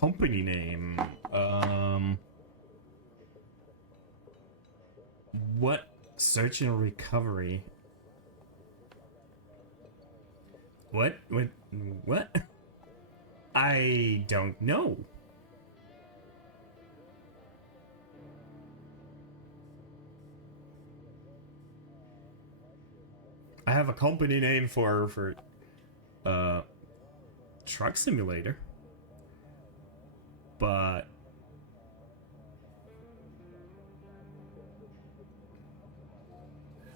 company name. What? Search and recovery. What? What? I don't know. I have a company name for truck simulator, but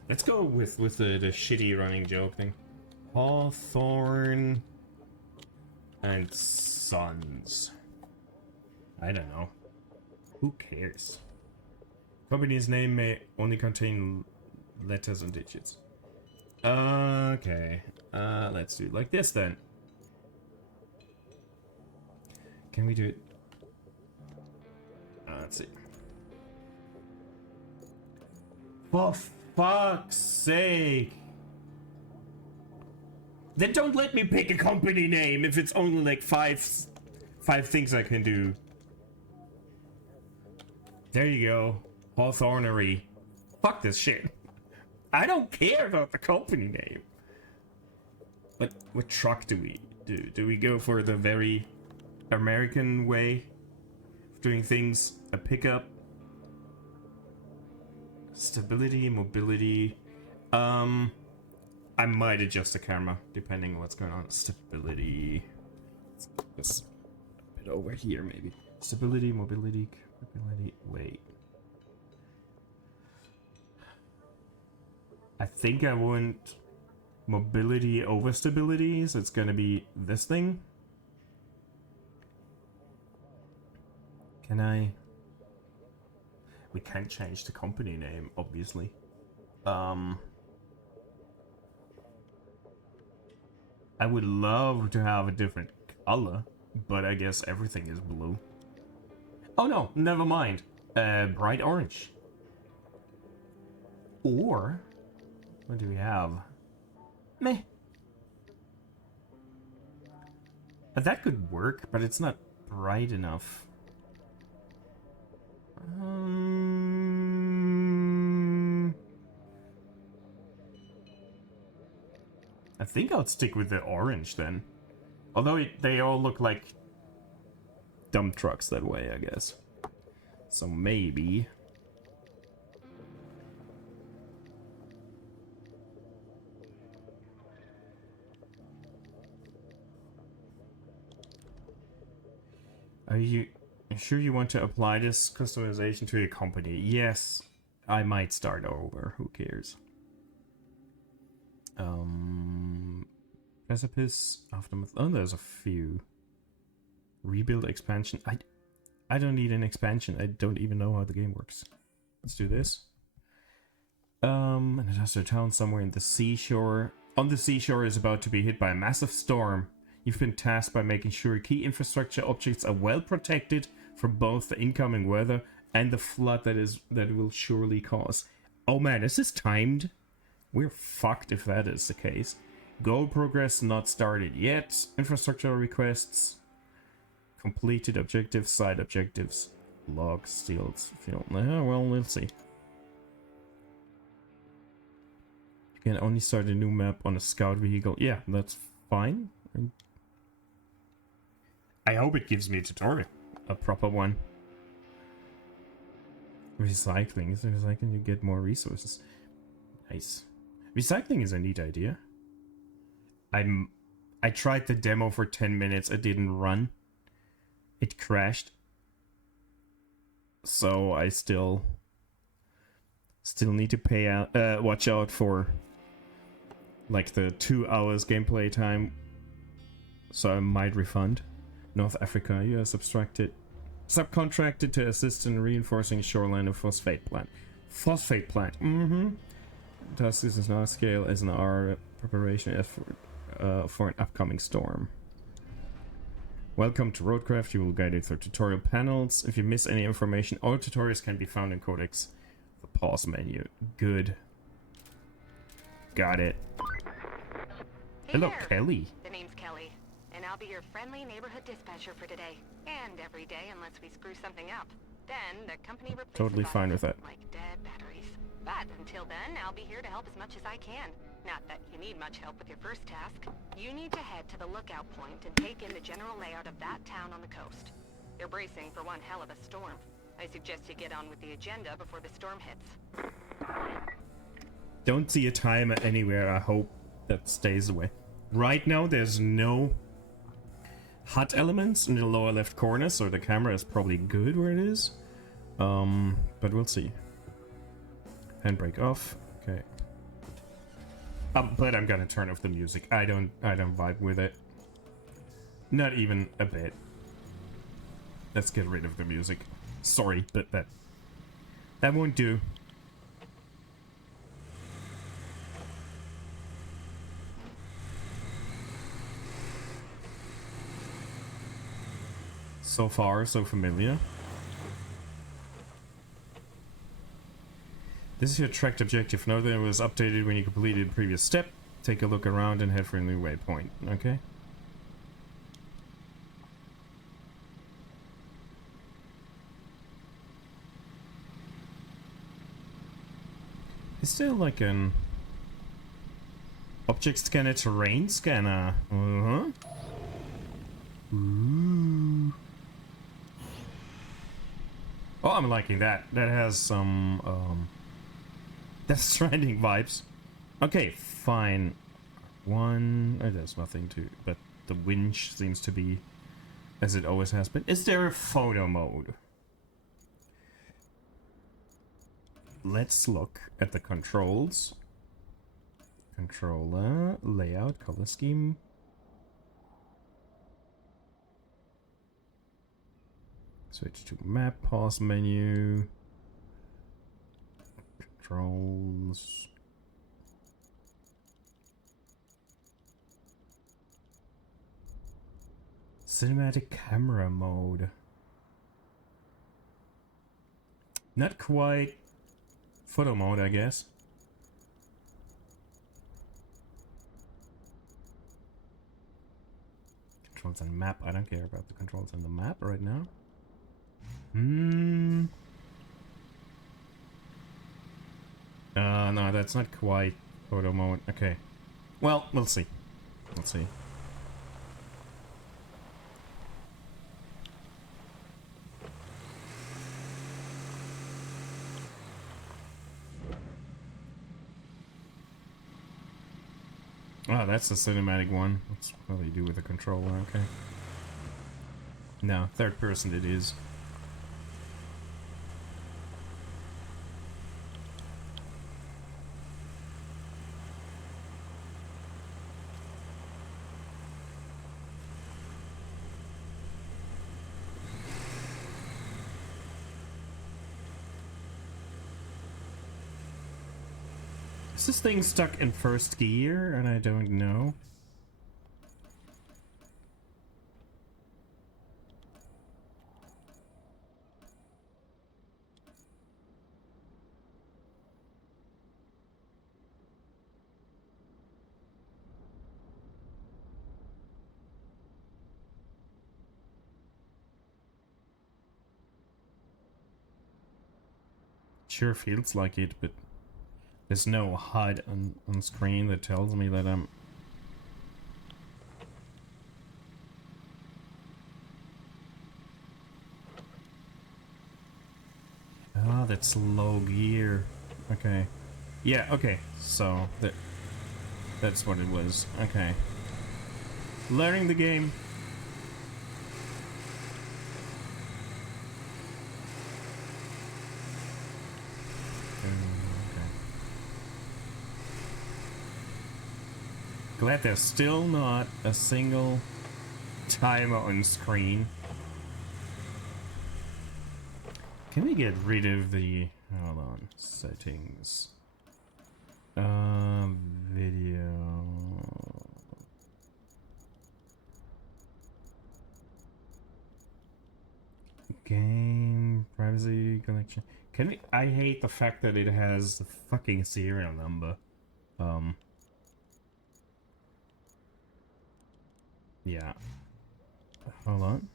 let's go with the shitty running joke thing. Hawthorne and Sons. I don't know. Who cares? Company's name may only contain letters and digits. Okay. Let's do it like this then. Can we do it? Let's see. For fuck's sake! Then don't let me pick a company name if it's only like five things I can do. There you go. Hawthornery. Fuck this shit. I don't care about the company name. What truck do we do? Do we go for the very American way of doing things? A pickup? Stability, mobility. I might adjust the camera depending on what's going on. Stability. Let's put this a bit over here maybe. Stability, mobility, capability. Wait. I think I want mobility over stability, so it's gonna be this thing. Can I? We can't change the company name, obviously. I would love to have a different color, but I guess everything is blue. Oh no, never mind. Bright orange. Or, what do we have? Meh. That could work, but it's not bright enough. I think I'll stick with the orange then. Although they all look like dump trucks that way, I guess. So maybe. Are you sure you want to apply this customization to your company? Yes, I might start over. Who cares? Precipice, aftermath. Oh, there's a few. Rebuild, expansion. I don't need an expansion. I don't even know how the game works. Let's do this. An industrial town somewhere in the seashore. On the seashore is about to be hit by a massive storm. You've been tasked by making sure key infrastructure objects are well protected from both the incoming weather and the flood that will surely cause. Oh man, is this timed? We're fucked if that is the case. Goal progress not started yet. Infrastructure requests. Completed objectives, side objectives. Log, steals, field. Well, we'll see. You can only start a new map on a scout vehicle. Yeah, that's fine. I hope it gives me a tutorial. A proper one. Recycling. Is recycling you get more resources. Nice. Recycling is a neat idea. I tried the demo for 10 minutes. It didn't run. It crashed. So I still need to pay out. Watch out for like the 2 hours gameplay time. So I might refund. North Africa, you are subcontracted to assist in reinforcing shoreline of phosphate plant. Phosphate plant. Thus, this is not scale as an our preparation effort for an upcoming storm. Welcome to RoadCraft. You will guide you through tutorial panels. If you miss any information, all tutorials can be found in Codex. The pause menu. Good. Got it. Hey Hello, there. Kelly. The name's Kelly, and I'll be your friendly neighborhood dispatcher for today. And every day unless we screw something up. Then the company replaces Totally fine with that. like dead batteries. But until then, I'll be here to help as much as I can. Not that you need much help with your first task. You need to head to the lookout point and take in the general layout of that town on the coast. They're bracing for one hell of a storm. I suggest you get on with the agenda before the storm hits. Don't see a timer anywhere. I hope that stays away. Right now, there's no HUD elements in the lower left corner, so the camera is probably good where it is. But we'll see. Handbrake off. Okay. But I'm gonna turn off the music. I don't vibe with it. Not even a bit. Let's get rid of the music. Sorry, but that won't do. So far, so familiar. This is your tracked objective. Know that it was updated when you completed the previous step. Take a look around and head for a new waypoint. Okay. Is there like an object scanner, terrain scanner? Uh-huh. Ooh. Oh, I'm liking that. That has some Death Stranding vibes. Okay, fine. There's nothing to, but the winch seems to be as it always has been. Is there a photo mode? Let's look at the controls. Controller, layout, color scheme. Switch to map, pause menu. Controls. Cinematic camera mode. Not quite photo mode, I guess. Controls on map. I don't care about the controls on the map right now. No, that's not quite photo mode. Okay. Well, we'll see. We'll see. Oh, that's the cinematic one. What's probably do with the controller, okay. No, third person it is. Is this thing stuck in first gear and I don't know? Sure feels like it, but there's no HUD on screen that tells me that I'm... Ah, that's low gear. Okay. Yeah, okay. So, that's what it was. Okay. Learning the game. Glad there's still not a single timer on screen. Can we get rid of the... Hold on. Settings. Video... Game... Privacy collection... Can we... I hate the fact that it has the fucking serial number. Yeah. Hold on.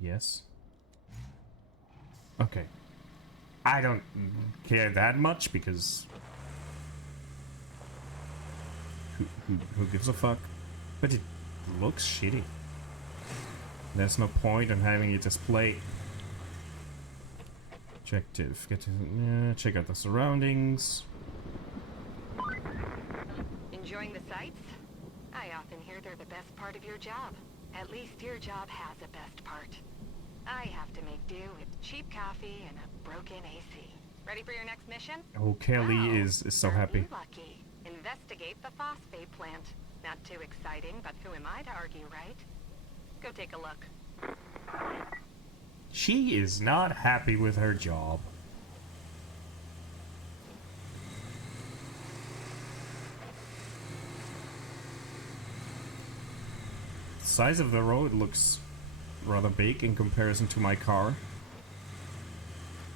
Yes. Okay. I don't care that much because who gives a fuck? But it looks shitty. There's no point in having it displayed. Objective. Check out the surroundings. Enjoying the sights? I often hear they're the best part of your job. At least your job has a best part. I have to make do with cheap coffee and a broken AC. Ready for your next mission? Oh, Kelly Wow, is so aren't happy. you lucky? Investigate the phosphate plant. Not too exciting, but who am I to argue, right? Go take a look. She is not happy with her job. The size of the road looks rather big in comparison to my car.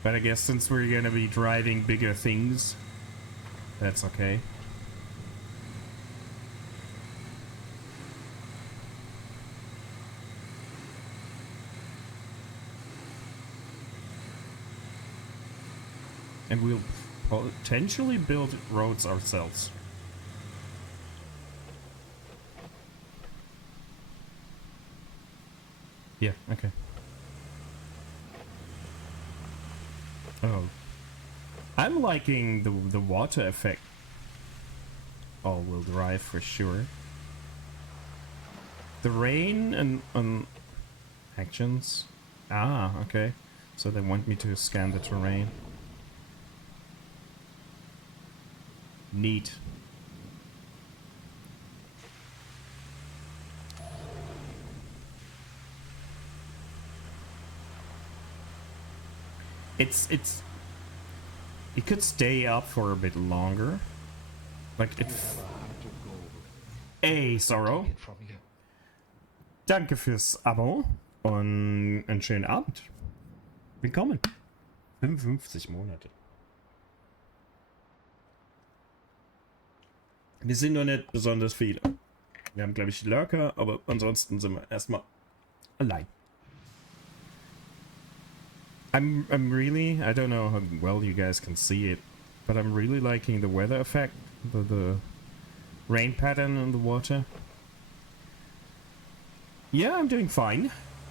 But I guess since we're gonna be driving bigger things, that's okay. And we'll potentially build roads ourselves. Yeah, okay. Oh. I'm liking the water effect. All-wheel drive for sure. The rain and actions. Ah, okay. So they want me to scan the terrain. Neat. It could stay up for a bit longer. Like it. Ey, Sorrow. Danke fürs Abo und einen schönen Abend. Willkommen. 55 Monate. Wir sind noch nicht besonders viele. Wir haben, glaube ich, Lurker, aber ansonsten sind wir erstmal allein. I'm really, I don't know how well you guys can see it, but I'm really liking the weather effect, the rain pattern on the water. Yeah, I'm doing fine.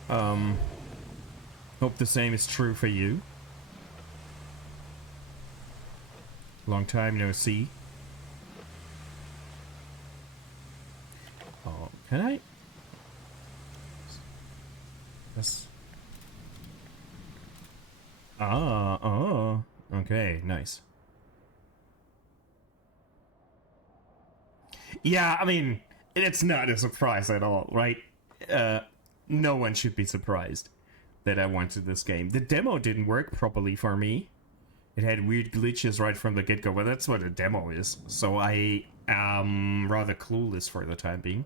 Hope the same is true for you. Long time no see. Oh, can I? Yes. Ah, oh, okay, nice. Yeah, I mean, it's not a surprise at all, right? No one should be surprised that I wanted this game. The demo didn't work properly for me. It had weird glitches right from the get-go, but that's what a demo is. So I am rather clueless for the time being.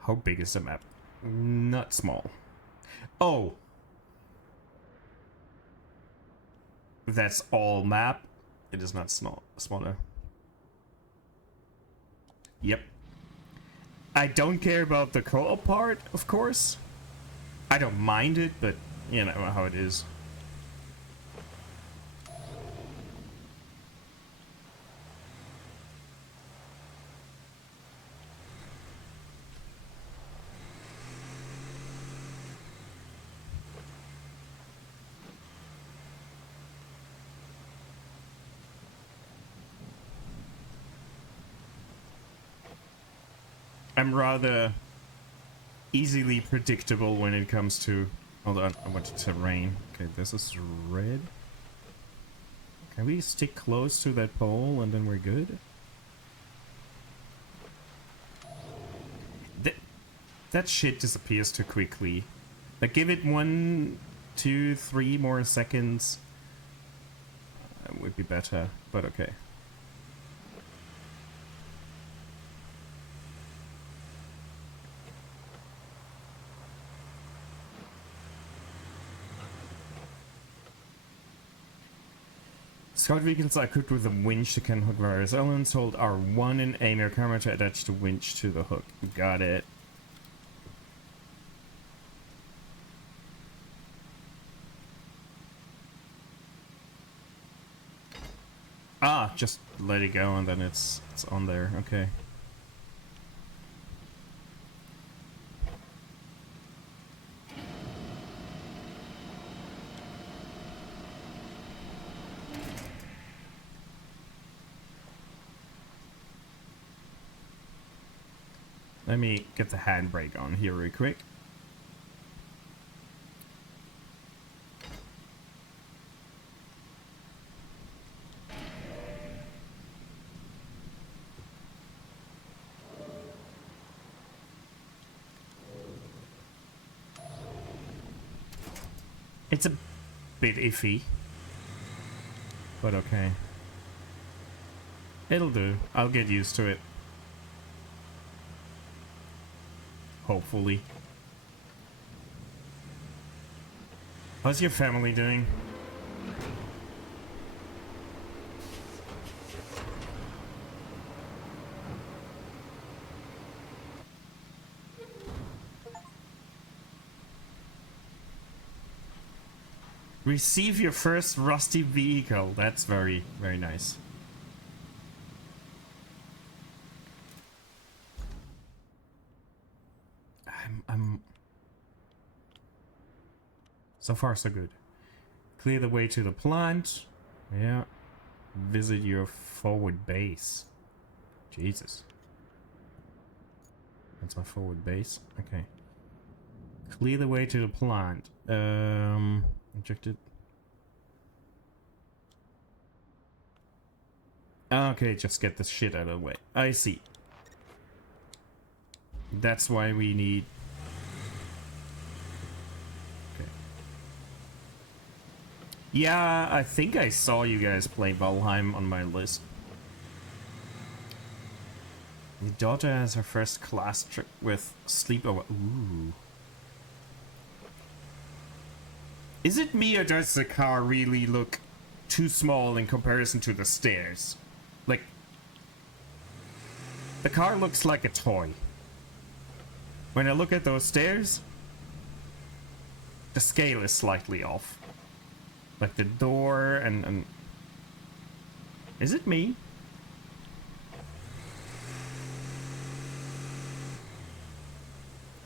How big is the map? Not small. Oh! That's all map. It is not smaller. Yep. I don't care about the co-op part, of course. I don't mind it, but you know how it is. I'm rather easily predictable when it comes to... Hold on, I wanted terrain. Okay, this is red. Can we stick close to that pole and then we're good? That shit disappears too quickly. Like, give it 1, 2, 3 more seconds. Would be better, but okay. Scout vehicles are equipped with a winch that can hook various elements. Hold R1 and aim your camera to attach the winch to the hook. Got it. Ah, just let it go and then it's on there. Okay. Let me get the handbrake on here real quick. It's a bit iffy, but okay. It'll do. I'll get used to it. Hopefully. How's your family doing? Receive your first rusty vehicle. That's very, very nice. I'm so far so good. Clear the way to the plant. Yeah. Visit your forward base. Jesus. That's my forward base. Okay. Clear the way to the plant. Injected. Okay, just get this shit out of the way. I see. That's why we need... Okay. Yeah, I think I saw you guys play Valheim on my list. Your daughter has her first class trip with sleepover. Ooh. Is it me or does the car really look too small in comparison to the stairs? Like, the car looks like a toy. When I look at those stairs, the scale is slightly off. Like the door and... Is it me?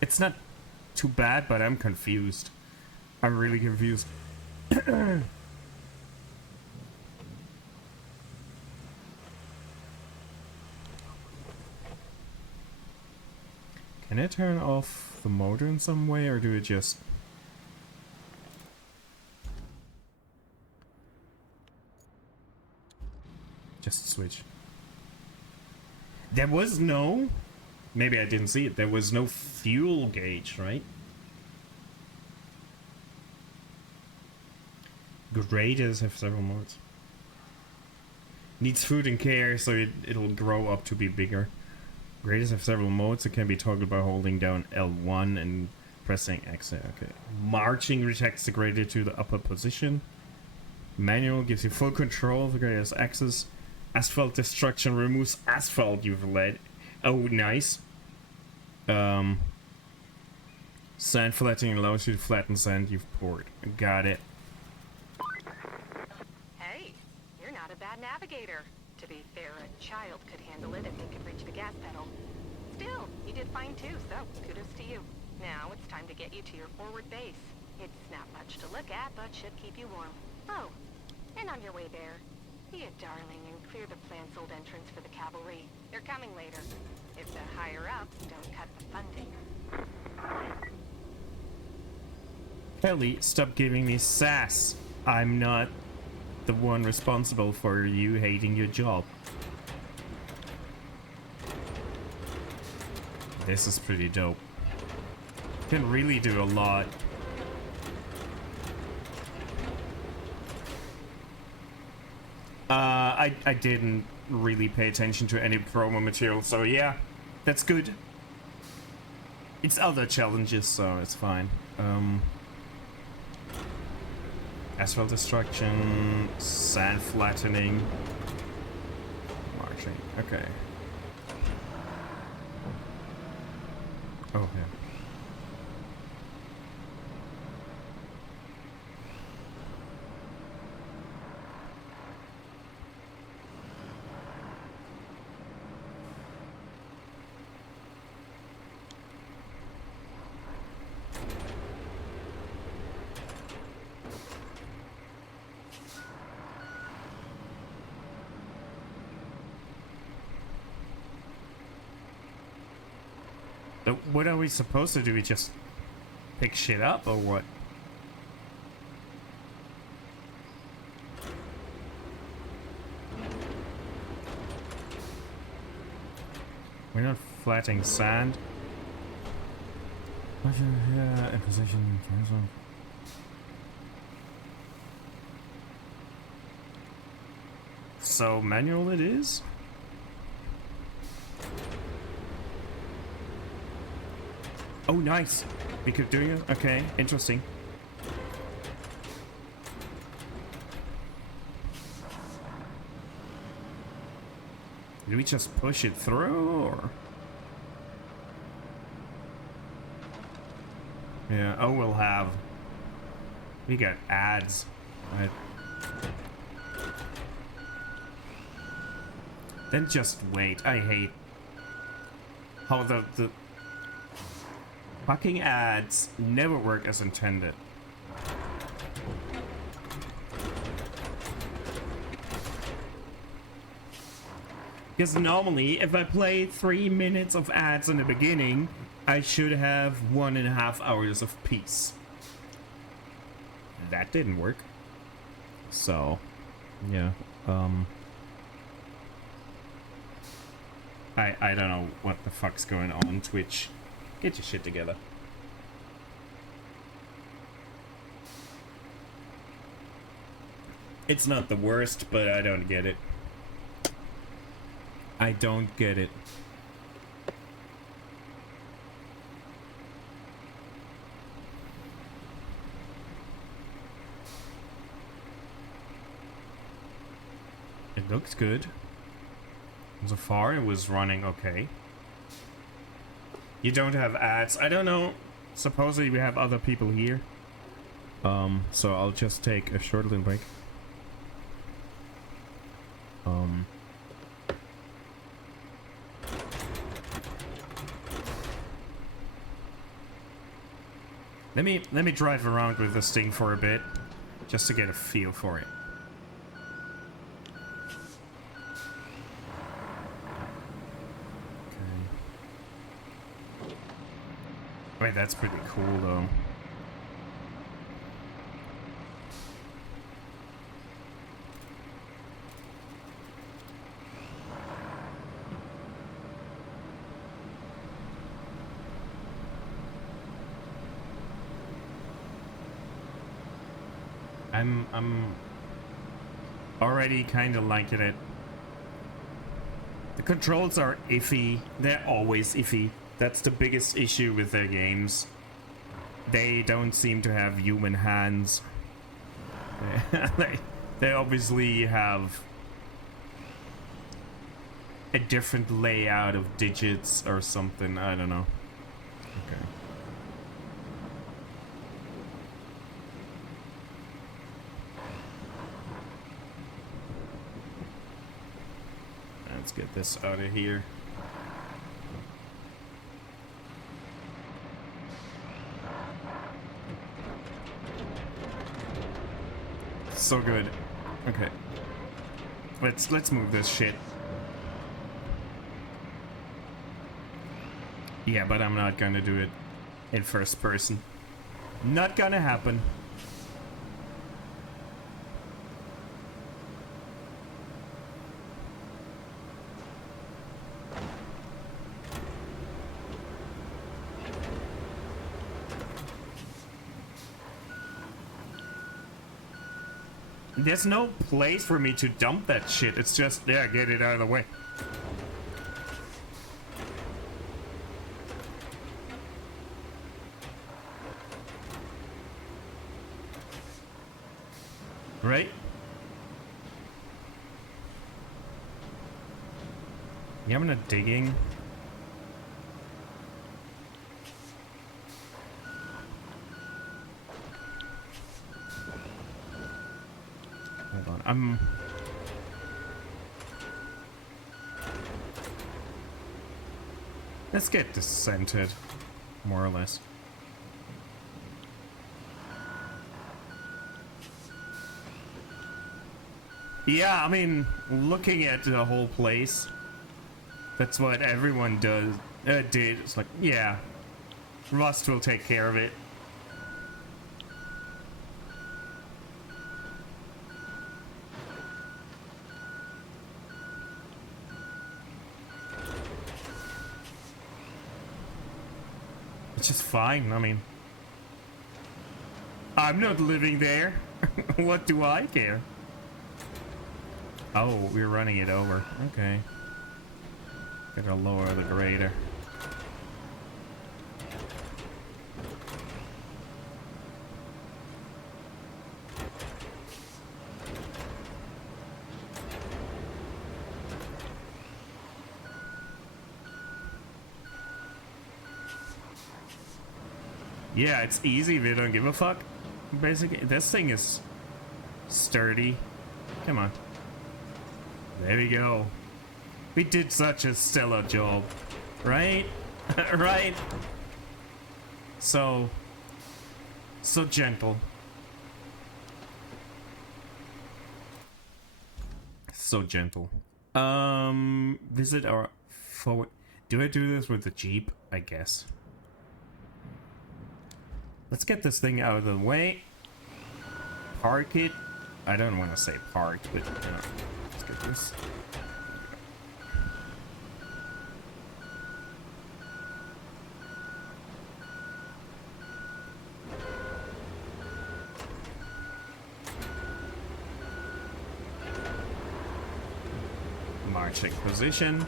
It's not too bad, but I'm confused. I'm really confused. Can I turn off the motor in some way, or do it just... Just switch. There was no... Maybe I didn't see it. There was no fuel gauge, right? Graders have several modes. Needs food and care, so it'll grow up to be bigger. Graders have several modes. It can be toggled by holding down L1 and pressing X. Okay. Marching redirects the grader to the upper position. Manual gives you full control of the grader's axis. Asphalt destruction removes asphalt you've led. Oh, nice. Sand flattening allows you to flatten sand you've poured. Got it. Hey, you're not a bad navigator. To be fair, a child could handle it if they could reach the gas pedal. Still, you did fine too, so kudos to you. Now it's time to get you to your forward base. It's not much to look at, but should keep you warm. Oh, and on your way there, be a darling and clear the plant's old entrance for the cavalry. They're coming later. If the higher-ups don't cut the funding. Kelly, stop giving me sass. I'm not the one responsible for you hating your job. This is pretty dope. Can really do a lot. I didn't really pay attention to any promo material, so yeah, that's good. It's other challenges, so it's fine. Asphalt destruction, sand flattening, marching. Okay. Oh yeah. What are we supposed to do? We just pick shit up or what? We're not flattening sand. Yeah, in position. So manual it is? Oh, nice. We keep doing it? Okay, interesting. Did we just push it through, or? Yeah, oh, we'll have... We got ads. Right. Then just wait. I hate how the fucking ads never work as intended. Because normally, if I play 3 minutes of ads in the beginning, I should have 1.5 hours of peace. That didn't work. So, yeah. I don't know what the fuck's going on, Twitch. Get your shit together. It's not the worst, but I don't get it. I don't get it. It looks good. So far, it was running okay. You don't have ads. I don't know. Supposedly we have other people here. So I'll just take a short little break. Let me drive around with this thing for a bit, just to get a feel for it. Wait, that's pretty cool, though. I'm already kind of liking it. The controls are iffy. They're always iffy. That's the biggest issue with their games. They don't seem to have human hands. They obviously have a different layout of digits or something. I don't know. Okay. Let's get this out of here. So good. Okay. Let's move this shit. Yeah, but I'm not gonna do it in first person. Not gonna happen. There's no place for me to dump that shit. It's just, yeah, get it out of the way. Right? Yeah, I'm not digging. Hold on, let's get this centered, more or less. Yeah, I mean, looking at the whole place, that's what everyone It did. It's like, yeah, Rust will take care of it. Which is fine, I mean, I'm not living there. What do I care? Oh, we're running it over. Okay. Gotta lower the grader. Yeah, it's easy if you don't give a fuck. Basically, this thing is sturdy. Come on. There we go. We did such a stellar job. Right? Right? So gentle. So gentle. Visit our forward. Do I do this with the Jeep? I guess. Let's get this thing out of the way. Park it. I don't want to say parked, but you know, let's get this. Marching position.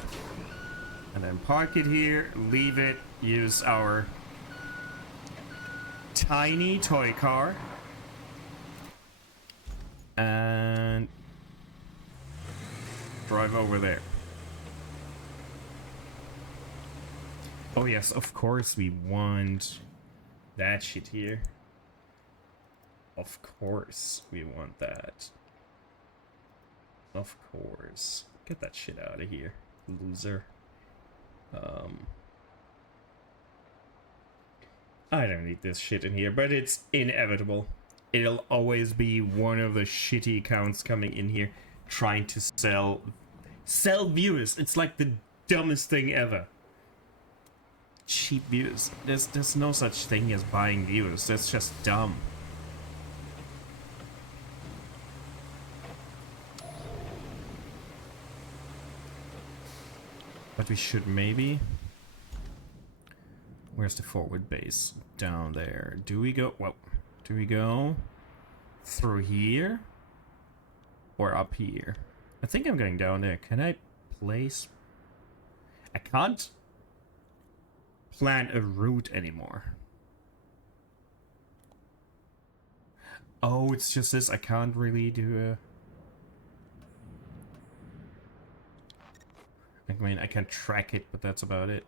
And then park it here, leave it, use our tiny toy car. And drive over there. Oh yes, of course we want that shit here. Of course we want that. Of course. Get that shit out of here, loser. I don't need this shit in here, but it's inevitable. It'll always be one of the shitty accounts coming in here trying to sell viewers. It's like the dumbest thing ever. Cheap viewers. There's no such thing as buying viewers. That's just dumb. But we should maybe... Where's the forward base? Down there. Do we go... Well, do we go through here? Or up here? I think I'm going down there. Can I place... I can't plan a route anymore. Oh, it's just this. I can't really do a... I mean, I can track it, but that's about it.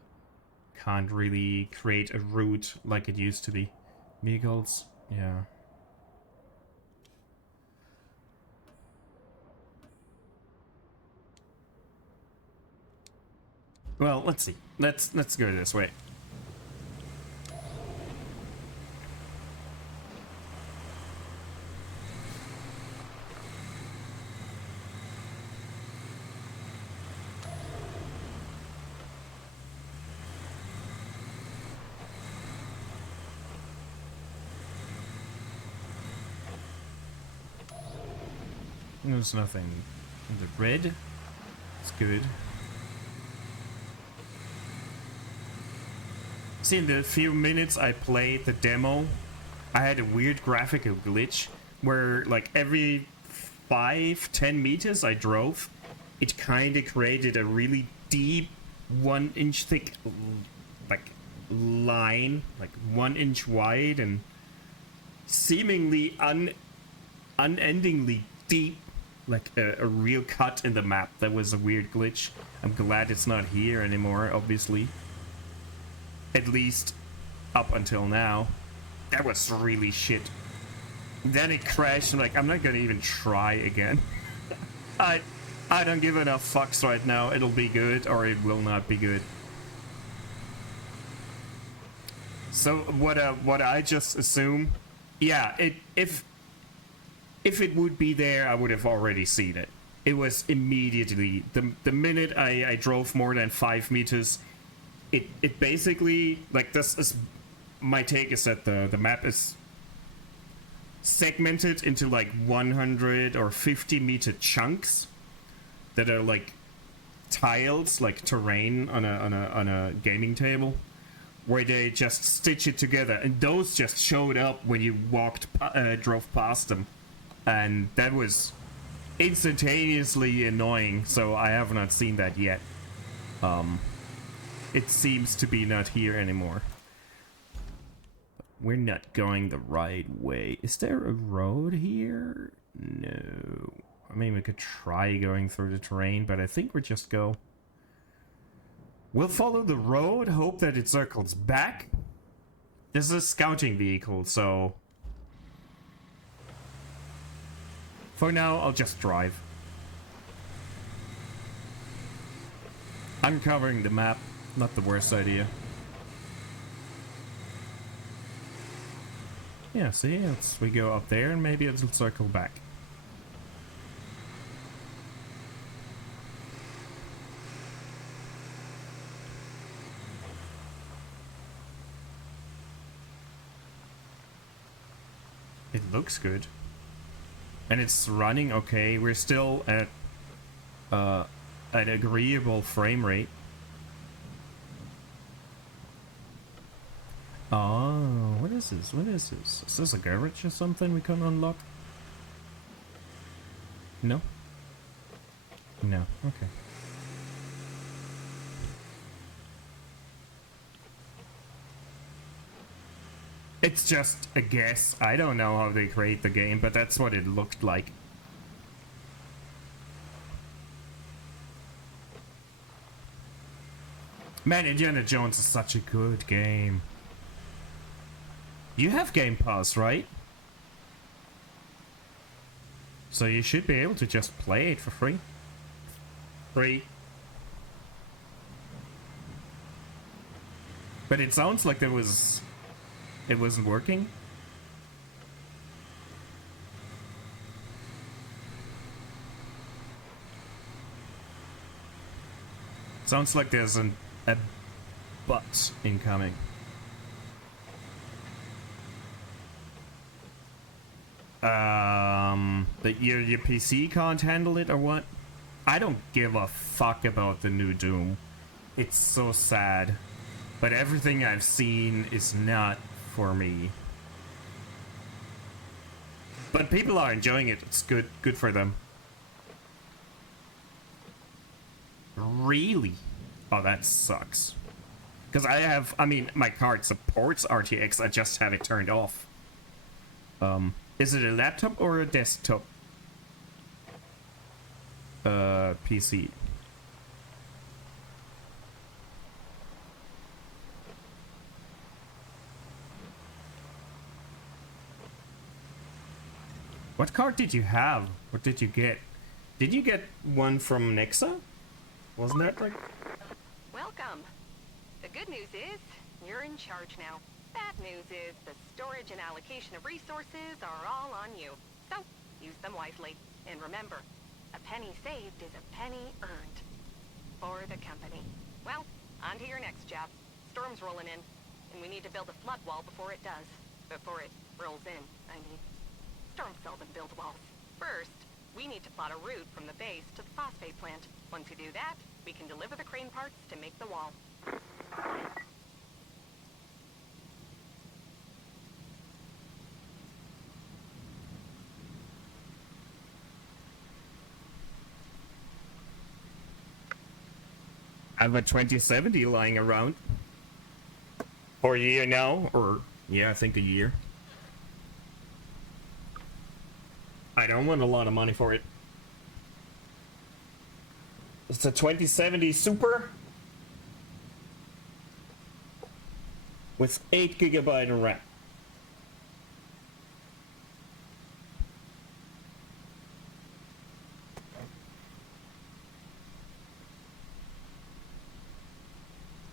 Can't really create a route like it used to be. Vehicles, yeah. Well, let's see. Let's go this way. There's nothing in the red. It's good. See, in the few minutes I played the demo, I had a weird graphical glitch where, like, every 5-10 meters I drove, it kind of created a really deep 1 inch thick, like, line, like 1 inch wide and seemingly unendingly deep. Like a real cut in the map. That was a weird glitch. I'm glad it's not here anymore, obviously. At least up until now. That was really shit. Then it crashed. I'm like, I'm not gonna even try again. I don't give enough fucks right now. It'll be good or it will not be good. So what I just assume, yeah, if it would be there, I would have already seen it. It was immediately, the minute I drove more than 5 meters, it basically, like, this is my take, is that the map is segmented into like 100 or 50-meter chunks that are like tiles, like terrain on a gaming table, where they just stitch it together, and those just showed up when you drove past them, and that was instantaneously annoying. So I have not seen that yet. It seems to be not here anymore. We're not going the right way. Is there a road here? No. I mean, we could try going through the terrain, but I think we just go. We'll follow the road, hope that it circles back. This is a scouting vehicle, so for now, I'll just drive. Uncovering the map, not the worst idea. Yeah, see, we go up there and maybe it'll circle back. It looks good. And it's running okay. We're still at an agreeable frame rate. Oh, what is this? What is this? Is this a garage or something we can unlock? No? No, okay. It's just a guess. I don't know how they create the game, but that's what it looked like. Man, Indiana Jones is such a good game. You have Game Pass, right? So you should be able to just play it for free. Free. But it sounds like it wasn't working. Sounds like there's a but incoming. That your PC can't handle it or what? I don't give a fuck about the new Doom. It's so sad. But everything I've seen is not for me. But people are enjoying it. It's good for them. Really? Oh, that sucks. Because I mean, my card supports RTX, I just have it turned off. Is it a laptop or a desktop? PC. What card did you have? What did you get? Did you get one from Nexa? Wasn't that like... Welcome. The good news is, you're in charge now. Bad news is, the storage and allocation of resources are all on you. So, use them wisely. And remember, a penny saved is a penny earned. For the company. Well, on to your next job. Storm's rolling in, and we need to build a flood wall before it does. Before it rolls in, I mean. Storms seldom build walls. First, we need to plot a route from the base to the phosphate plant. Once we do that, we can deliver the crane parts to make the wall. I have a 2070 lying around. For a year now, or yeah, I think a year. I don't want a lot of money for it. It's a 2070 Super with 8 GB of RAM.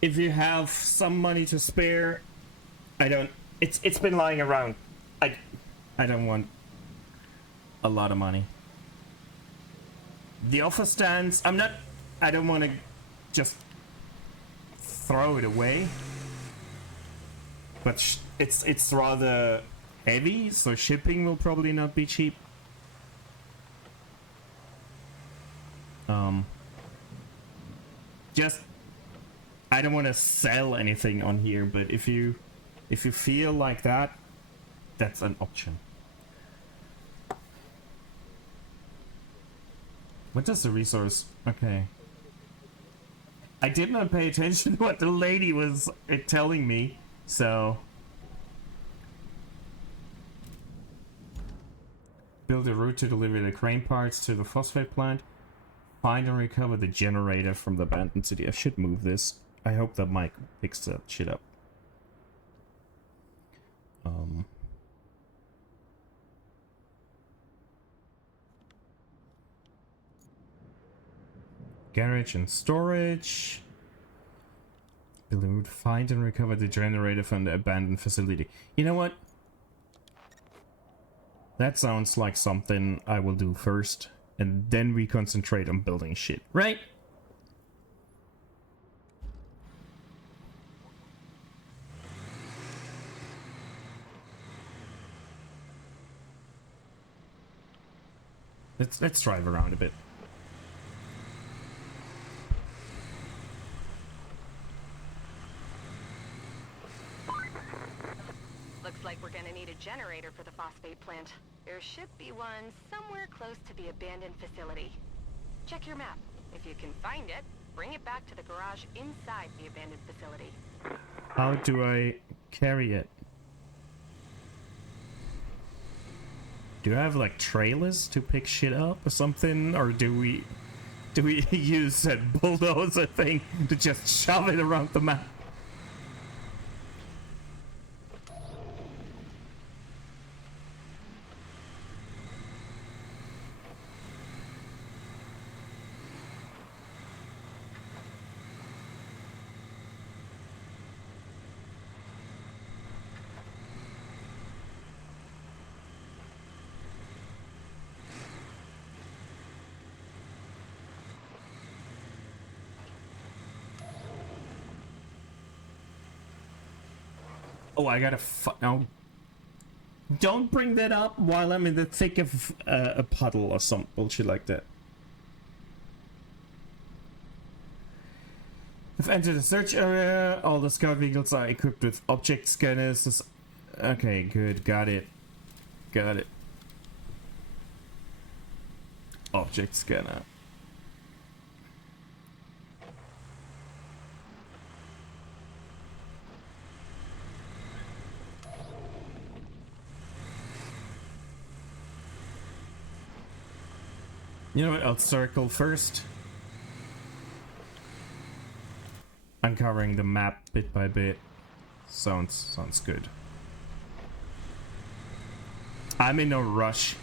If you have some money to spare, it's been lying around. I don't want a lot of money. The offer stands. I don't want to just throw it away. But it's rather heavy, so shipping will probably not be cheap. Just I don't want to sell anything on here, but if you feel like that, that's an option. What does the resource? Okay. I did not pay attention to what the lady was telling me, so build a route to deliver the crane parts to the phosphate plant. Find and recover the generator from the abandoned city. I should move this. I hope that Mike picks that shit up. Garage and storage. Build a route. Find and recover the generator from the abandoned facility. You know what? That sounds like something I will do first. And then we concentrate on building shit, right? Let's drive around a bit. Looks like we're gonna need a generator for the phosphate plant. There should be one somewhere close to the abandoned facility. Check your map. If you can find it, bring it back to the garage inside the abandoned facility. How do I carry it? Do I have like trailers to pick shit up or something? Or do we use that bulldozer thing to just shove it around the map? Oh, I gotta no. Don't bring that up while I'm in the thick of a puddle or some bullshit like that. I've entered the search area. All the scout vehicles are equipped with object scanners. Okay, good. Got it. Got it. Object scanner. You know what? I'll circle first. Uncovering the map bit by bit. Sounds good. I'm in no rush.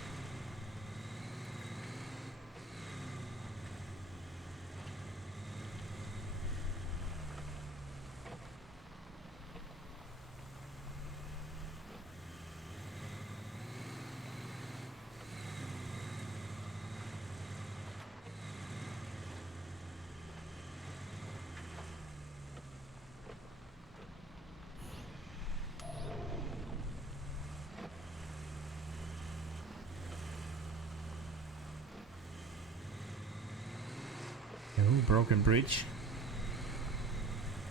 Oh, broken bridge.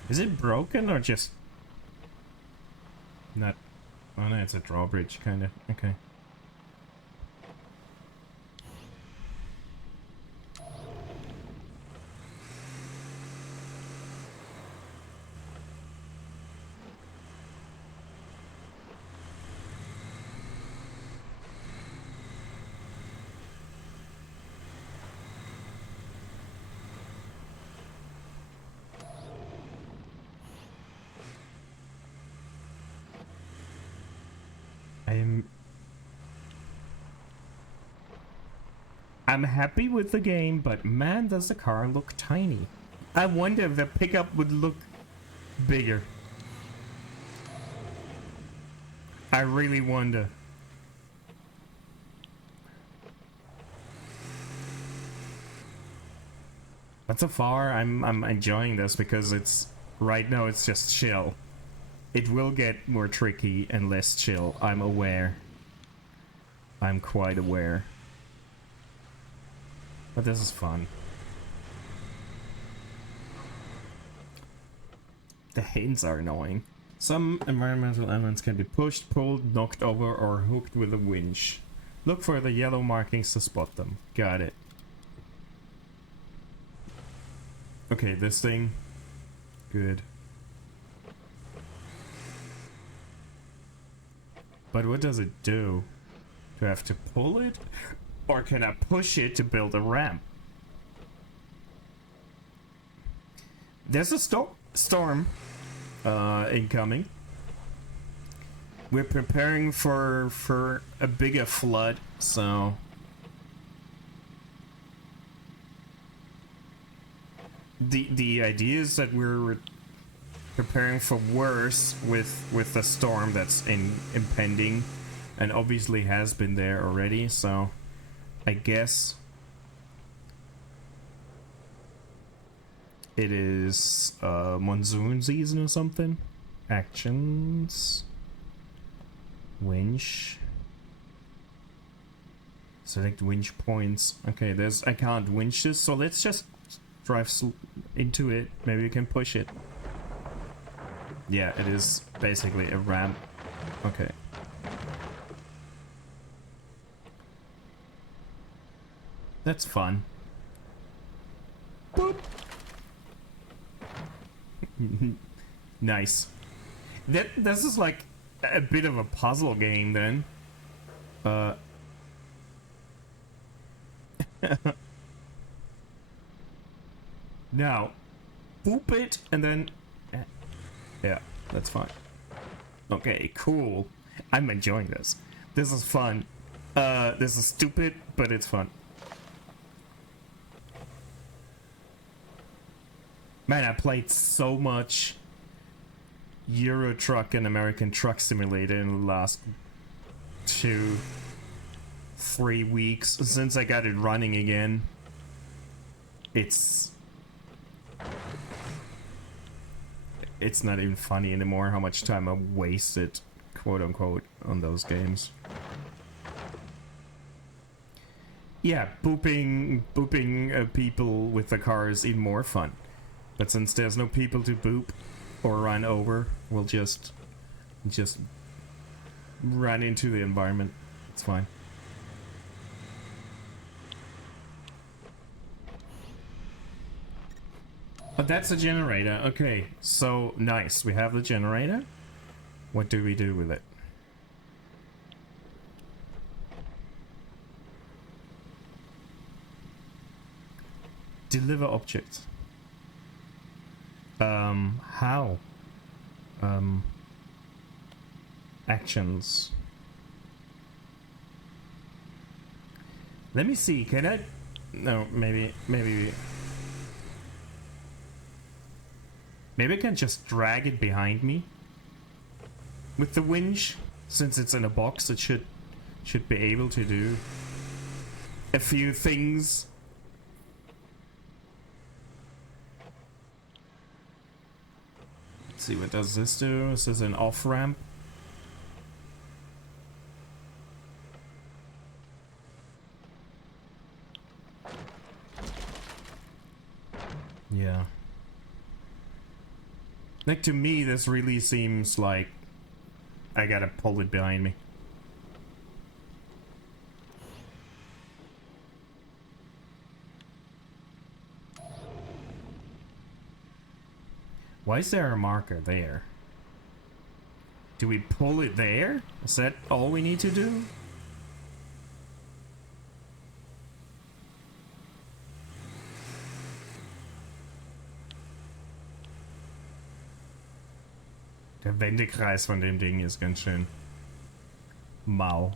Is it broken or just not? Oh no, it's a drawbridge, kinda. Okay. I'm happy with the game, but man, does the car look tiny. I wonder if the pickup would look bigger. I really wonder. But so far, I'm enjoying this because it's Right now it's just chill. It will get more tricky and less chill. I'm aware. I'm quite aware. But this is fun. The hints are annoying. Some environmental elements can be pushed, pulled, knocked over, or hooked with a winch. Look for the yellow markings to spot them. Got it. Okay, this thing. Good. But what does it do? Do I have to pull it? Or can I push it to build a ramp? There's a storm incoming. We're preparing for a bigger flood, so... The idea is that we're preparing for worse with the storm that's impending, and obviously has been there already, so I guess it is monsoon season or something. Actions, winch, select winch points. Okay, I can't winch this, so let's just drive into it. Maybe we can push it. Yeah, it is basically a ramp. Okay. That's fun. Boop. Nice. This is like a bit of a puzzle game then. Now, boop it and then... Yeah, that's fine. Okay, cool. I'm enjoying this. This is fun. This is stupid, but it's fun. Man, I played so much Euro Truck and American Truck Simulator in the last 2-3 weeks since I got it running again. It's not even funny anymore how much time I wasted, quote unquote, on those games. Yeah, booping people with the car is even more fun. But since there's no people to boop or run over, we'll just run into the environment. It's fine. But that's a generator. Okay, so nice. We have the generator. What do we do with it? Deliver objects. How? Actions. Let me see, can I... No, maybe I can just drag it behind me with the winch. Since it's in a box, it should be able to do a few things. Let's see, what does this do? This is an off-ramp. Yeah. Like, to me, this really seems like I gotta pull it behind me. Why is there a marker there? Do we pull it there? Is that all we need to do? Der Wendekreis von dem Ding ist ganz schön mau.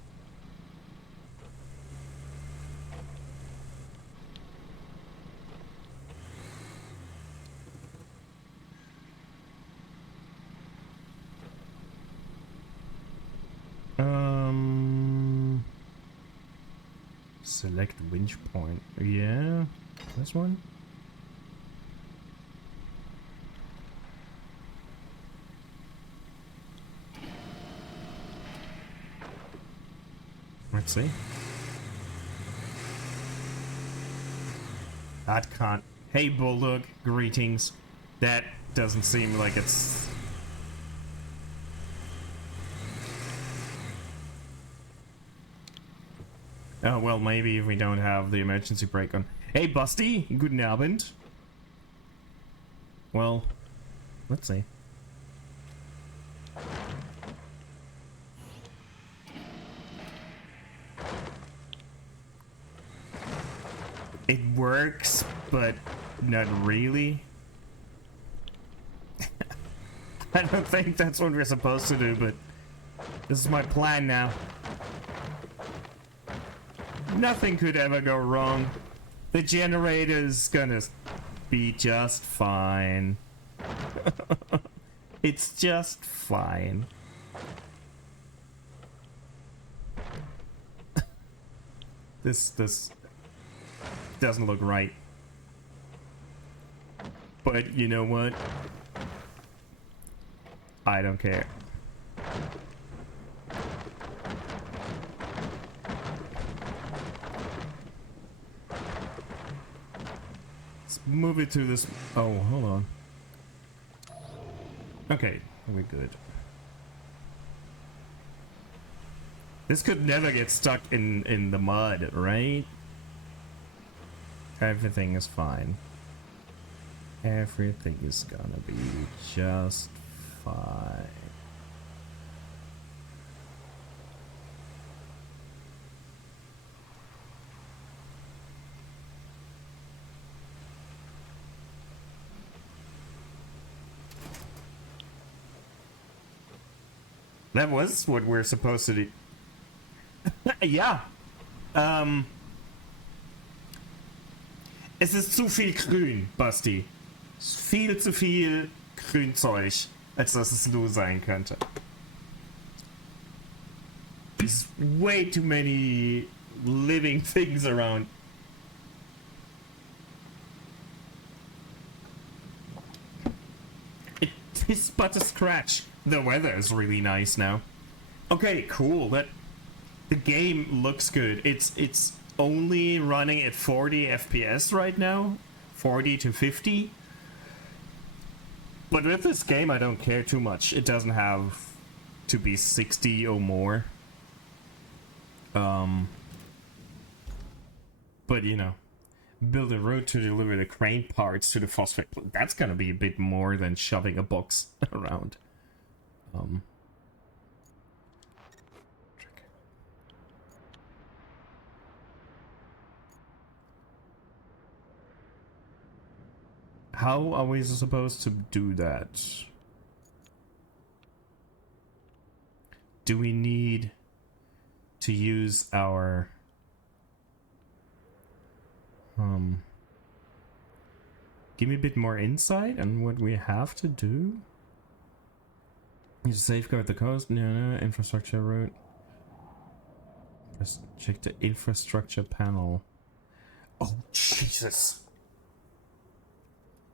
Select winch point. Yeah, this one. Let's see. That can't. Hey, Bulldog, greetings. That doesn't seem like it's. Oh, well, maybe if we don't have the emergency brake on. Hey, Busty, guten Abend. Well, let's see. It works, but not really. I don't think that's what we're supposed to do, but this is my plan now. Nothing could ever go wrong. The generator's gonna be just fine. It's just fine. This doesn't look right. But you know what? I don't care. Let's move it to this. Oh, hold on. Okay, we're good. This could never get stuck in the mud, right? Everything is fine. Everything is gonna be just fine. That was what we're supposed to do. Ja. Es ist zu viel Grün, Basti. Es ist viel zu viel Grünzeug, als dass es nur sein könnte. There's way too many living things around. It is but a scratch. The weather is really nice now. Okay, cool. The game looks good. It's only running at 40 FPS right now, 40 to 50. But with this game, I don't care too much. It doesn't have to be 60 or more. But you know, build a road to deliver the crane parts to the phosphate plant. That's gonna be a bit more than shoving a box around. How are we supposed to do that? Do we need to use our give me a bit more insight on what we have to do? You safeguard the coast. No, infrastructure route. Just check the infrastructure panel. Oh Jesus!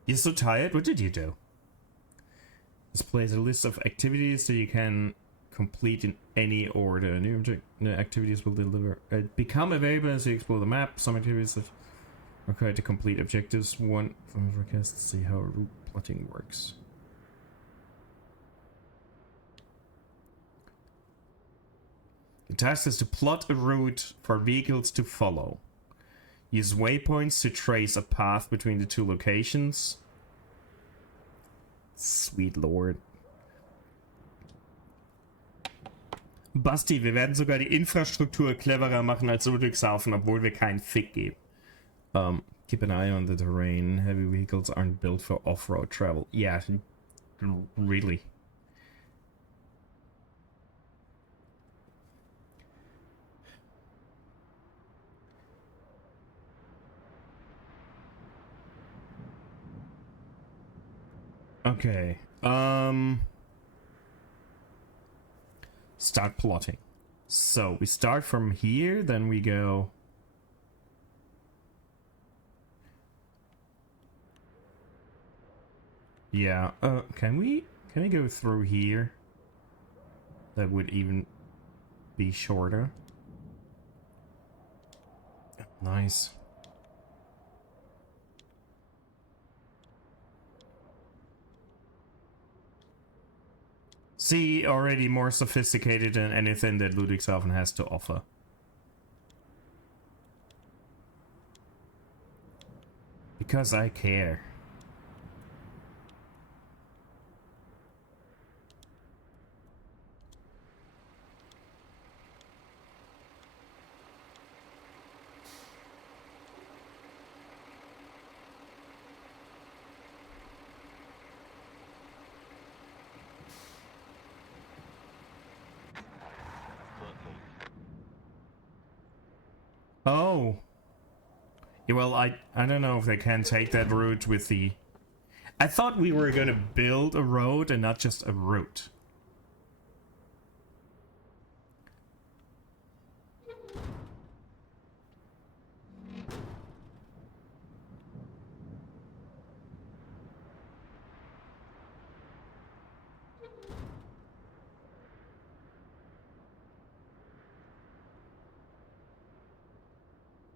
You're so tired. What did you do? Displays a list of activities that you can complete in any order. New activities will become available as you explore the map. Some activities that require to complete objectives. One from the request to see how route plotting works. The task is to plot a route for vehicles to follow. Use waypoints to trace a path between the two locations. Sweet Lord. Basti, wir werden sogar die Infrastruktur cleverer machen als Ludwigshafen, obwohl wir keinen Fick geben. Keep an eye on the terrain. Heavy vehicles aren't built for off-road travel. Yeah, really. Okay. Start plotting. So we start from here, then we go. Yeah. Can we go through here? That would even be shorter. Nice. See, already more sophisticated than anything that Ludwigshafen has to offer. Because I care. Oh. Yeah, well, I don't know if they can take that route with the... I thought we were gonna build a road and not just a route.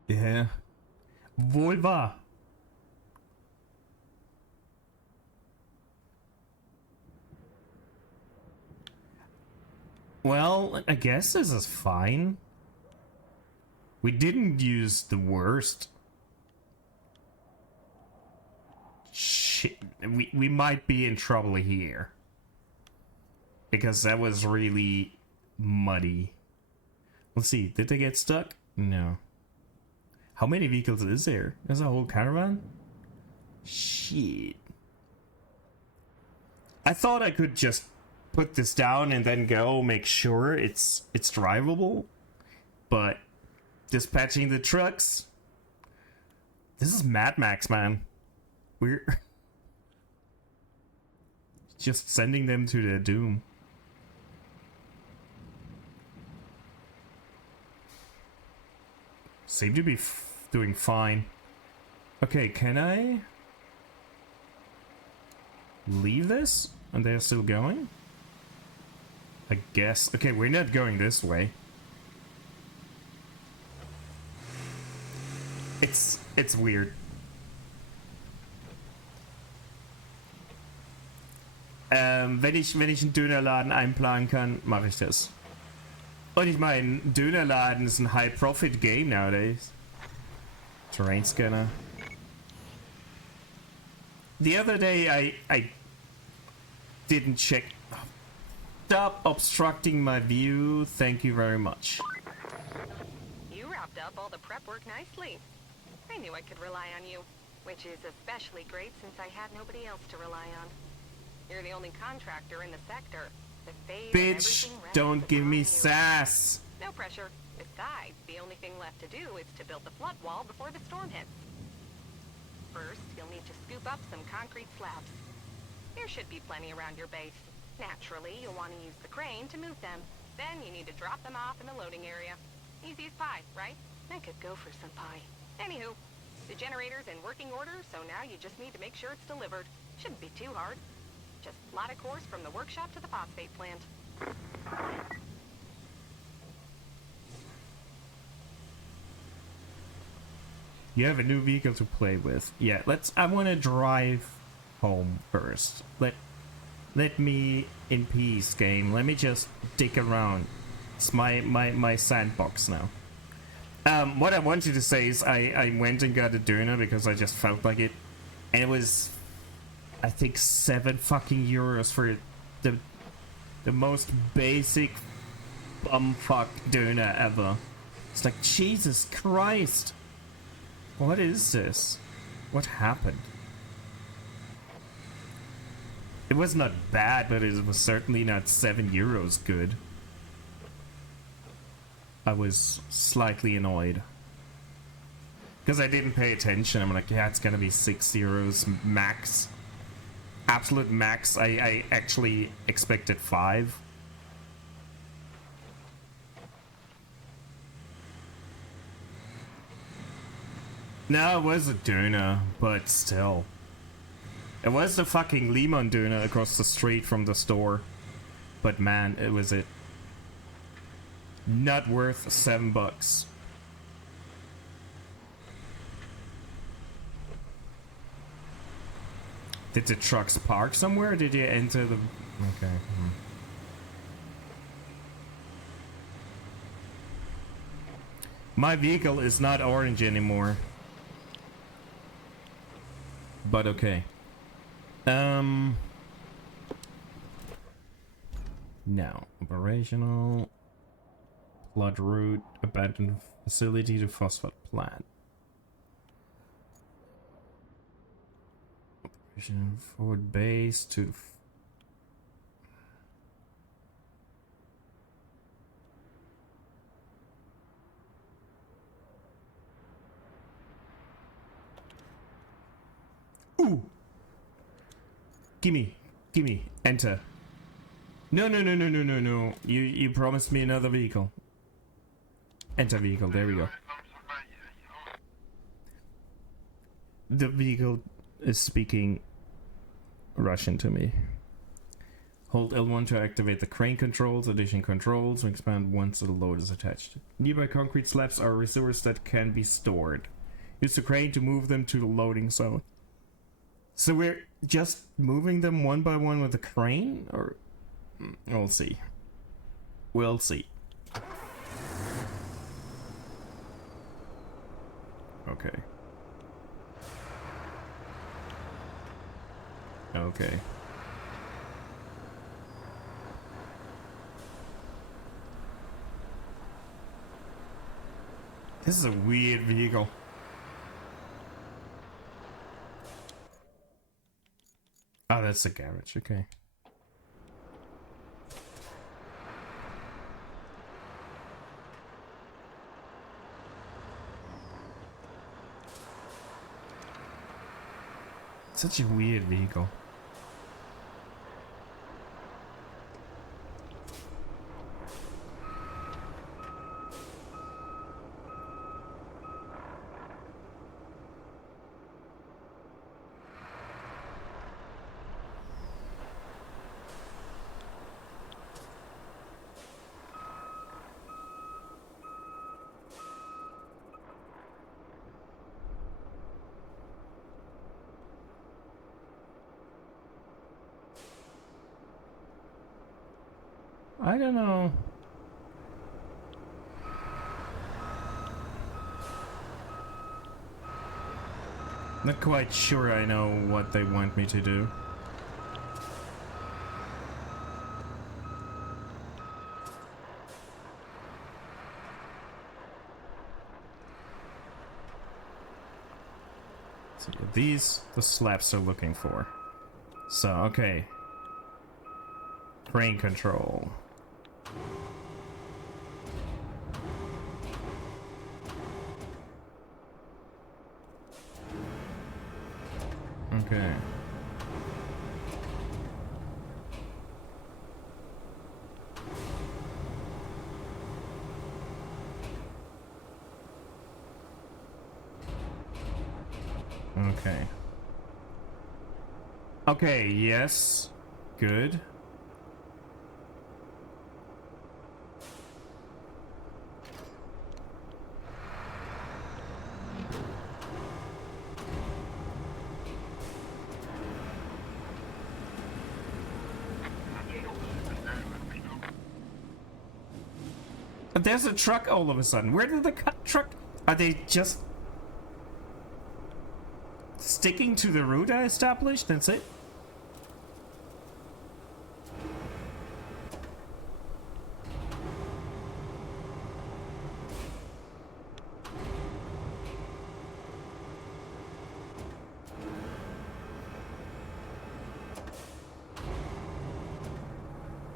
Yeah. Wohl wahr. Well, I guess this is fine. We didn't use the worst. Shit, we might be in trouble here. Because that was really muddy. Let's see, did they get stuck? No. How many vehicles is there? There's a whole caravan? Shit. I thought I could just put this down and then go make sure it's drivable. But dispatching the trucks. This is Mad Max, man. We're just sending them to their doom. Seem to be doing fine. Okay, can I leave this? And they're still going? I guess. Okay, we're not going this way. It's weird. Wenn ich einen Dönerladen einplanen kann, mache ich das. Und ich meine, Dönerladen ist ein High-Profit-Game nowadays. Terrain scanner. The other day, I didn't check. Stop obstructing my view. Thank you very much. You wrapped up all the prep work nicely. I knew I could rely on you, which is especially great since I had nobody else to rely on. You're the only contractor in the sector. The phase Bitch, don't give me sass. No pressure. Besides, the only thing left to do is to build the flood wall before the storm hits. First, you'll need to scoop up some concrete slabs. There should be plenty around your base. Naturally, you'll want to use the crane to move them. Then you need to drop them off in the loading area. Easy as pie, right? I could go for some pie. Anywho, the generator's in working order, so now you just need to make sure it's delivered. Shouldn't be too hard. Just plot a course from the workshop to the phosphate plant. You have a new vehicle to play with. Yeah, I want to drive home first. Let me in peace, game. Let me just dig around. It's my sandbox now. What I wanted to say is I went and got a doner because I just felt like it. And it was, I think, €7 for the most basic bumfuck doner ever. It's like, Jesus Christ. What is this? What happened? It was not bad, but it was certainly not €7 good. I was slightly annoyed. Because I didn't pay attention. I'm like, yeah, it's gonna be €6 max. Absolute max. I actually expected 5. No, it was a doner, but still. It was the fucking Lemon doner across the street from the store. But man, it was it. Not worth $7. Did the trucks park somewhere? Or did you enter the... Okay. My vehicle is not orange anymore. But okay. Now, operational. Plot route, abandoned facility to phosphate plant. Operation forward base to... Ooh! Gimme, enter. No. You promised me another vehicle. Enter vehicle, there we go. The vehicle is speaking Russian to me. Hold L1 to activate the crane controls, addition controls, and expand once the load is attached. Nearby concrete slabs are resources that can be stored. Use the crane to move them to the loading zone. So we're just moving them one by one with the crane? Or... we'll see. We'll see. Okay. Okay. This is a weird vehicle. Oh, that's the garage, okay. Such a weird vehicle. I don't know. Not quite sure I know what they want me to do. So these, the slabs are looking for. So, okay. Crane control. Okay. Okay. Okay, yes. Good. But there's a truck all of a sudden. Where did the truck... Are they just... sticking to the route I established? That's it?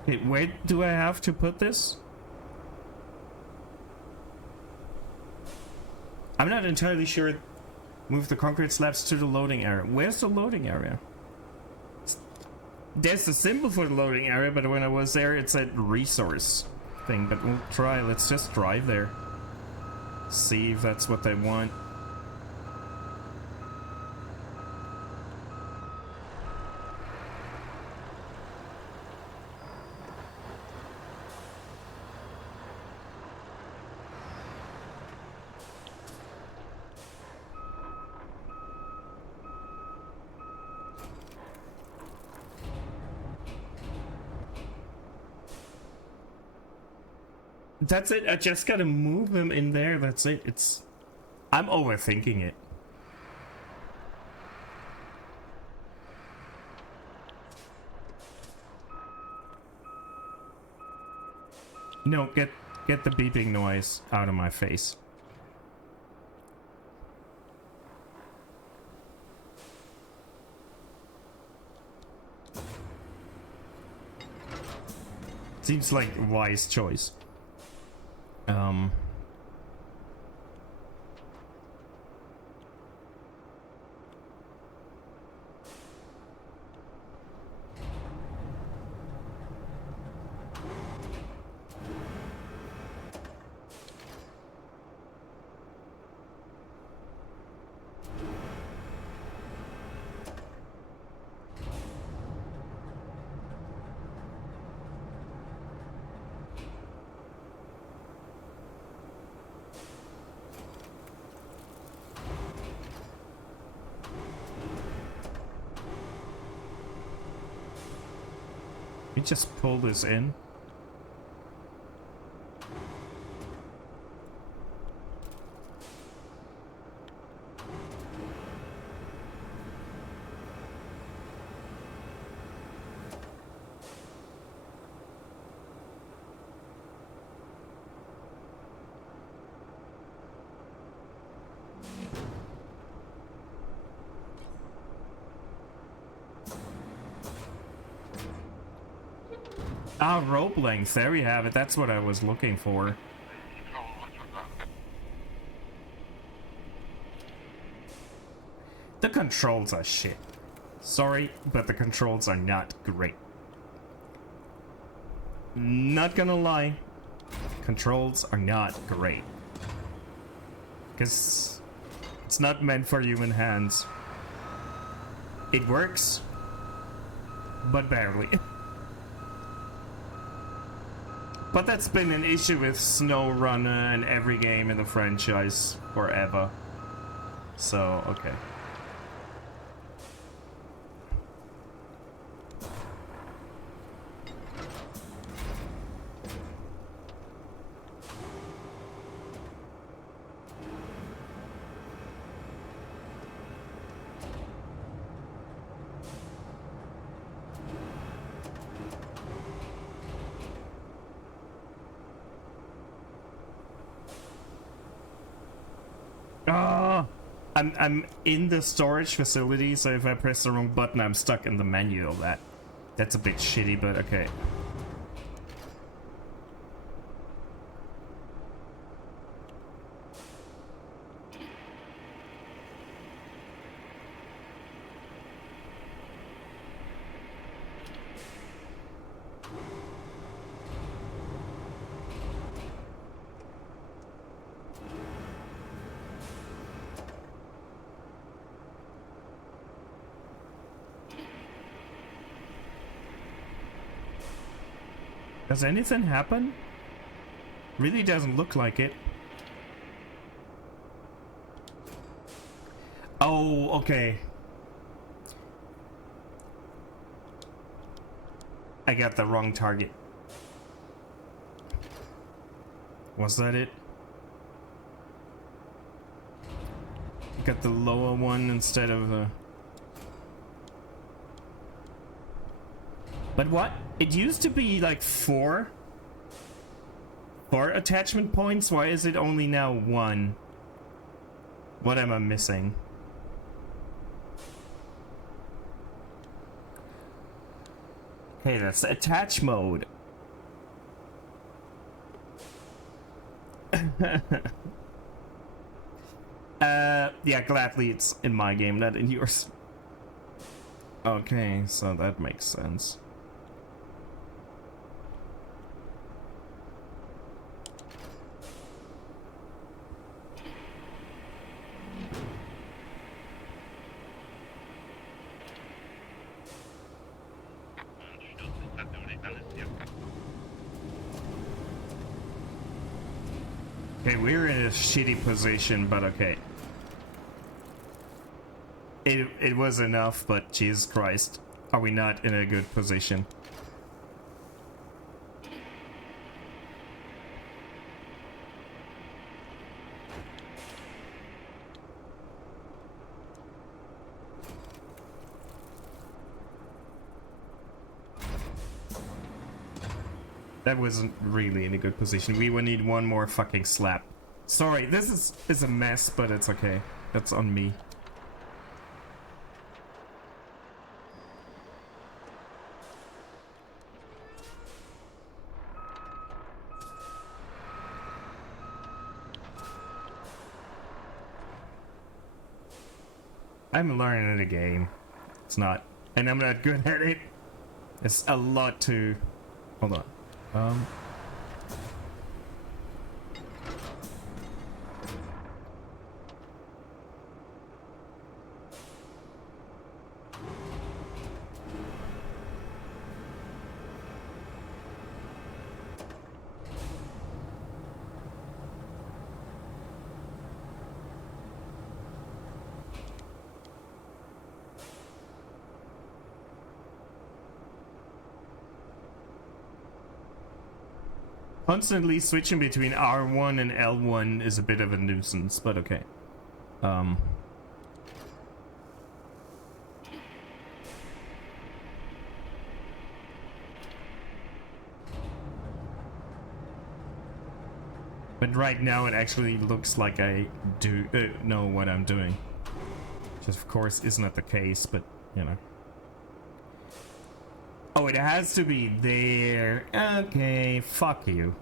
Okay, where do I have to put this? I'm not entirely sure. Move the concrete slabs to the loading area. Where's the loading area? There's the symbol for the loading area, but when I was there, it said resource thing. But we'll try. Let's just drive there. See if that's what they want. That's it. I just gotta move him in there. That's it. I'm overthinking it. No, get the beeping noise out of my face. Seems like a wise choice. We just pull this in. Ah, rope length. There we have it. That's what I was looking for. The controls are shit. Sorry, but the controls are not great. Not gonna lie. Controls are not great. Because it's not meant for human hands. It works, but barely. But that's been an issue with SnowRunner and every game in the franchise forever. So, okay. I'm in the storage facility, so if I press the wrong button, I'm stuck in the menu of that. That's a bit shitty, but okay. Does anything happen? Really doesn't look like it. Oh, okay. I got the wrong target. Was that it? Got the lower one instead of the... But what? It used to be like four attachment points. Why is it only now one? What am I missing? Okay, that's the attach mode. Yeah, gladly it's in my game, not in yours. Okay, so that makes sense. Okay, we're in a shitty position, but okay. It was enough, but Jesus Christ, are we not in a good position? That wasn't really in a good position. We will need one more fucking slap. Sorry, this is a mess, but it's okay. That's on me. I'm learning the game. It's not. And I'm not good at it. It's a lot to... Hold on. Constantly switching between R1 and L1 is a bit of a nuisance, but okay. But right now it actually looks like I do know what I'm doing. Which of course is not the case, but you know. Oh, it has to be there. Okay, fuck you.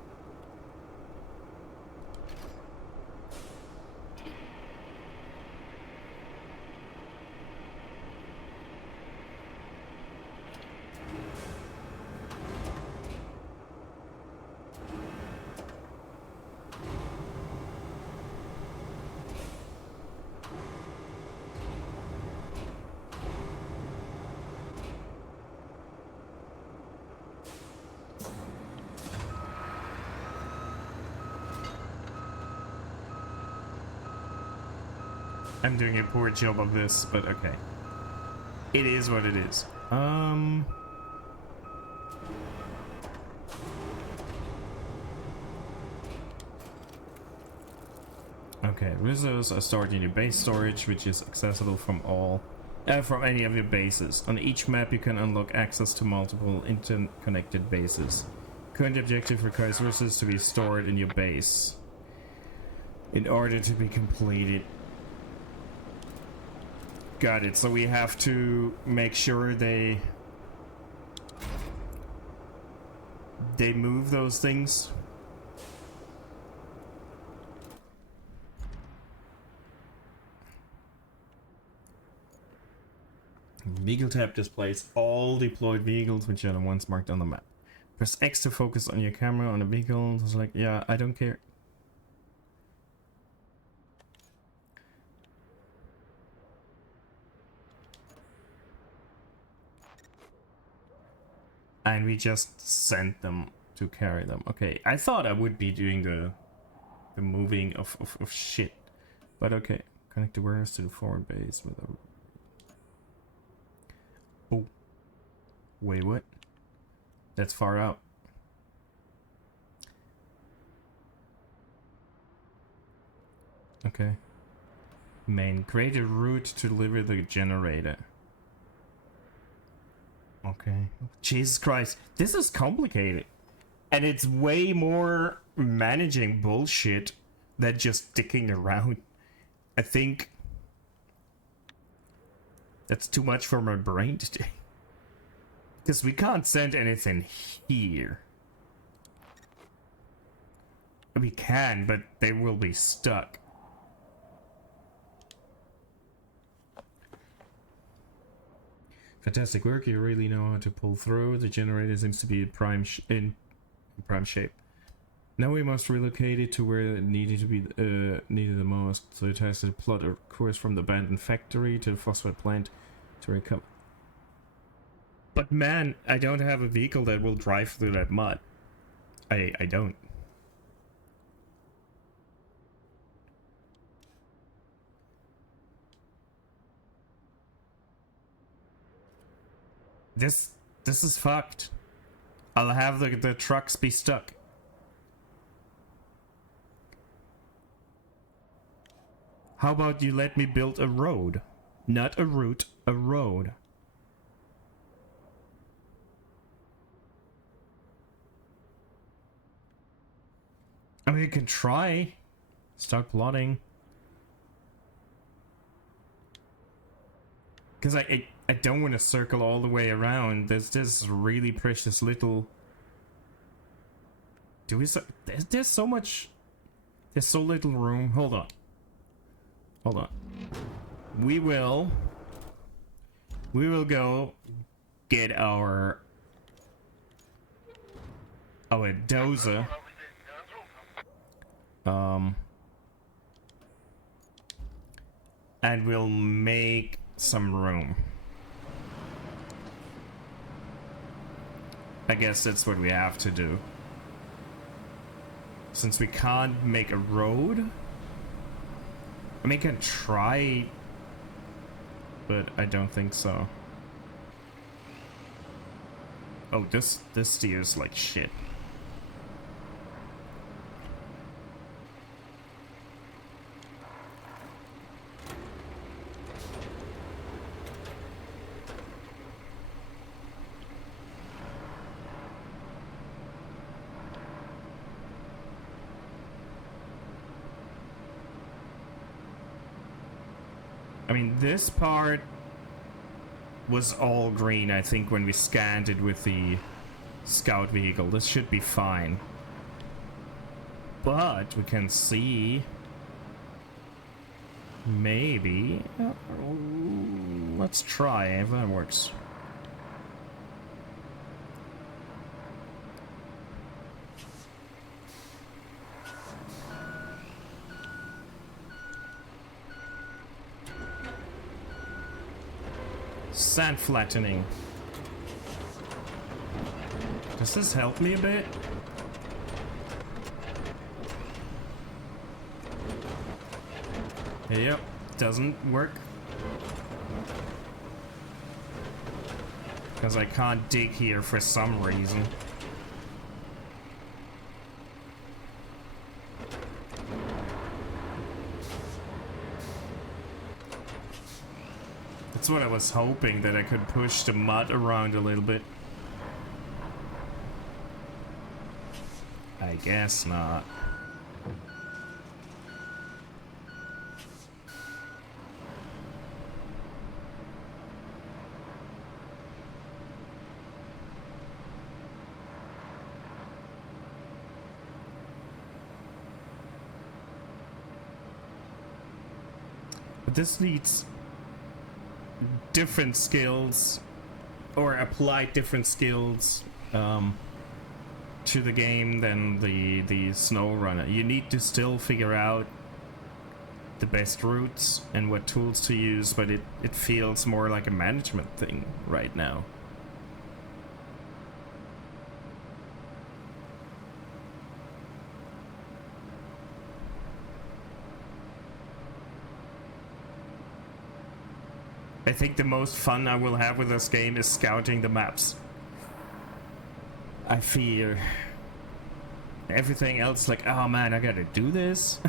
I'm doing a poor job of this, but okay. It is what it is. Okay, resources are stored in your base storage, which is accessible from from any of your bases. On each map, you can unlock access to multiple interconnected bases. Current objective requires resources to be stored in your base in order to be completed. Got it. So we have to make sure they move those things. Vehicle tab displays all deployed vehicles, which are the ones marked on the map. Press X to focus on your camera on the vehicle. It's like, yeah, I don't care. And we just sent them to carry them. Okay, I thought I would be doing the moving of shit. But okay. Connect the warehouse to the forward base with a... Oh. Wait, what? That's far out. Okay. Main, create a route to deliver the generator. Okay. Jesus Christ. This is complicated. And it's way more managing bullshit than just sticking around. I think that's too much for my brain to do. Because we can't send anything here. We can, but they will be stuck. Fantastic work, you really know how to pull through. The generator seems to be in prime shape. Now we must relocate it to where it needed to be needed the most. So it has to plot a course from the abandoned factory to the phosphate plant to recover. But man, I don't have a vehicle that will drive through that mud. I don't. This is fucked. I'll have the trucks be stuck. How about you let me build a road? Not a route, a road. I mean, we can try. Start plotting. Because I don't want to circle all the way around. There's this really precious little... Do we... There's so much... There's so little room. Hold on. Hold on. We will go get our dozer. And we'll make some room. I guess that's what we have to do. Since we can't make a road. I mean, I can try, but I don't think so. Oh, this steers like shit. I mean, this part was all green, I think, when we scanned it with the scout vehicle. This should be fine. But we can see... Maybe... let's try if that works. Sand flattening. Does this help me a bit? Yep, doesn't work. Because I can't dig here for some reason. That's what I was hoping, that I could push the mud around a little bit. I guess not. But this needs different skills, or apply different skills to the game than the snow runner. You need to still figure out the best routes and what tools to use, but it feels more like a management thing right now. I think the most fun I will have with this game is scouting the maps. I fear everything else, like, oh man, I gotta do this.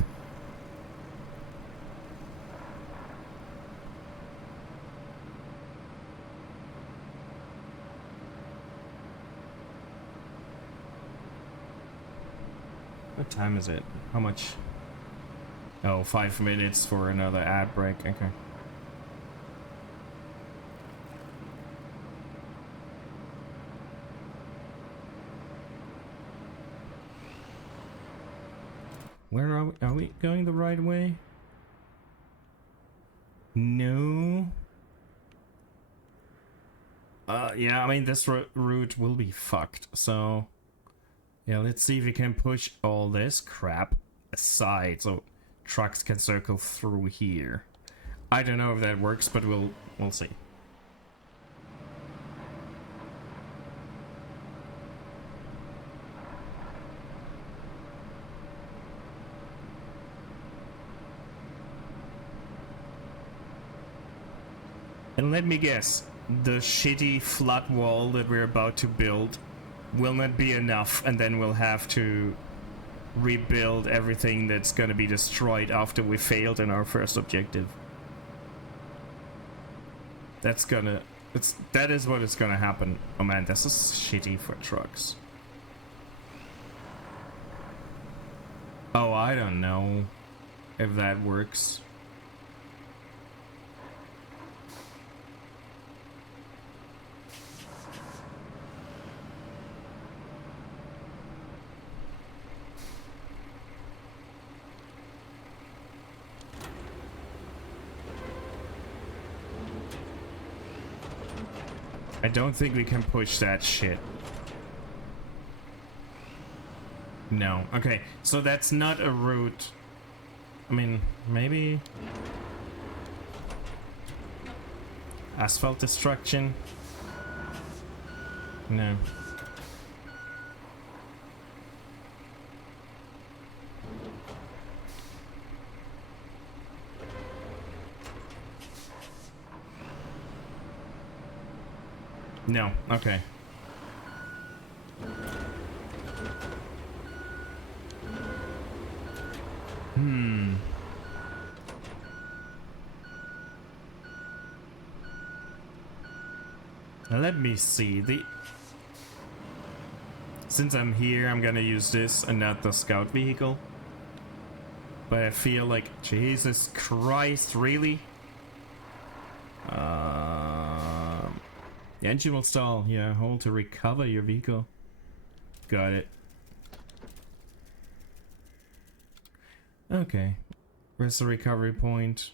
What time is it? How much? Oh, 5 minutes for another ad break. Okay. Where are we going the right way? No. Yeah, I mean, this route will be fucked, so... Yeah, let's see if we can push all this crap aside so trucks can circle through here. I don't know if that works, but we'll see. And let me guess, the shitty flood wall that we're about to build will not be enough, and then we'll have to rebuild everything that's gonna be destroyed after we failed in our first objective. That is what is gonna happen. Oh man, this is shitty for trucks. Oh, I don't know if that works. I don't think we can push that shit. No. Okay, so that's not a route. I mean, maybe... asphalt destruction? No. No, okay. Let me see. Since I'm here, I'm gonna use this and not the scout vehicle. But I feel like, Jesus Christ, really? The engine will stall. Yeah, hold to recover your vehicle. Got it. Okay. Where's the recovery point?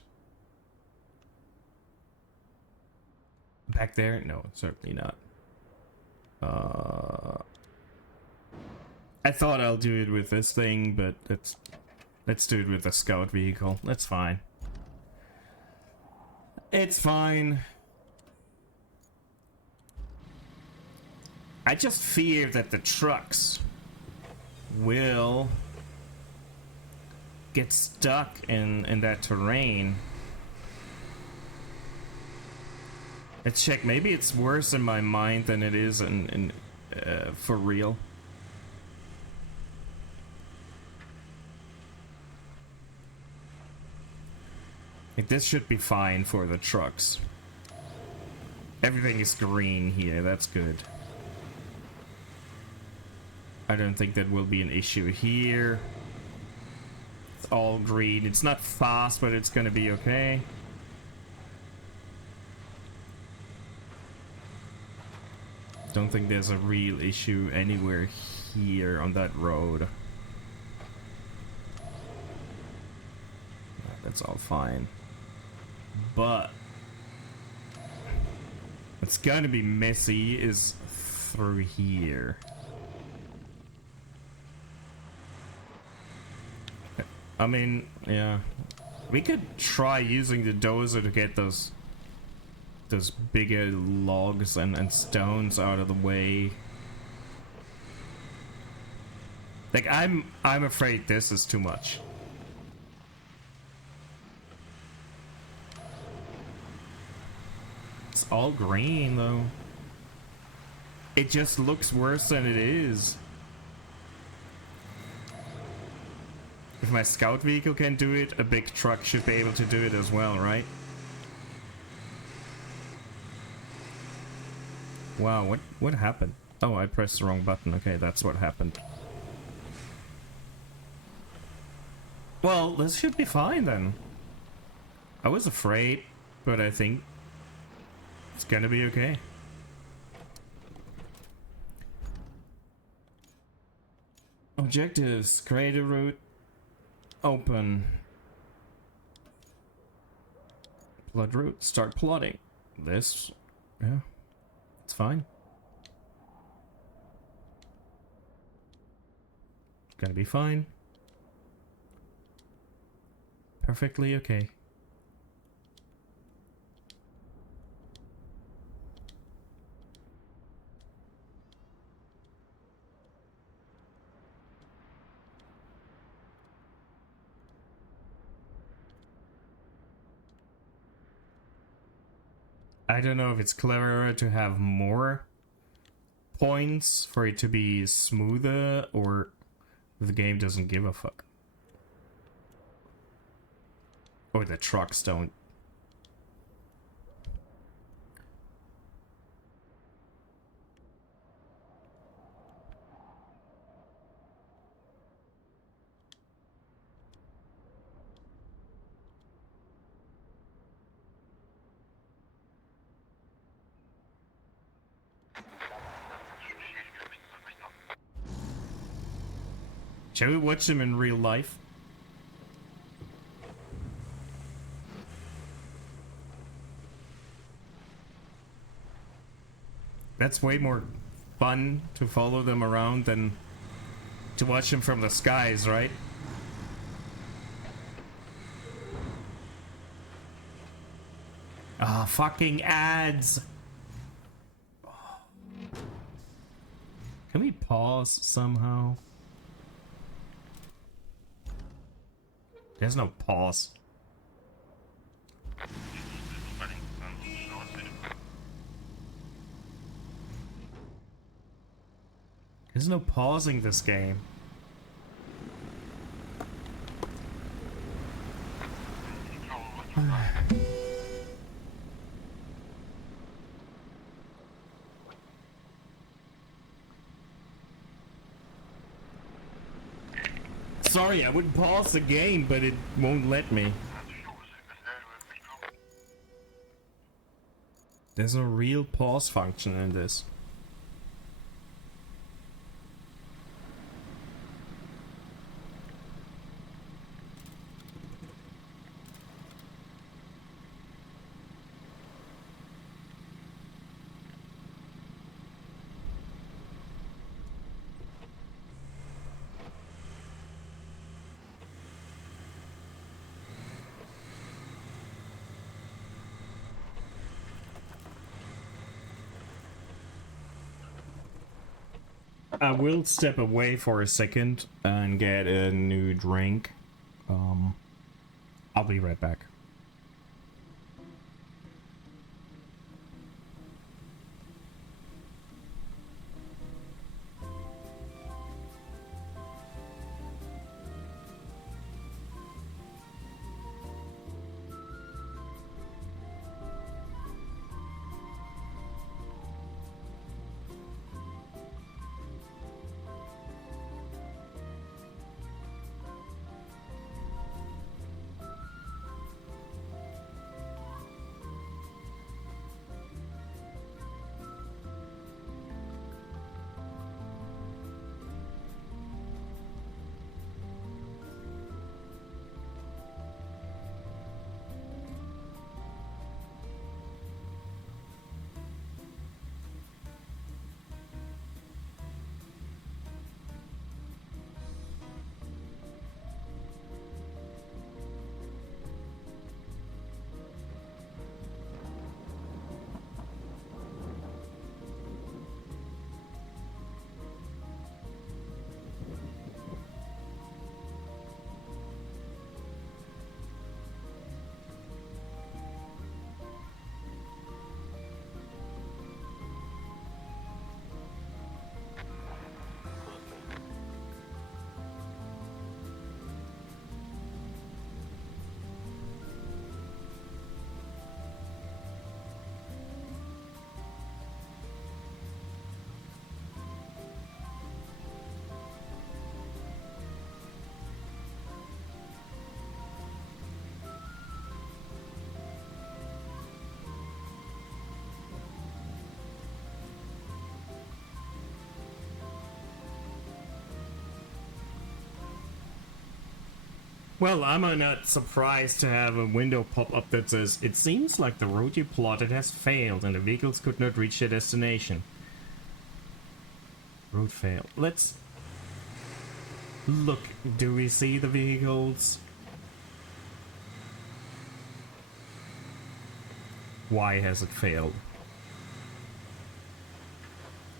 Back there? No, certainly not. I thought I'll do it with this thing, but let's do it with the scout vehicle. That's fine. It's fine. I just fear that the trucks will get stuck in that terrain. Let's check. Maybe it's worse in my mind than it is in for real. Like, this should be fine for the trucks. Everything is green here. That's good. I don't think that will be an issue here. It's all green. It's not fast, but it's gonna be okay. Don't think there's a real issue anywhere here on that road. That's all fine. But what's gonna be messy is through here. I mean, yeah. We could try using the dozer to get those bigger logs and stones out of the way. Like, I'm afraid this is too much. It's all green though. It just looks worse than it is. If my scout vehicle can do it, a big truck should be able to do it as well, right? Wow, what happened? Oh, I pressed the wrong button. Okay, that's what happened. Well, this should be fine then. I was afraid, but I think it's gonna be okay. Objectives. Create a route. Open. Plot route. Start plotting. This, yeah, it's fine. Gonna be fine. Perfectly okay. I don't know if it's cleverer to have more points for it to be smoother, or the game doesn't give a fuck. Or the trucks don't. Shall we watch them in real life? That's way more fun to follow them around than to watch them from the skies, right? Ah, fucking ads! Can we pause somehow? There's no pause. There's no pausing this game. Sorry, I would pause the game, but it won't let me. There's a real pause function in this. I will step away for a second and get a new drink. I'll be right back. Well, I'm not surprised to have a window pop up that says, "It seems like the road you plotted has failed and the vehicles could not reach their destination." Road failed. Let's look. Do we see the vehicles? Why has it failed?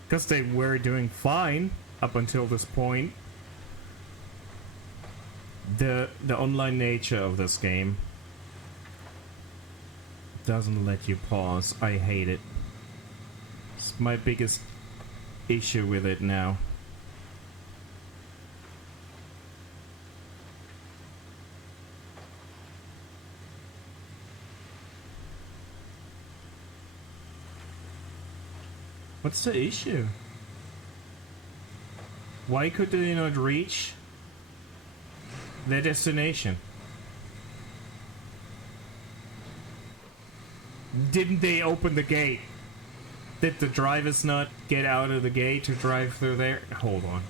Because they were doing fine up until this point. The online nature of this game doesn't let you pause. I hate it. It's my biggest issue with it now. What's the issue? Why could they not reach their destination? Didn't they open the gate? Did the drivers not get out of the gate to drive through there? Hold on.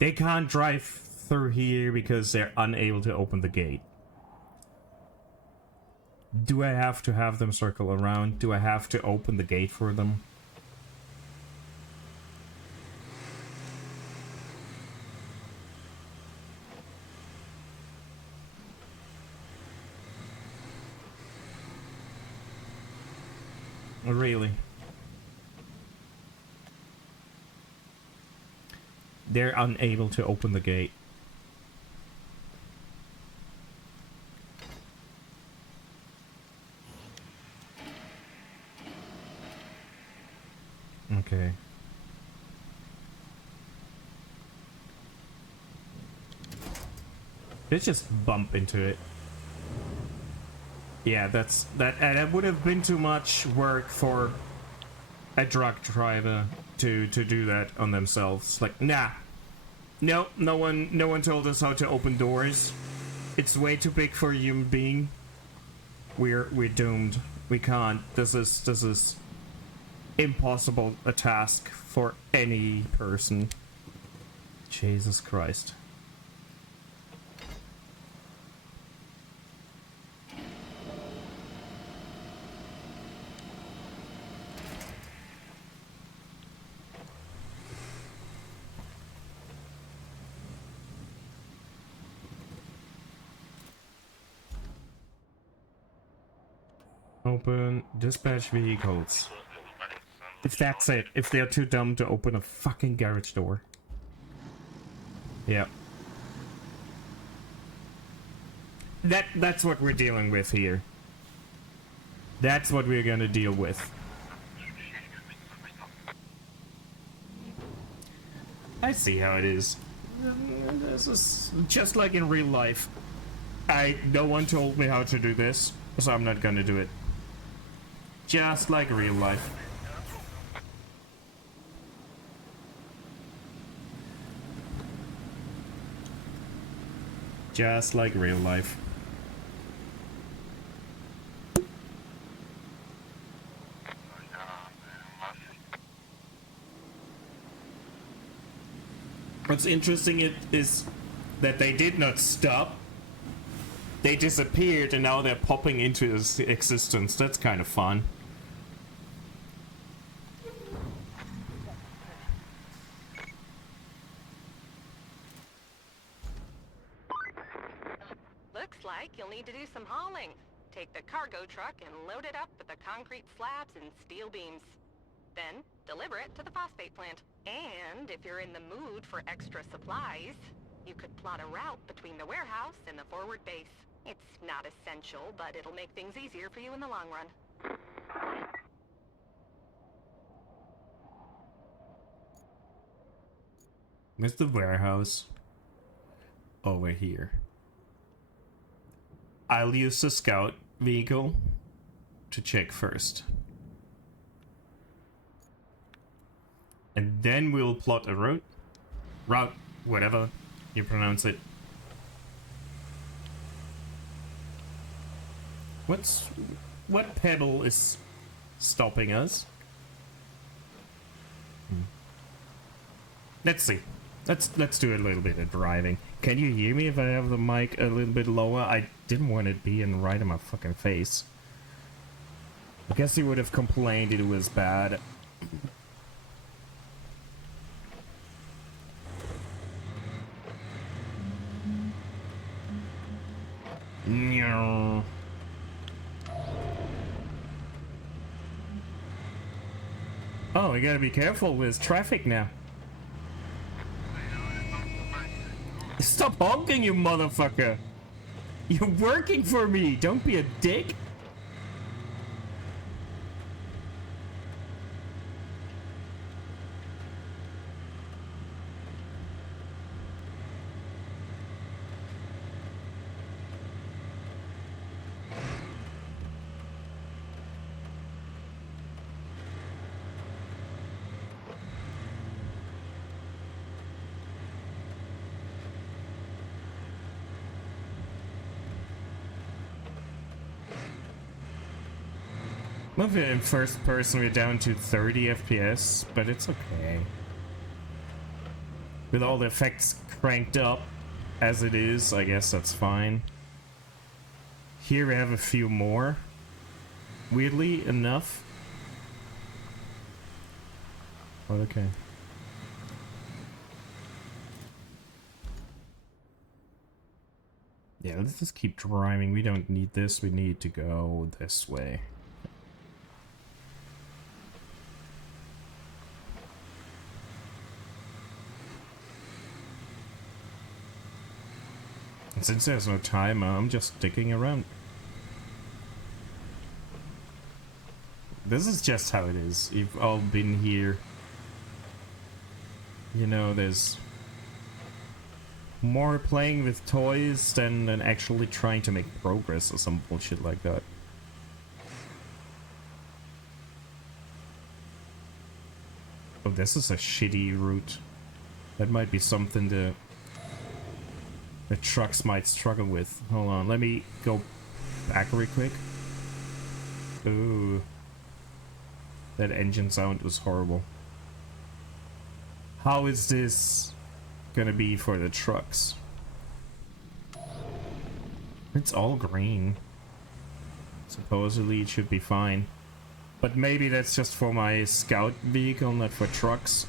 They can't drive through here because they're unable to open the gate. Do I have to have them circle around? Do I have to open the gate for them? Really? They're unable to open the gate. Okay. Let's just bump into it. Yeah, that would have been too much work for a truck driver to do that on themselves. Like, nah. No one told us how to open doors. It's way too big for a human being. We're doomed. We can't. This is impossible a task for any person. Jesus Christ. Open dispatch vehicles. If that's it, if they're too dumb to open a fucking garage door. Yeah. That's what we're dealing with here. That's what we're gonna deal with. I see how it is. This is just like in real life. No one told me how to do this, so I'm not gonna do it. Just like real life. Just like real life. What's interesting is that they did not stop. They disappeared and now they're popping into existence. That's kind of fun. Looks like you'll need to do some hauling. Take the cargo truck and load it up with the concrete slabs and steel beams. Then, deliver it to the phosphate plant. And if you're in the mood for extra supplies, you could plot a route between the warehouse and the forward base. It's not essential, but it'll make things easier for you in the long run. Where's the warehouse? Over here. I'll use the scout vehicle to check first. And then we'll plot a route. Route, whatever you pronounce it. What pedal is stopping us? Let's see. Let's do a little bit of driving. Can you hear me if I have the mic a little bit lower? I didn't want it being right in my fucking face. I guess he would have complained it was bad. No. Oh, we gotta be careful with traffic now. Stop honking, you motherfucker! You're working for me! Don't be a dick! Moving in first person, we're down to 30 FPS, but it's okay. With all the effects cranked up as it is, I guess that's fine. Here we have a few more. Weirdly enough. Oh, okay. Yeah, let's just keep driving. We don't need this. We need to go this way. And since there's no timer, I'm just sticking around. This is just how it is. You've all been here. You know, there's more playing with toys than actually trying to make progress or some bullshit like that. Oh, this is a shitty route. That might be something the trucks might struggle with. Hold on, let me go back real quick. Ooh. That engine sound was horrible. How is this gonna be for the trucks? It's all green. Supposedly it should be fine. But maybe that's just for my scout vehicle, not for trucks.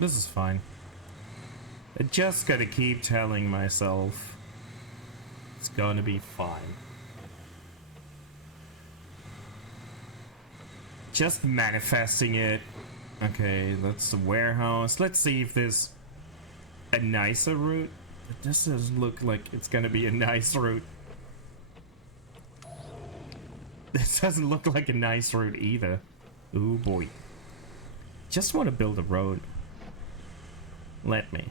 This is fine. I just gotta keep telling myself it's gonna be fine. Just manifesting it. Okay, that's the warehouse. Let's see if there's a nicer route. This doesn't look like it's gonna be a nice route. This doesn't look like a nice route either. Ooh boy. Just want to build a road. Let me.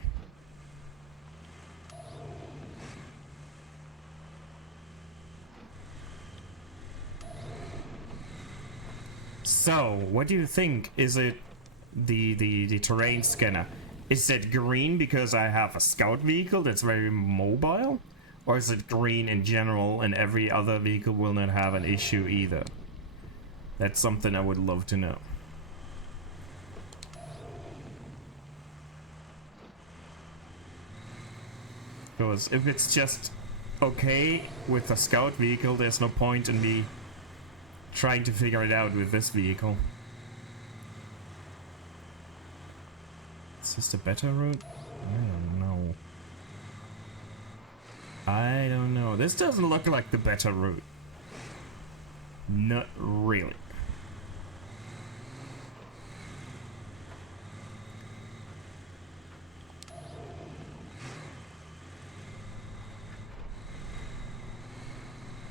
So, what do you think? Is it the terrain scanner? Is it green because I have a scout vehicle that's very mobile? Or is it green in general and every other vehicle will not have an issue either? That's something I would love to know. Because if it's just okay with a scout vehicle, there's no point in me trying to figure it out with this vehicle. Is this the better route? I don't know. I don't know. This doesn't look like the better route. Not really.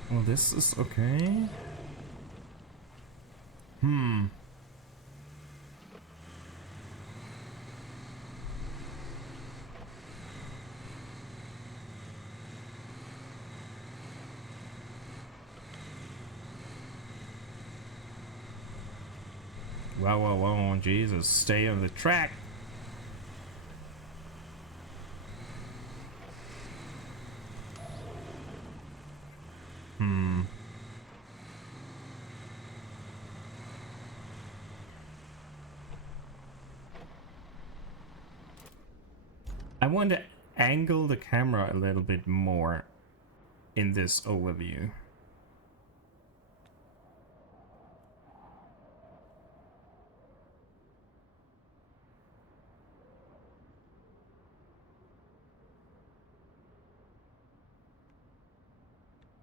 Well, this is okay. Wow, wow, wow, Jesus, stay on the track. I want to angle the camera a little bit more in this overview.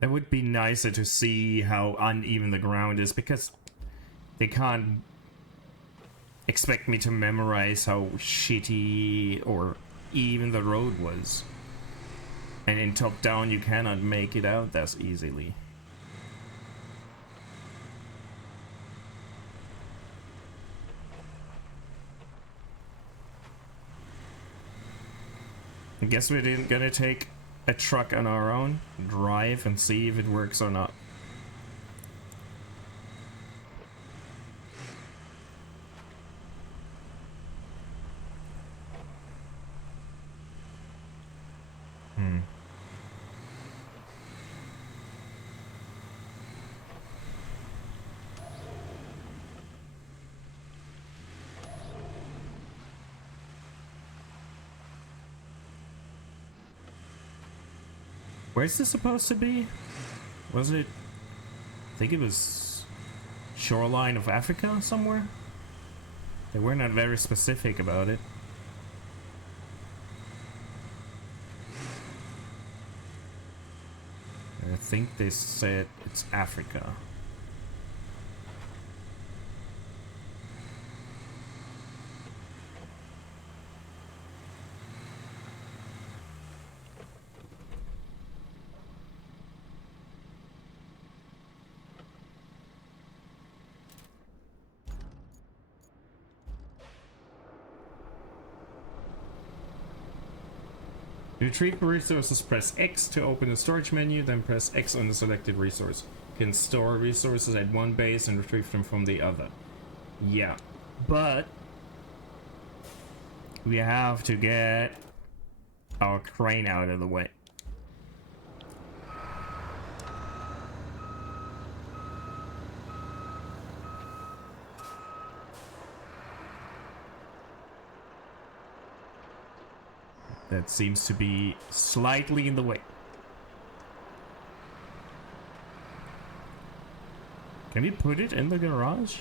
It would be nicer to see how uneven the ground is, because they can't expect me to memorize how shitty or even the road was. And in top down you cannot make it out that easily. I guess we're gonna take a truck on our own, drive and see if it works or not. Where's this supposed to be? Was it? I think it was shoreline of Africa somewhere. They were not very specific about it. I think they said it's Africa. To retrieve resources, press X to open the storage menu, then press X on the selected resource. You can store resources at one base and retrieve them from the other. Yeah, but we have to get our crane out of the way. That seems to be slightly in the way. Can we put it in the garage?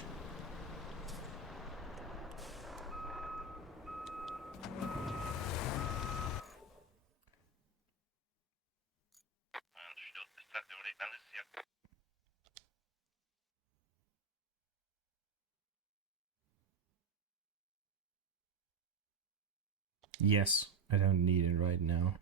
Yes, I don't need it right now.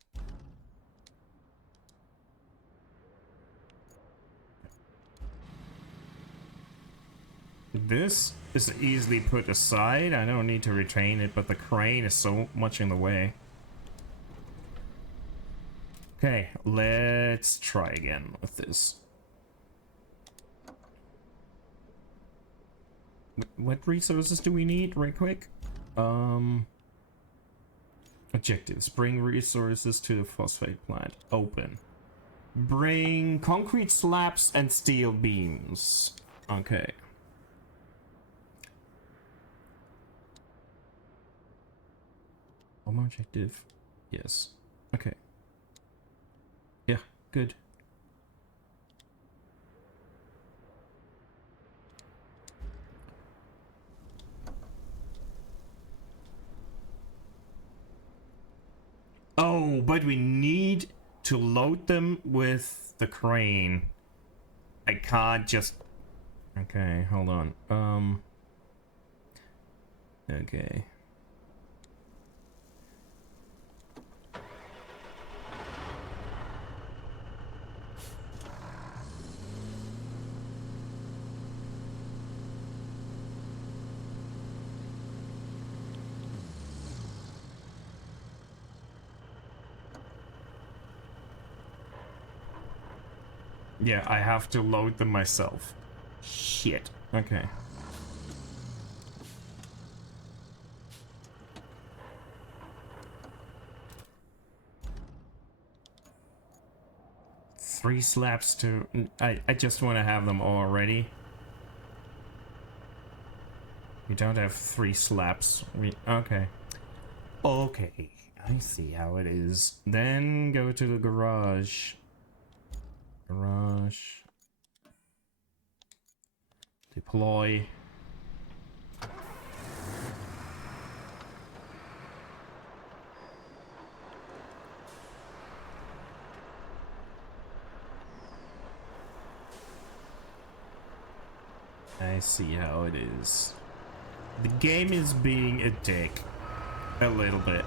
This is easily put aside. I don't need to retain it, but the crane is so much in the way. Okay, let's try again with this. What resources do we need, right quick? Objectives. Bring resources to the phosphate plant. Open. Bring concrete slabs and steel beams. Okay. Home objective. Yes. Okay. Yeah, good. Oh, but we need to load them with the crane. I can't just... Okay, hold on. Okay. Yeah, I have to load them myself. Shit. Okay. Three slabs to... I just want to have them all ready. We don't have 3 slabs. Okay. Okay. I see how it is. Then go to the garage. Garage. Deploy. I see how it is. The game is being a dick. A little bit.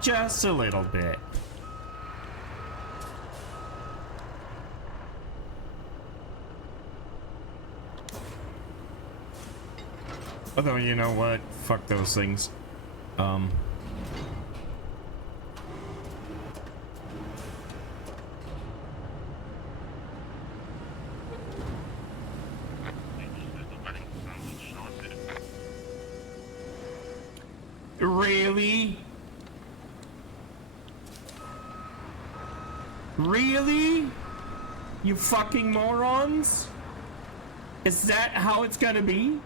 Just a little bit. Although, you know what? Fuck those things. Really? Really? You fucking morons? Is that how it's gonna be?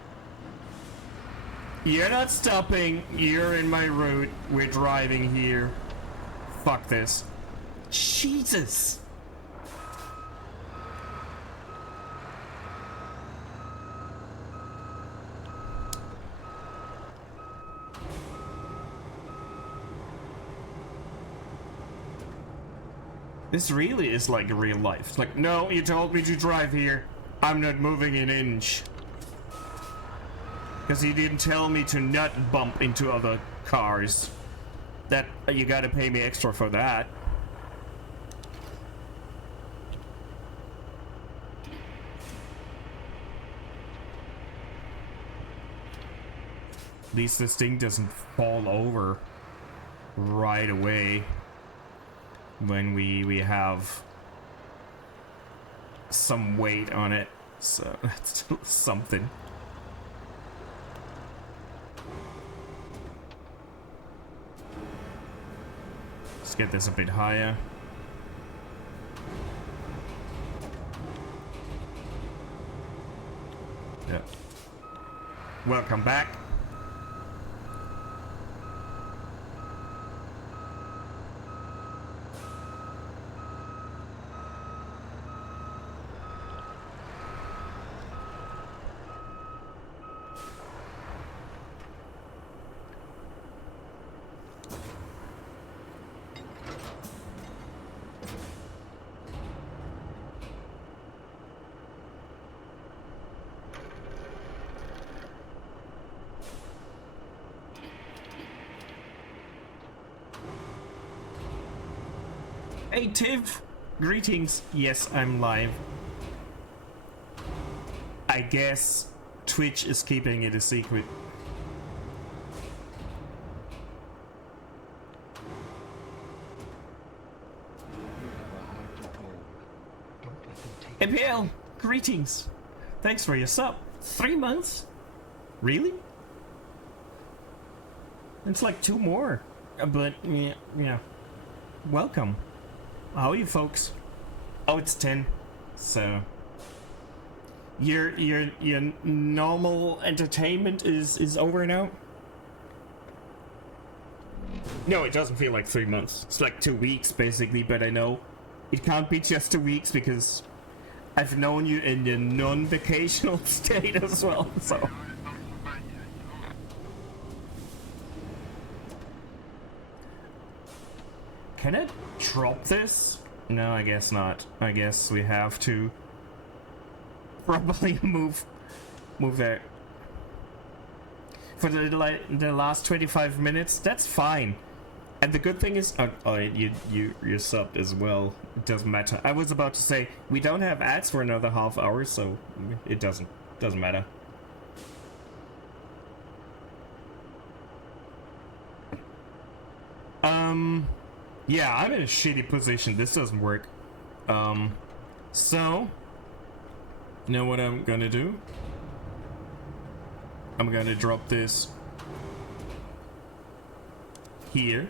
You're not stopping. You're in my route. We're driving here. Fuck this. Jesus! This really is like real life. It's like, no, you told me to drive here. I'm not moving an inch. Because you didn't tell me to not bump into other cars. That, you gotta pay me extra for that. At least this thing doesn't fall over right away when we have some weight on it. So that's something. Let's get this a bit higher. Yeah. Welcome back. Hey Tiv, greetings. Yes, I'm live. I guess Twitch is keeping it a secret. MPL, greetings. Thanks for your sub. 3 months? Really? It's like 2 more. But yeah. Welcome. How are you folks? Oh, it's 10. So your normal entertainment is over now? No, it doesn't feel like 3 months. It's like 2 weeks basically, but I know it can't be just 2 weeks because I've known you in the non-vacational state as well, so. Can it drop this? No, I guess not. I guess we have to probably move there. For the last 25 minutes, that's fine. And the good thing is, you're subbed as well. It doesn't matter. I was about to say we don't have ads for another half hour, so it doesn't matter. Yeah, I'm in a shitty position. This doesn't work. So you know what I'm gonna do? I'm gonna drop this here.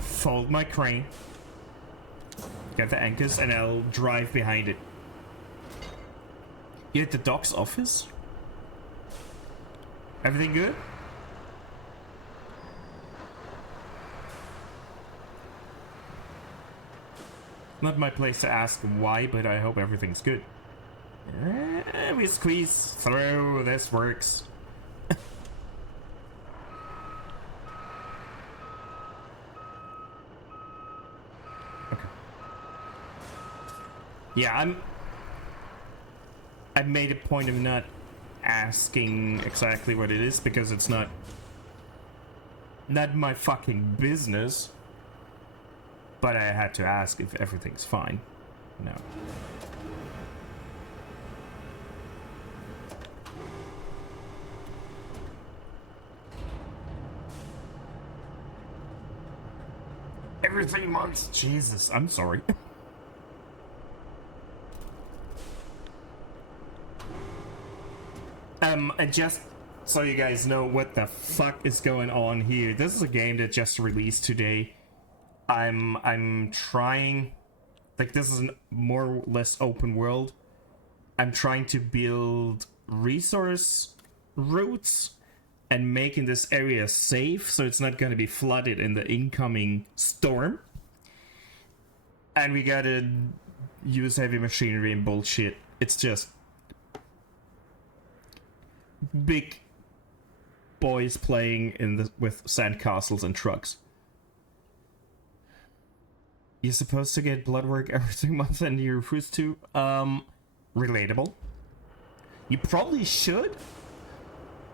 Fold my crane. Get the anchors and I'll drive behind it. You at the doc's office? Everything good? Not my place to ask why, but I hope everything's good. We squeeze through. This works. Okay. Yeah, I've made a point of not asking exactly what it is because it's not my fucking business. But I had to ask if everything's fine. No. Every 3 months. Jesus, I'm sorry. I just so you guys know what the fuck is going on here. This is a game that just released today. I'm trying, like, this is a more or less open world. I'm trying to build resource routes and making this area safe so it's not going to be flooded in the incoming storm. And we gotta use heavy machinery and bullshit. It's just big boys playing with sandcastles and trucks. You're supposed to get blood work every 3 months and you refuse to. Relatable. You probably should,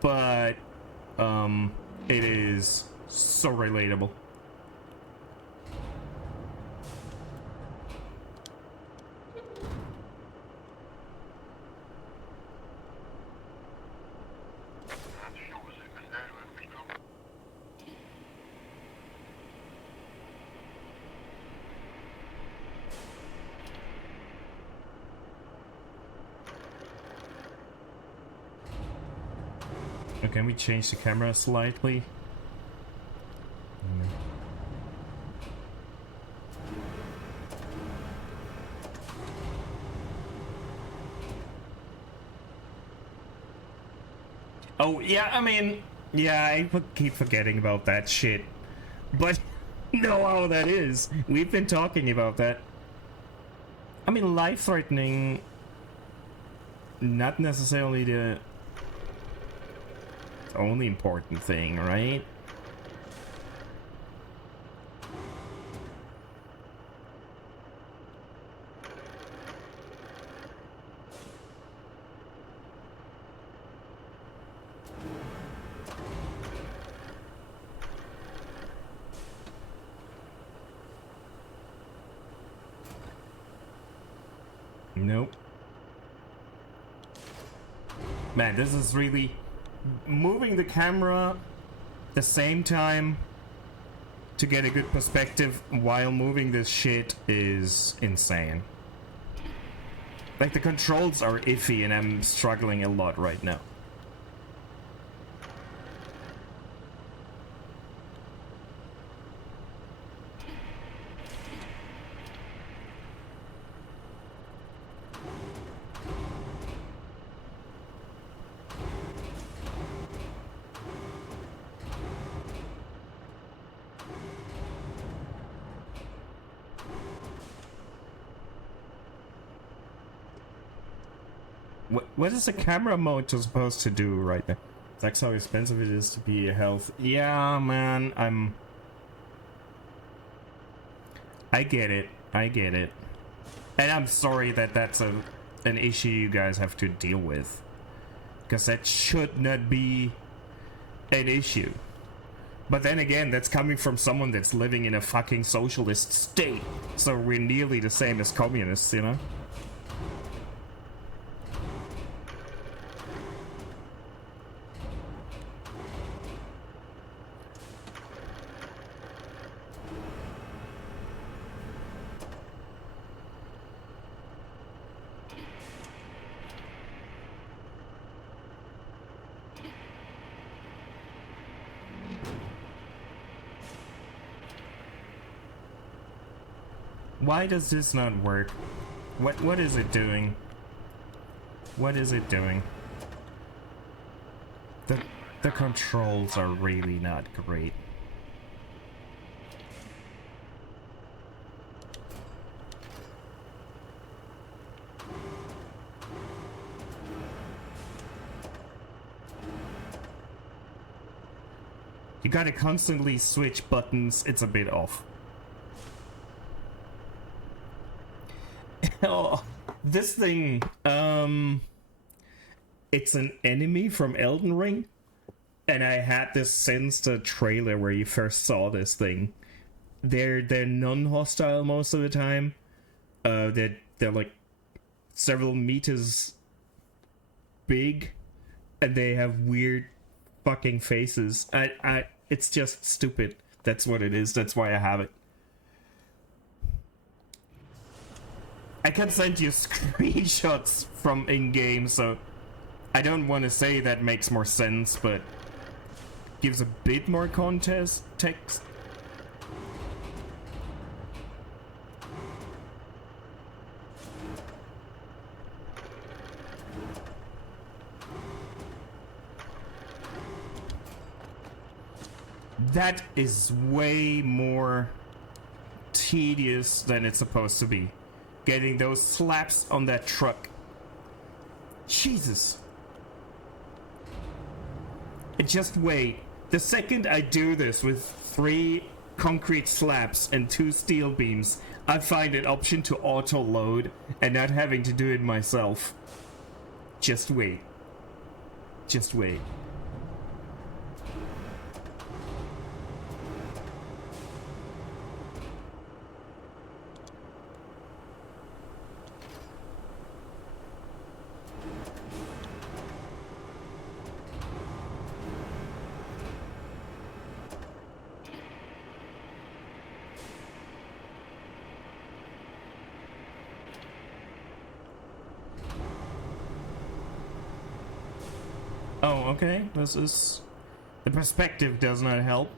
but it is so relatable. Can we change the camera slightly? Oh, yeah, I mean, yeah, I keep forgetting about that shit. But know how that is. We've been talking about that. I mean, life-threatening, not necessarily the only important thing, right? Nope. Man, this is really moving the camera the same time to get a good perspective while moving this shit is insane. Like, the controls are iffy and I'm struggling a lot right now. What is the camera mode supposed to do right now? That's how expensive it is to be a health. Yeah, man, I get it. I get it. And I'm sorry that that's an issue you guys have to deal with. Because that should not be an issue. But then again, that's coming from someone that's living in a fucking socialist state. So we're nearly the same as communists, you know? Why does this not work? What is it doing? What is it doing? The controls are really not great. You gotta constantly switch buttons, it's a bit off. Oh, this thing, it's an enemy from Elden Ring, and I had this since the trailer where you first saw this thing. They're non-hostile most of the time. They're like several meters big, and they have weird fucking faces. It's just stupid. That's what it is. That's why I have it. I can send you screenshots from in-game, so I don't want to say that makes more sense, but gives a bit more context. Text. That is way more tedious than it's supposed to be. Getting those slaps on that truck. Jesus. Just wait. The second I do this with 3 concrete slabs and 2 steel beams, I find an option to auto-load and not having to do it myself. Just wait. Just wait. Oh, okay. This is... The perspective does not help.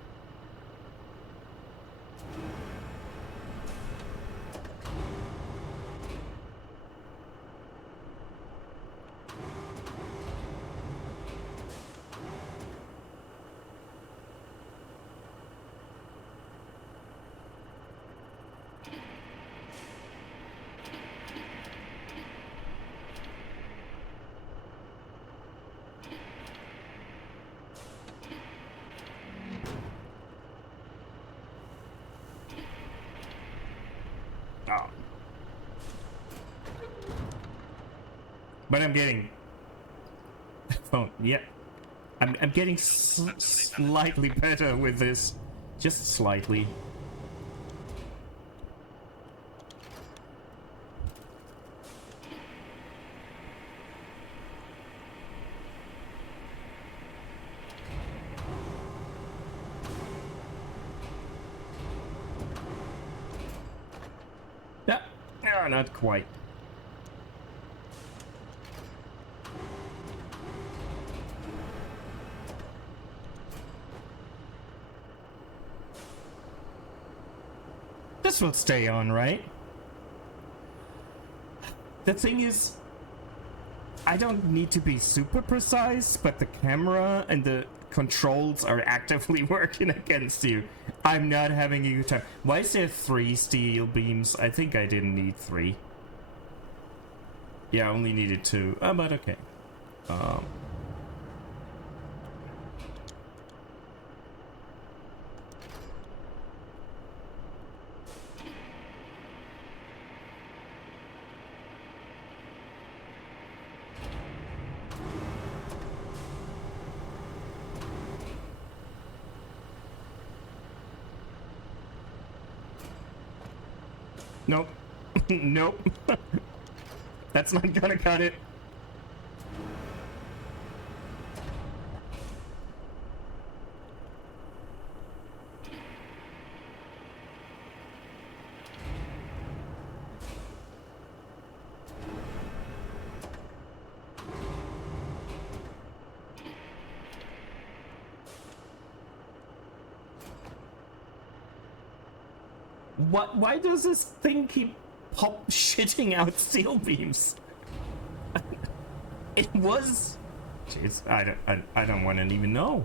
Oh. But I'm getting... Oh, yeah. I'm getting slightly better with this. Just slightly. Yeah, no, not quite. This will stay on, right? The thing is, I don't need to be super precise, but the camera and the controls are actively working against you. I'm not having a good time. Why is there 3 steel beams? I think I didn't need 3. Yeah, I only needed 2. Oh, but okay. Nope. Nope. That's not gonna cut it. What? Why does this thing keep shitting out steel beams? It was... Jeez, I don't want to even know.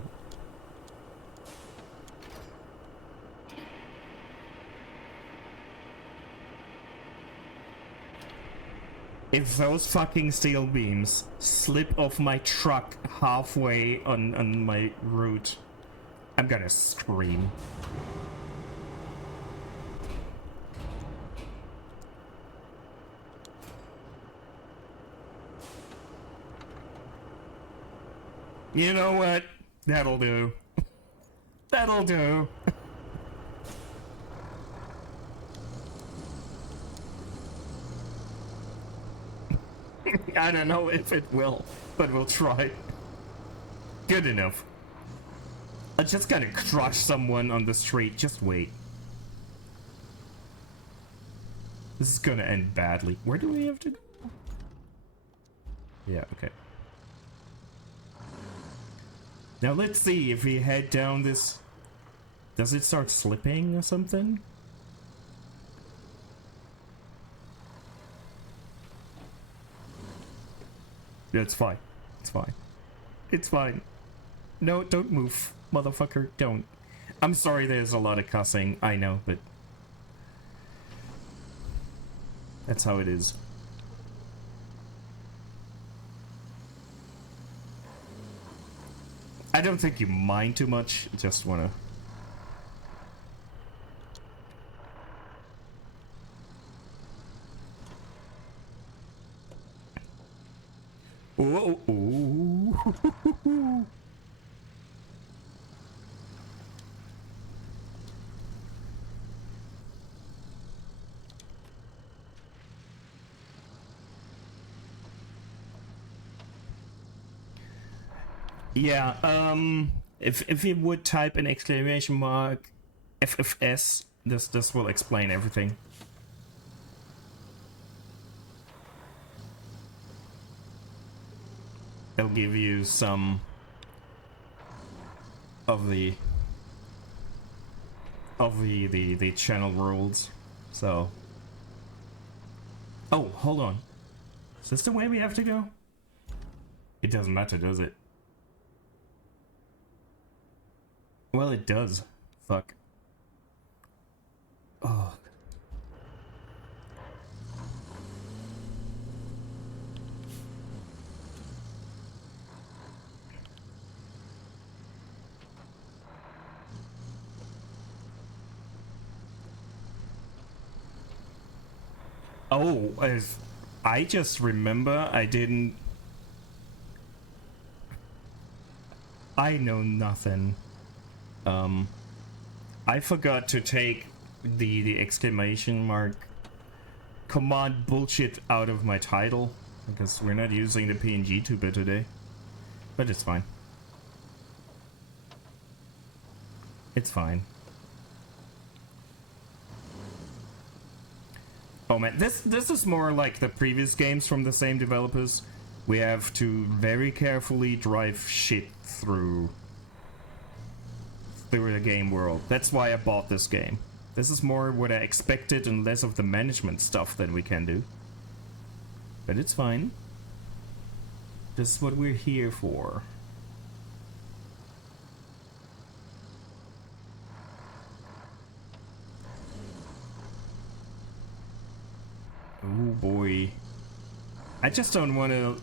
If those fucking steel beams slip off my truck halfway on my route, I'm gonna scream. You know what? That'll do. That'll do. I don't know if it will, but we'll try. Good enough. I just gotta crush someone on the street. Just wait. This is gonna end badly. Where do we have to go? Yeah, okay. Now let's see if we head down this... Does it start slipping or something? Yeah, it's fine. It's fine. It's fine. No, don't move, motherfucker. Don't. I'm sorry there's a lot of cussing. I know, but... That's how it is. I don't think you mind too much. Just wanna... Whoa! Ooh. Yeah, if you would type an exclamation mark FFS, this will explain everything. It'll give you some of the channel rules. So, oh, hold on. Is this the way we have to go? It doesn't matter, does it? Well, it does. Fuck. Oh. Oh, I just remember I didn't... I know nothing. I forgot to take the exclamation mark command bullshit out of my title, because we're not using the PNG tuber today. But it's fine. It's fine. Oh man, this is more like the previous games from the same developers. We have to very carefully drive shit through the game world. That's why I bought this game. This is more what I expected and less of the management stuff that we can do. But it's fine. This is what we're here for. Oh boy. I just don't want to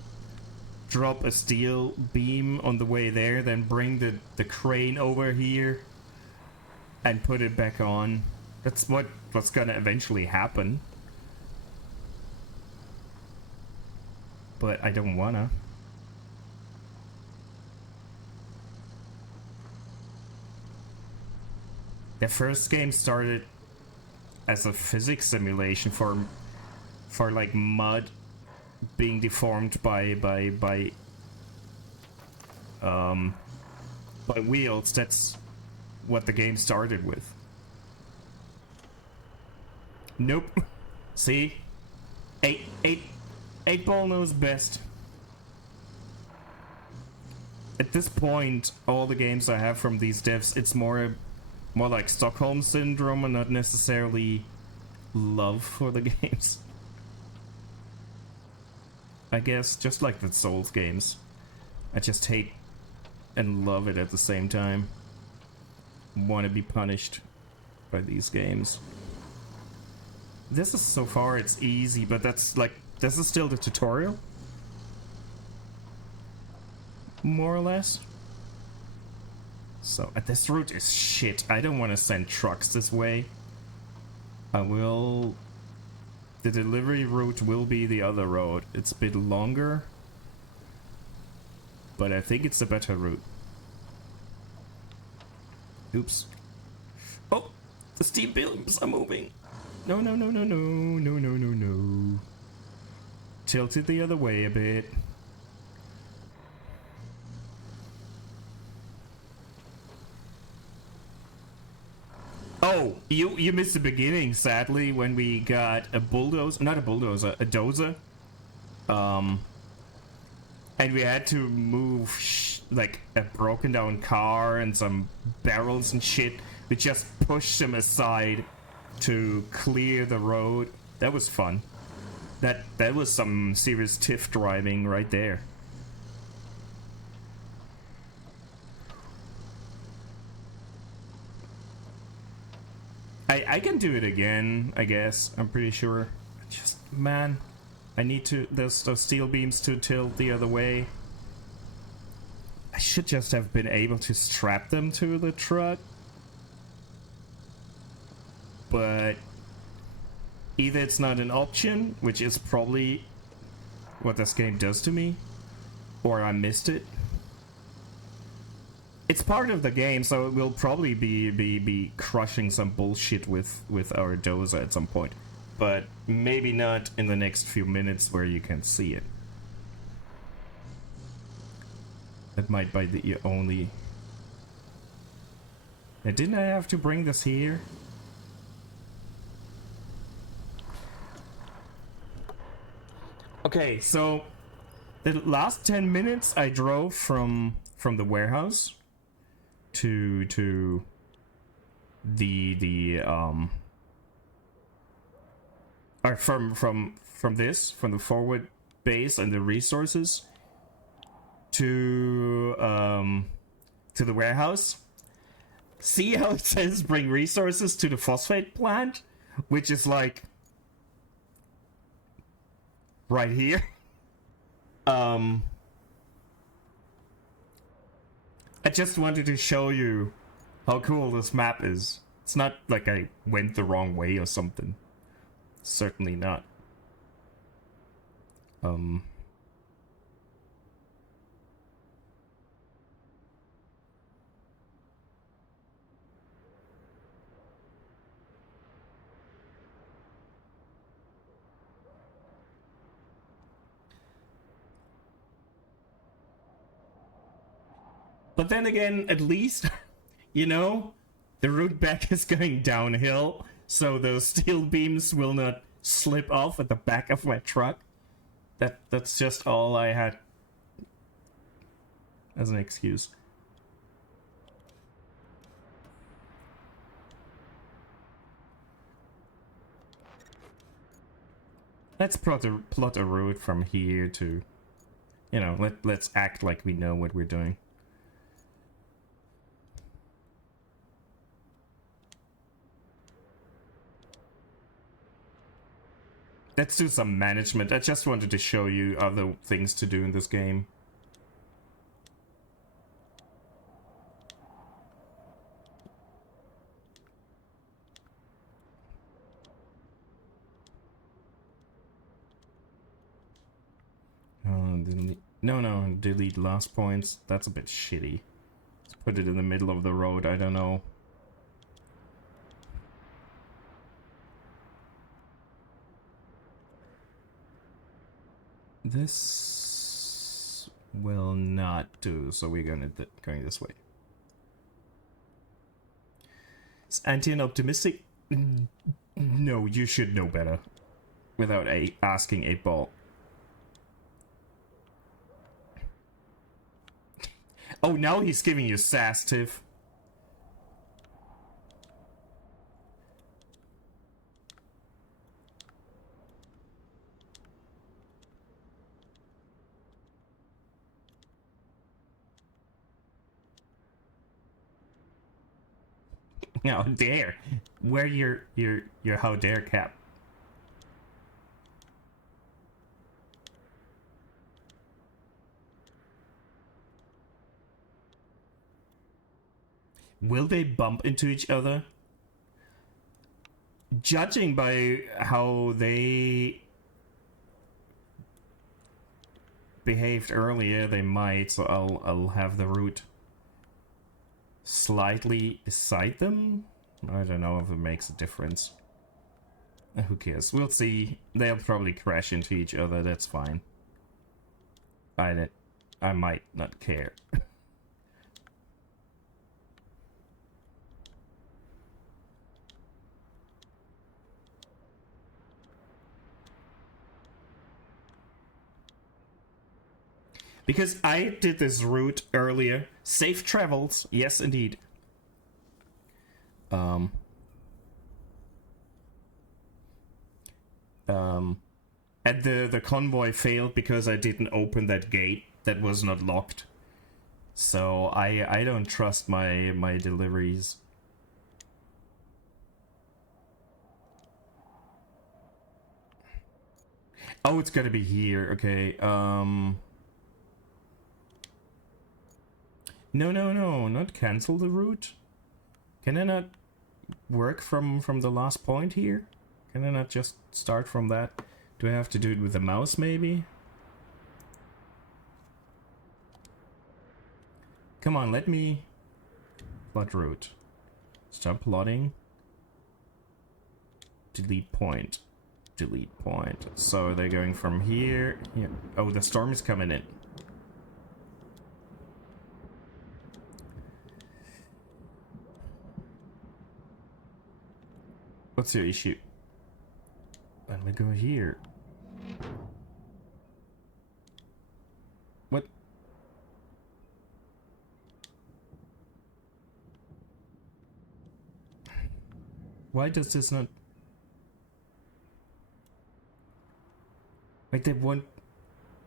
drop a steel beam on the way there, then bring the crane over here and put it back on. That's what's gonna eventually happen. But I don't wanna. The first game started as a physics simulation for like mud being deformed by wheels. That's what the game started with. Nope. See? 8-Ball knows best. At this point, all the games I have from these devs, it's more like Stockholm Syndrome and not necessarily love for the games. I guess, just like the Souls games. I just hate and love it at the same time. Want to be punished by these games. This is, so far, it's easy, but that's like, this is still the tutorial? More or less. So, this route is shit. I don't want to send trucks this way. I will... The delivery route will be the other road. It's a bit longer, but I think it's a better route. Oops. Oh! The steam beams are moving! No, no, no, no, no, no, no, no, no. Tilt it the other way a bit. Oh, you missed the beginning, sadly, when we got a bulldozer, not a bulldozer, a dozer. And we had to move like a broken down car and some barrels and shit. We just pushed them aside to clear the road. That was fun. That was some serious TIFF driving right there. I can do it again, I guess. I'm pretty sure. Just, man, I need to those steel beams to tilt the other way. I should just have been able to strap them to the truck. But either it's not an option, which is probably what this game does to me, or I missed it. It's part of the game, so we'll probably be crushing some bullshit with our dozer at some point. But maybe not in the next few minutes where you can see it. That might be the only... Didn't I have to bring this here? Okay, so the last 10 minutes I drove from the warehouse to the or from the forward base and the resources to the warehouse. See how it says bring resources to the phosphate plant, which is like right here. I just wanted to show you how cool this map is. It's not like I went the wrong way or something. Certainly not. But then again, at least, you know, the route back is going downhill, so those steel beams will not slip off at the back of my truck. That's just all I had as an excuse. Let's plot a route from here to, you know, let's act like we know what we're doing. Let's do some management. I just wanted to show you other things to do in this game. No, delete last points. That's a bit shitty. Let's put it in the middle of the road. I don't know. This will not do, so we're going this way. Is Antian optimistic? No, you should know better. Without asking 8-Ball. Oh, now he's giving you sass, Tiff. How dare! Wear your how dare cap. Will they bump into each other? Judging by how they behaved earlier, they might, so I'll have the route slightly beside them. I don't know if it makes a difference. Who cares? We'll see. They'll probably crash into each other, that's fine. I might not care. Because I did this route earlier. Safe travels. Yes, indeed. And the convoy failed because I didn't open that gate that was not locked. So I don't trust my deliveries. Oh, it's gotta be here. Okay. No, not cancel the route. Can I not work from the last point here? Can I not just start from that? Do I have to do it with the mouse, maybe? Come on, let me... Plot route. Stop plotting. Delete point. Delete point. So they're going from here... Here. Oh, the storm is coming in. What's your issue? Let me go here. What? Why does this not... Wait, they want...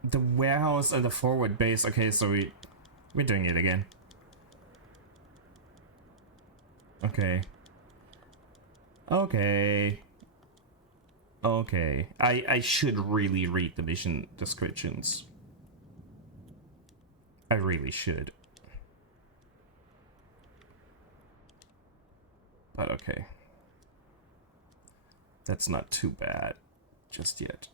The warehouse and the forward base. Okay, so we're doing it again. Okay. Okay. Okay. I should really read the mission descriptions. I really should. But okay. That's not too bad just yet.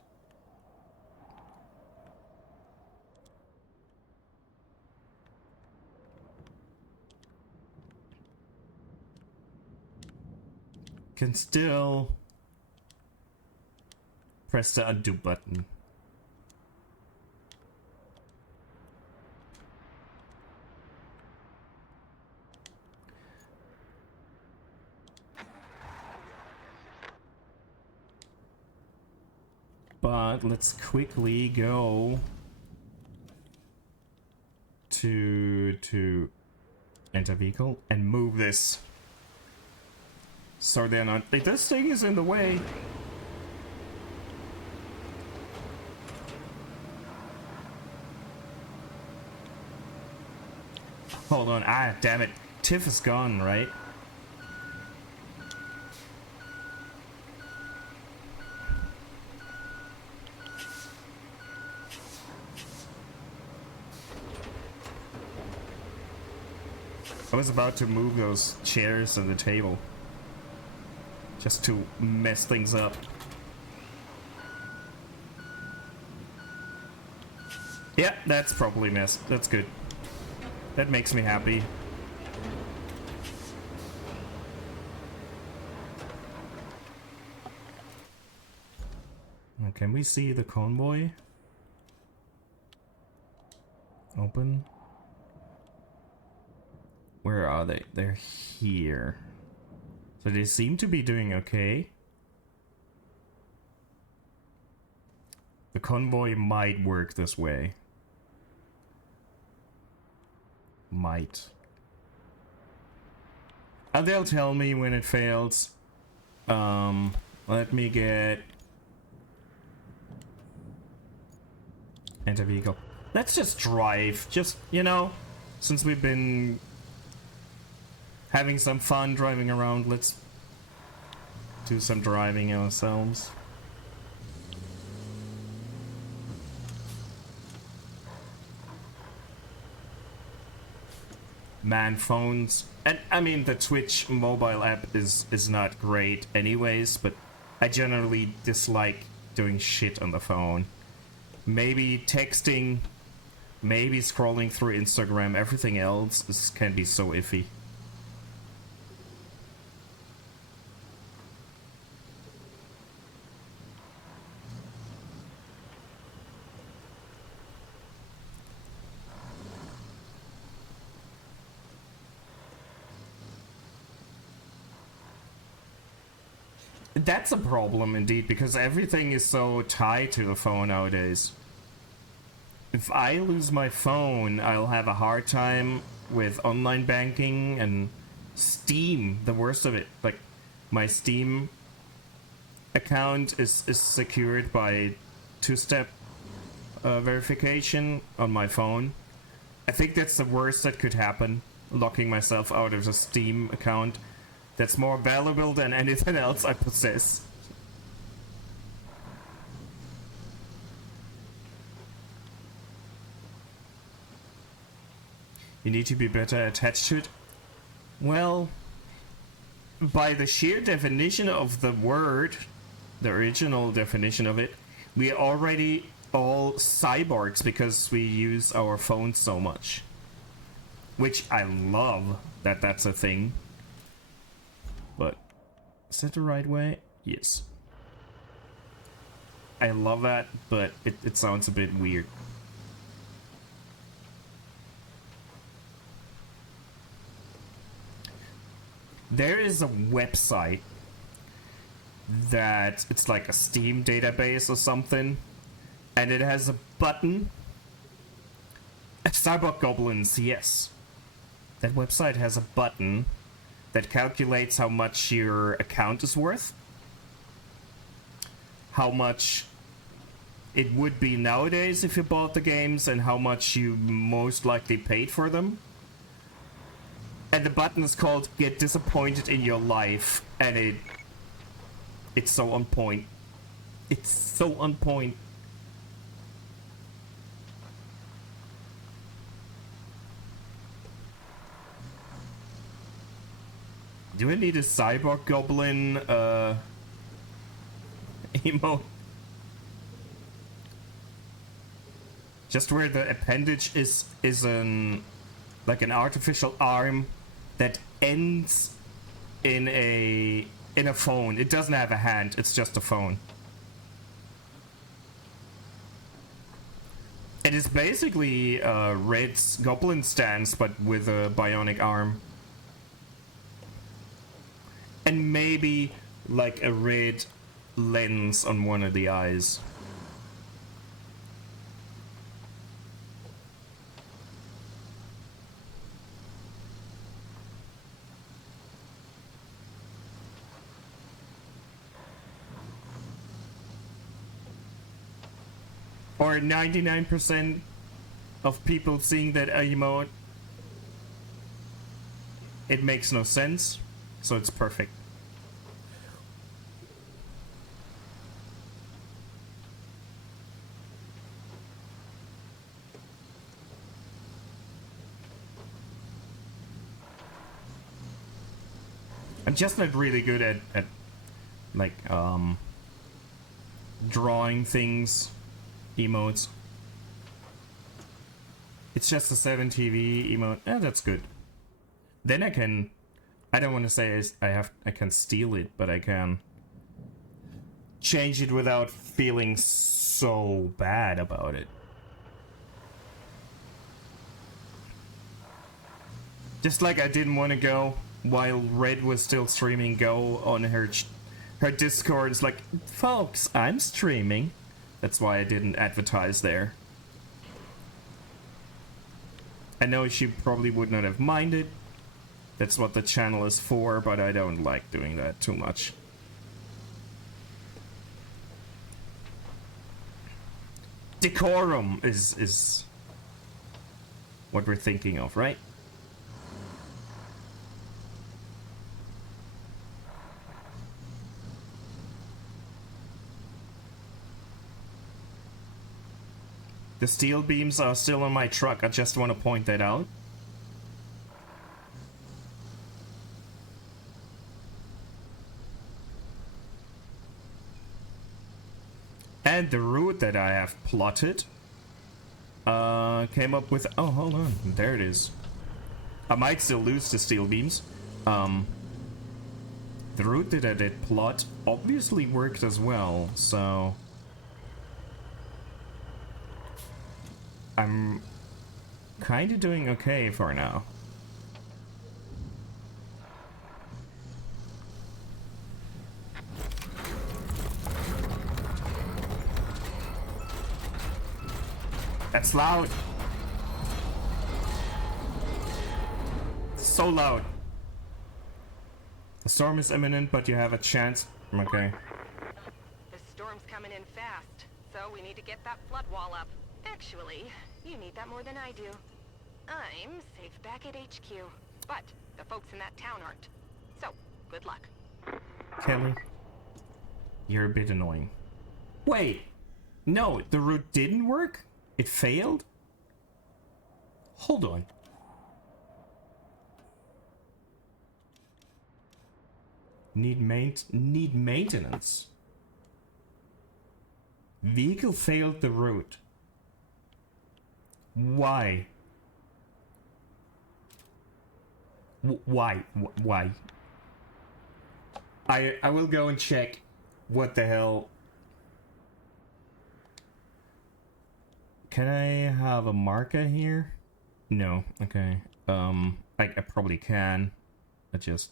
Can still press the undo button. But let's quickly go to enter vehicle and move this. So they're not... This thing is in the way. Hold on. Ah, damn it. Tiff is gone, right? I was about to move those chairs and the table. Just to mess things up. Yeah, that's probably messed. That's good. That makes me happy. Now, can we see the convoy? Open. Where are they? They're here. So they seem to be doing okay. The convoy might work this way. Might. And they'll tell me when it fails. Let me get... Enter vehicle. Let's just drive. Just, you know, since we've been having some fun driving around, let's do some driving ourselves. Man, phones. And I mean, the Twitch mobile app is not great anyways, but I generally dislike doing shit on the phone. Maybe texting, maybe scrolling through Instagram, everything else can be so iffy. That's a problem indeed, because everything is so tied to the phone nowadays. if I lose my phone, I'll have a hard time with online banking and Steam. The worst of it, like my Steam account is secured by two-step verification on my phone. I think that's the worst that could happen, locking myself out of a Steam account that's more valuable than anything else I possess. You need to be better attached to it. Well, by the sheer definition of the word, the original definition of it, we are already all cyborgs because we use our phones so much. Which I love that that's a thing. But, is that the right way? Yes. I love that, but it sounds a bit weird. There is a website that it's like a Steam database or something, and it has a button. Cyborg Goblins, yes. That website has a button that calculates how much your account is worth, how much it would be nowadays if you bought the games, and how much you most likely paid for them. And the button is called Get Disappointed in Your Life, and it's so on point. It's so on point. Do I need a Cyborg Goblin emote? Just where the appendage is like an artificial arm that ends in a phone. It doesn't have a hand, it's just a phone. It is basically Red's Goblin stance, but with a bionic arm. And maybe like a red lens on one of the eyes. Or 99% of people seeing that emote, it makes no sense, so it's perfect. I'm just not really good at like drawing things, emotes. It's just a 7TV emote. That's good. Then I don't want to say I can steal it, but I can change it without feeling so bad about it. Just like I didn't want to go while Red was still streaming Go on her Discord. It's like, folks, I'm streaming. That's why I didn't advertise there. I know she probably would not have minded. That's what the channel is for, but I don't like doing that too much. Decorum is what we're thinking of, right? The steel beams are still on my truck, I just want to point that out. And the route that I have plotted came up with... Oh, hold on. There it is. I might still lose the steel beams. The route that I did plot obviously worked as well, so... I'm kind of doing okay for now. That's loud. So loud. The storm is imminent, but you have a chance. Okay. The storm's coming in fast, so we need to get that flood wall up. Actually, you need that more than I do. I'm safe back at HQ, but the folks in that town aren't. So, good luck. Kelly, you're a bit annoying. Wait, no, the route didn't work? It failed? Hold on. Need maintenance. Vehicle failed the route. Why? Why? Why? I will go and check what the hell. Can I have a marker here? No. Okay. I probably can. I just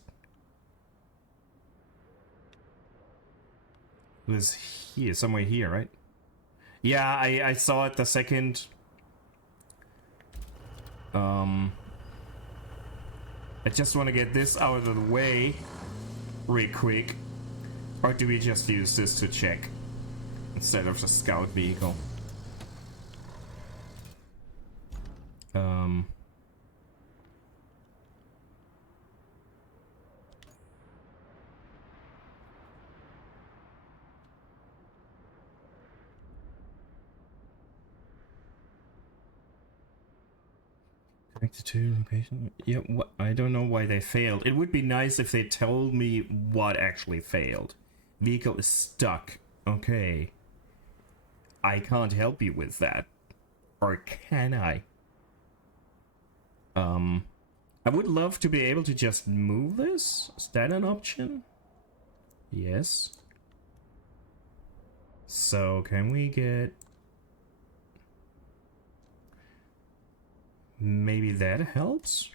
it was here, somewhere here, right? Yeah, I saw it the second. I just want to get this out of the way real quick. Or do we just use this to check instead of the scout vehicle? Connected to location. Yeah, I don't know why they failed. It would be nice if they told me what actually failed. Vehicle is stuck. Okay. I can't help you with that. Or can I? I would love to be able to just move this. Is that an option? Yes. So, can we get... Maybe that helps?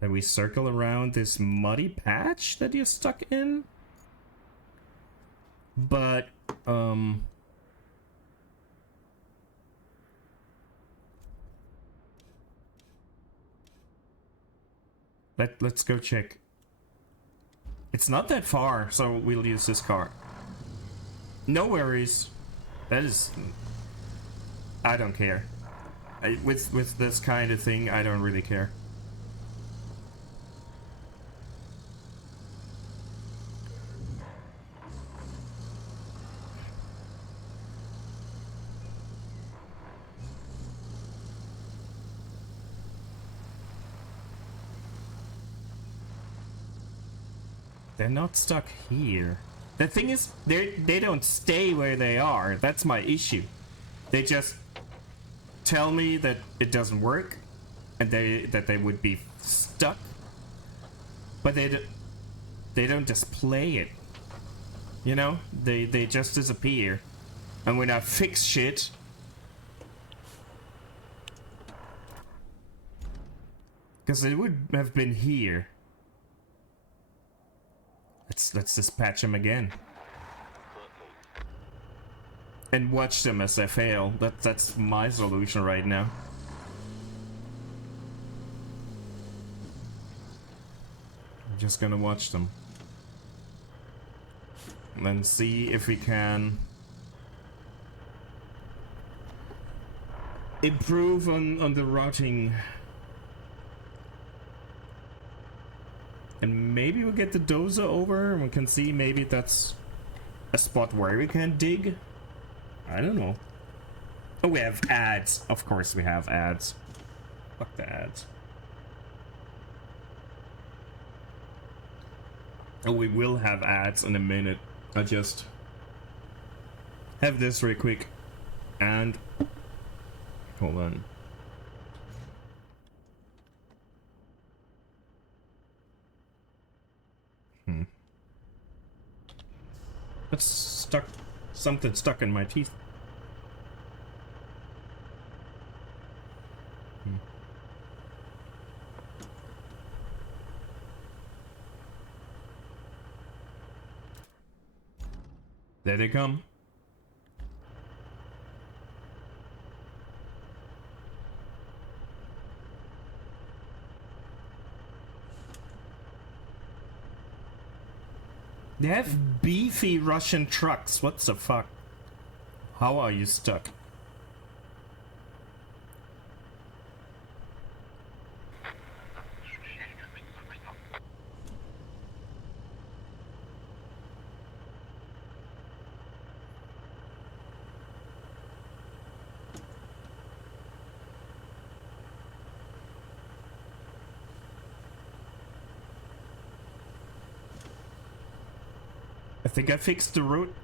That we circle around this muddy patch that you're stuck in? But, Let's go check. It's not that far, so we'll use this car. No worries. That is... I don't care. With this kind of thing, I don't really care. They're not stuck here. The thing is, they don't stay where they are. That's my issue. They just tell me that it doesn't work, and that they would be stuck, but they don't display it. You know, they just disappear, and when I fix shit, because it would have been here. Let's dispatch them again. And watch them as they fail. That's my solution right now. I'm just gonna watch them. And then see if we can improve on the routing. And maybe we'll get the dozer over and we can see maybe that's a spot where we can dig. I don't know. Oh, we have ads. Of course we have ads. Fuck the ads. Oh, we will have ads in a minute. I just have this real quick. And hold on. That's stuck. Something stuck in my teeth. There they come. They have beefy Russian trucks. What the fuck? How are you stuck? I think I fixed the route.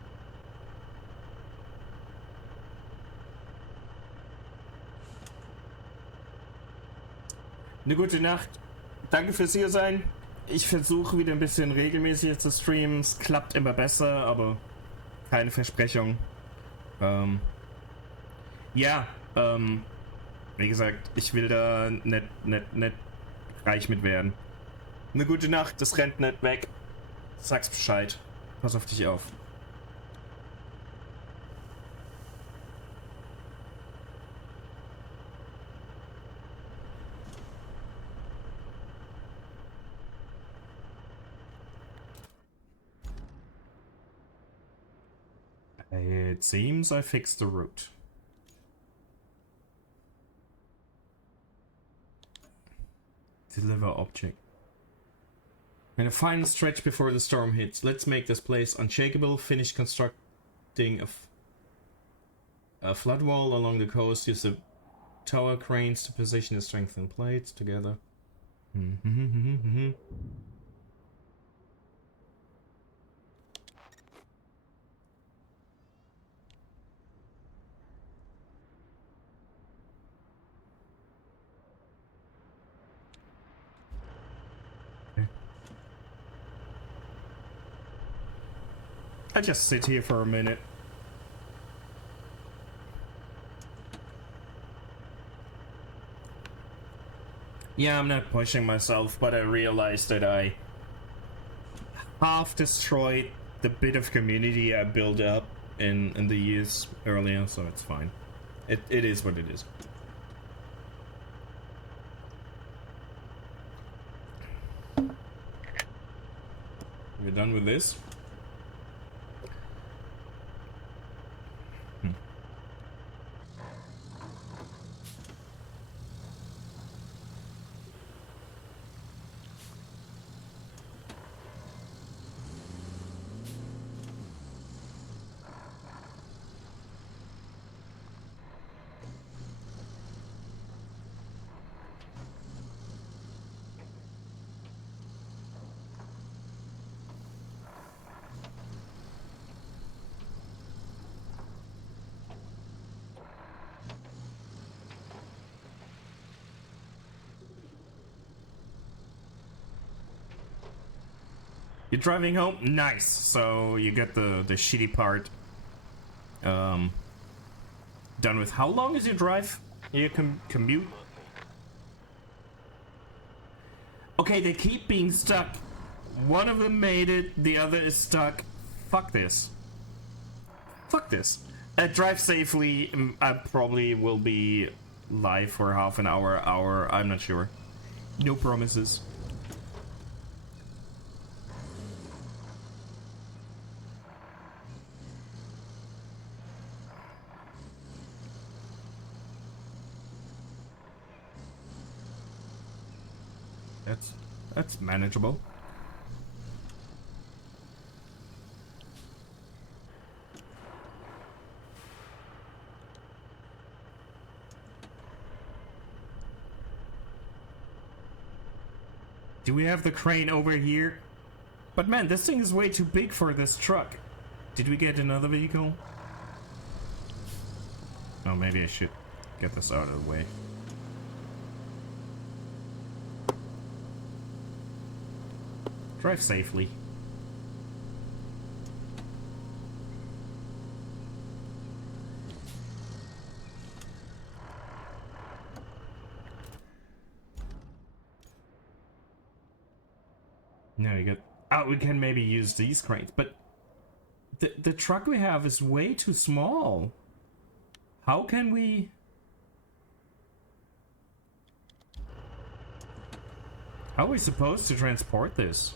Eine gute Nacht. Danke fürs hier sein. Ich versuche wieder ein bisschen regelmäßiger zu streamen. Es klappt immer besser, aber keine Versprechung. Ja, wie gesagt, ich will da nicht reich mit werden. Eine gute Nacht, das rennt nicht weg. Sag's Bescheid. Pass auf dich auf. It seems I fixed the route. Deliver object. And a final stretch before the storm hits. Let's make this place unshakable. Finish constructing a flood wall along the coast. Use the tower cranes to position the strengthened plates together. I'll just sit here for a minute. Yeah, I'm not pushing myself, but I realized that I half destroyed the bit of community I built up in the years earlier, so it's fine. It is what it is. We're done with this. You're driving home? Nice. So you get the shitty part done with. How long is your drive? Your commute? Okay, they keep being stuck. One of them made it, the other is stuck. Fuck this. Fuck this. Drive safely. I probably will be live for half an hour, I'm not sure. No promises. That's manageable. Do we have the crane over here? But man, this thing is way too big for this truck. Did we get another vehicle? Oh, maybe I should get this out of the way. Drive safely. Now you get. Oh, we can maybe use these cranes, but the truck we have is way too small. How can we? How are we supposed to transport this?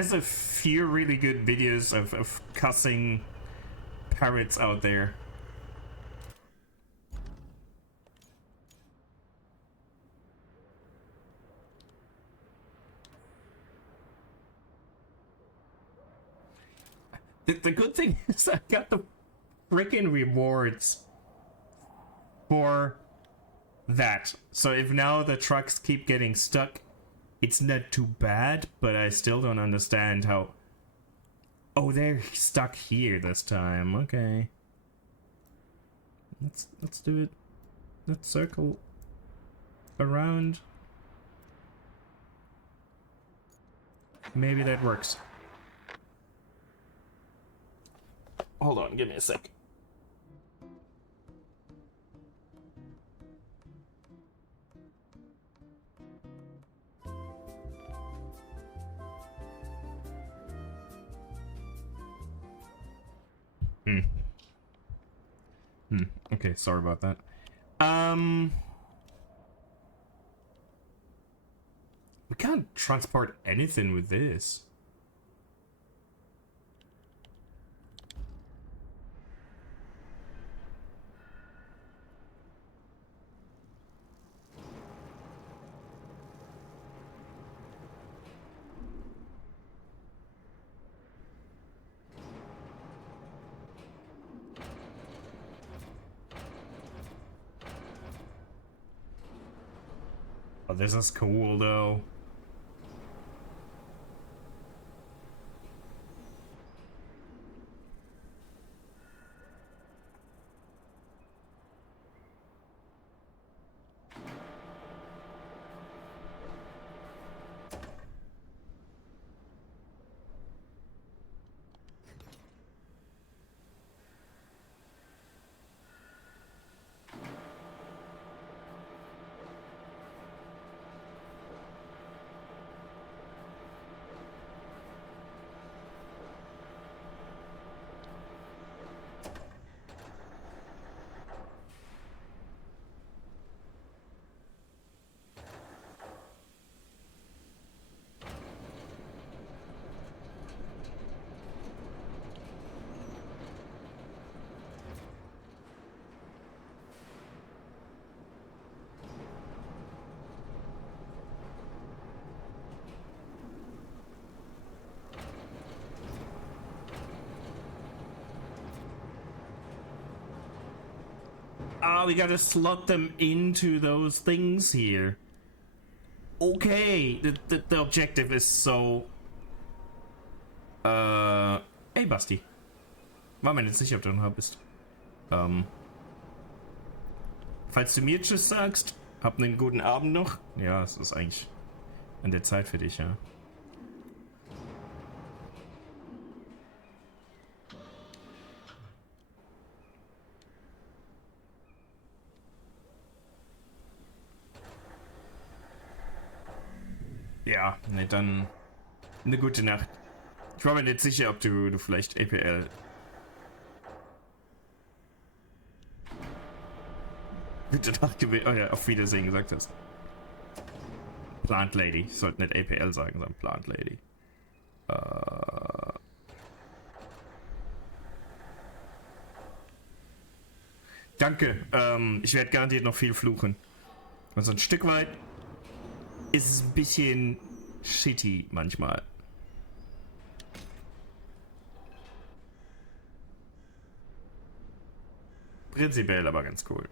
There's a few really good videos of cussing parrots out there. The good thing is I got the freaking rewards for that. So if now the trucks keep getting stuck, it's not too bad, but I still don't understand how... Oh, they're stuck here this time. Okay. Let's do it. Let's circle around. Maybe that works. Hold on, give me a sec. Okay, sorry about that. We can't transport anything with this. Oh, this is cool though. Ah, we gotta slot them into those things here. Okay, the objective is so... Hey Basti. War mir nicht sicher, ob du noch bist. Falls du mir Tschüss sagst, hab einen guten Abend noch. Ja, es ist eigentlich an der Zeit für dich, ja. Ja, ne, dann eine gute Nacht. Ich war mir nicht sicher, ob du vielleicht EPL... Gute Nacht, oh ja, auf Wiedersehen gesagt hast. Plant Lady. Ich sollte nicht APL sagen, sondern Plant Lady. Danke. Ich werde garantiert noch viel fluchen. Also ein Stück weit ist es ein bisschen shitty manchmal. Prinzipiell aber ganz cool.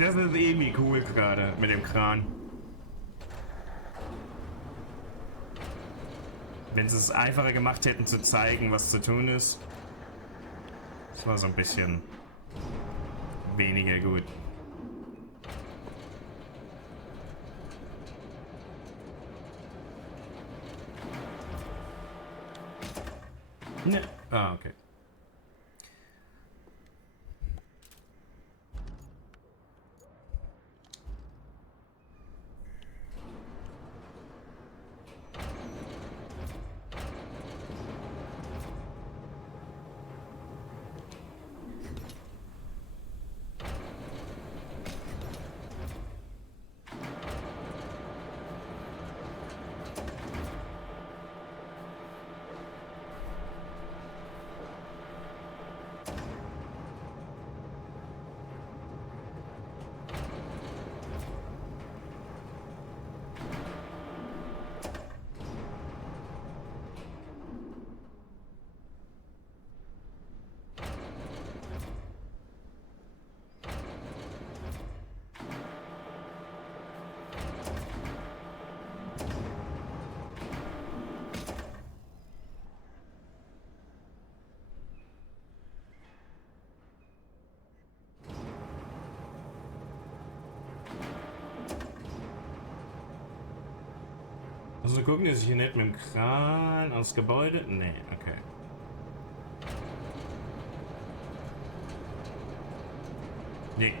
Das ist irgendwie cool gerade mit dem Kran. Wenn sie es einfacher gemacht hätten zu zeigen, was zu tun ist. Das war so ein bisschen weniger gut. Ne. Ah, okay. Also gucken, dass ich hier nicht mit dem Kran ans Gebäude. Nee, okay. Nee.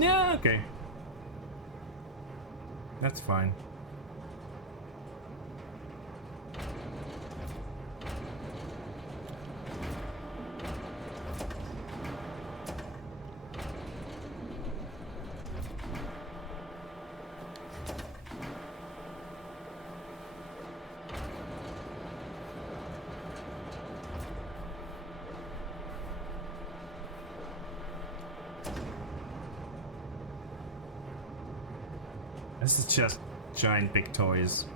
Yeah, okay. That's fine. This is just giant big toys.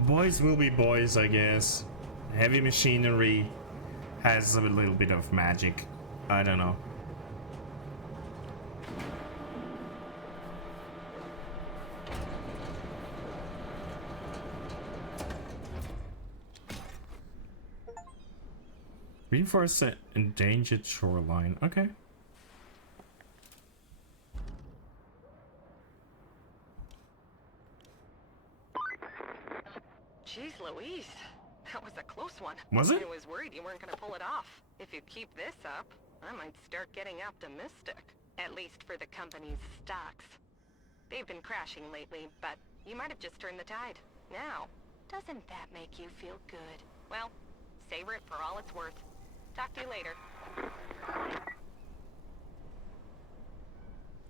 Boys will be boys, I guess. Heavy machinery has a little bit of magic. I don't know. Reinforce an endangered shoreline. Okay. Jeez Louise, that was a close one. Was it? I was worried you weren't gonna pull it off. If you keep this up, I might start getting optimistic. At least for the company's stocks. They've been crashing lately, but you might have just turned the tide. Now, doesn't that make you feel good? Well, savor it for all it's worth. Talk to you later.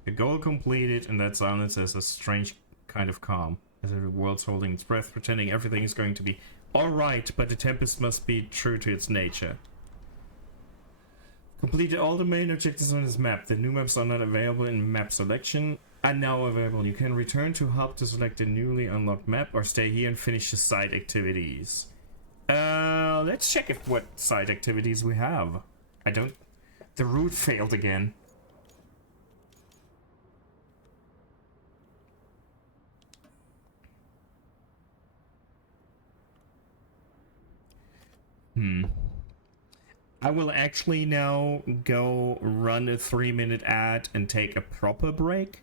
The goal completed, and that silence is a strange kind of calm. As if the world's holding its breath, pretending everything is going to be alright, but the Tempest must be true to its nature. Completed all the main objectives on this map. The new maps are not available in map selection. Are now available. You can return to hub to select a newly unlocked map, or stay here and finish the side activities. Let's check if what side activities we have. I don't... The route failed again. I will actually now go run a 3-minute ad and take a proper break.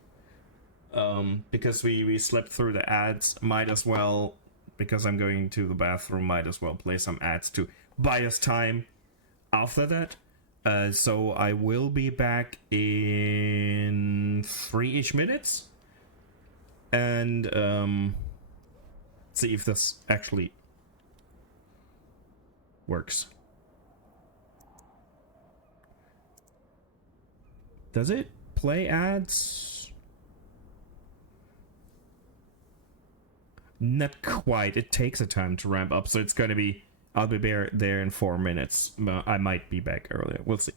Because we slept through the ads, might as well, because I'm going to the bathroom, might as well play some ads to buy us time after that. So I will be back in 3-ish minutes. And see if this actually works. Does it play ads? Not quite. It takes a time to ramp up, so it's gonna be... I'll be there in 4 minutes. I might be back earlier. We'll see.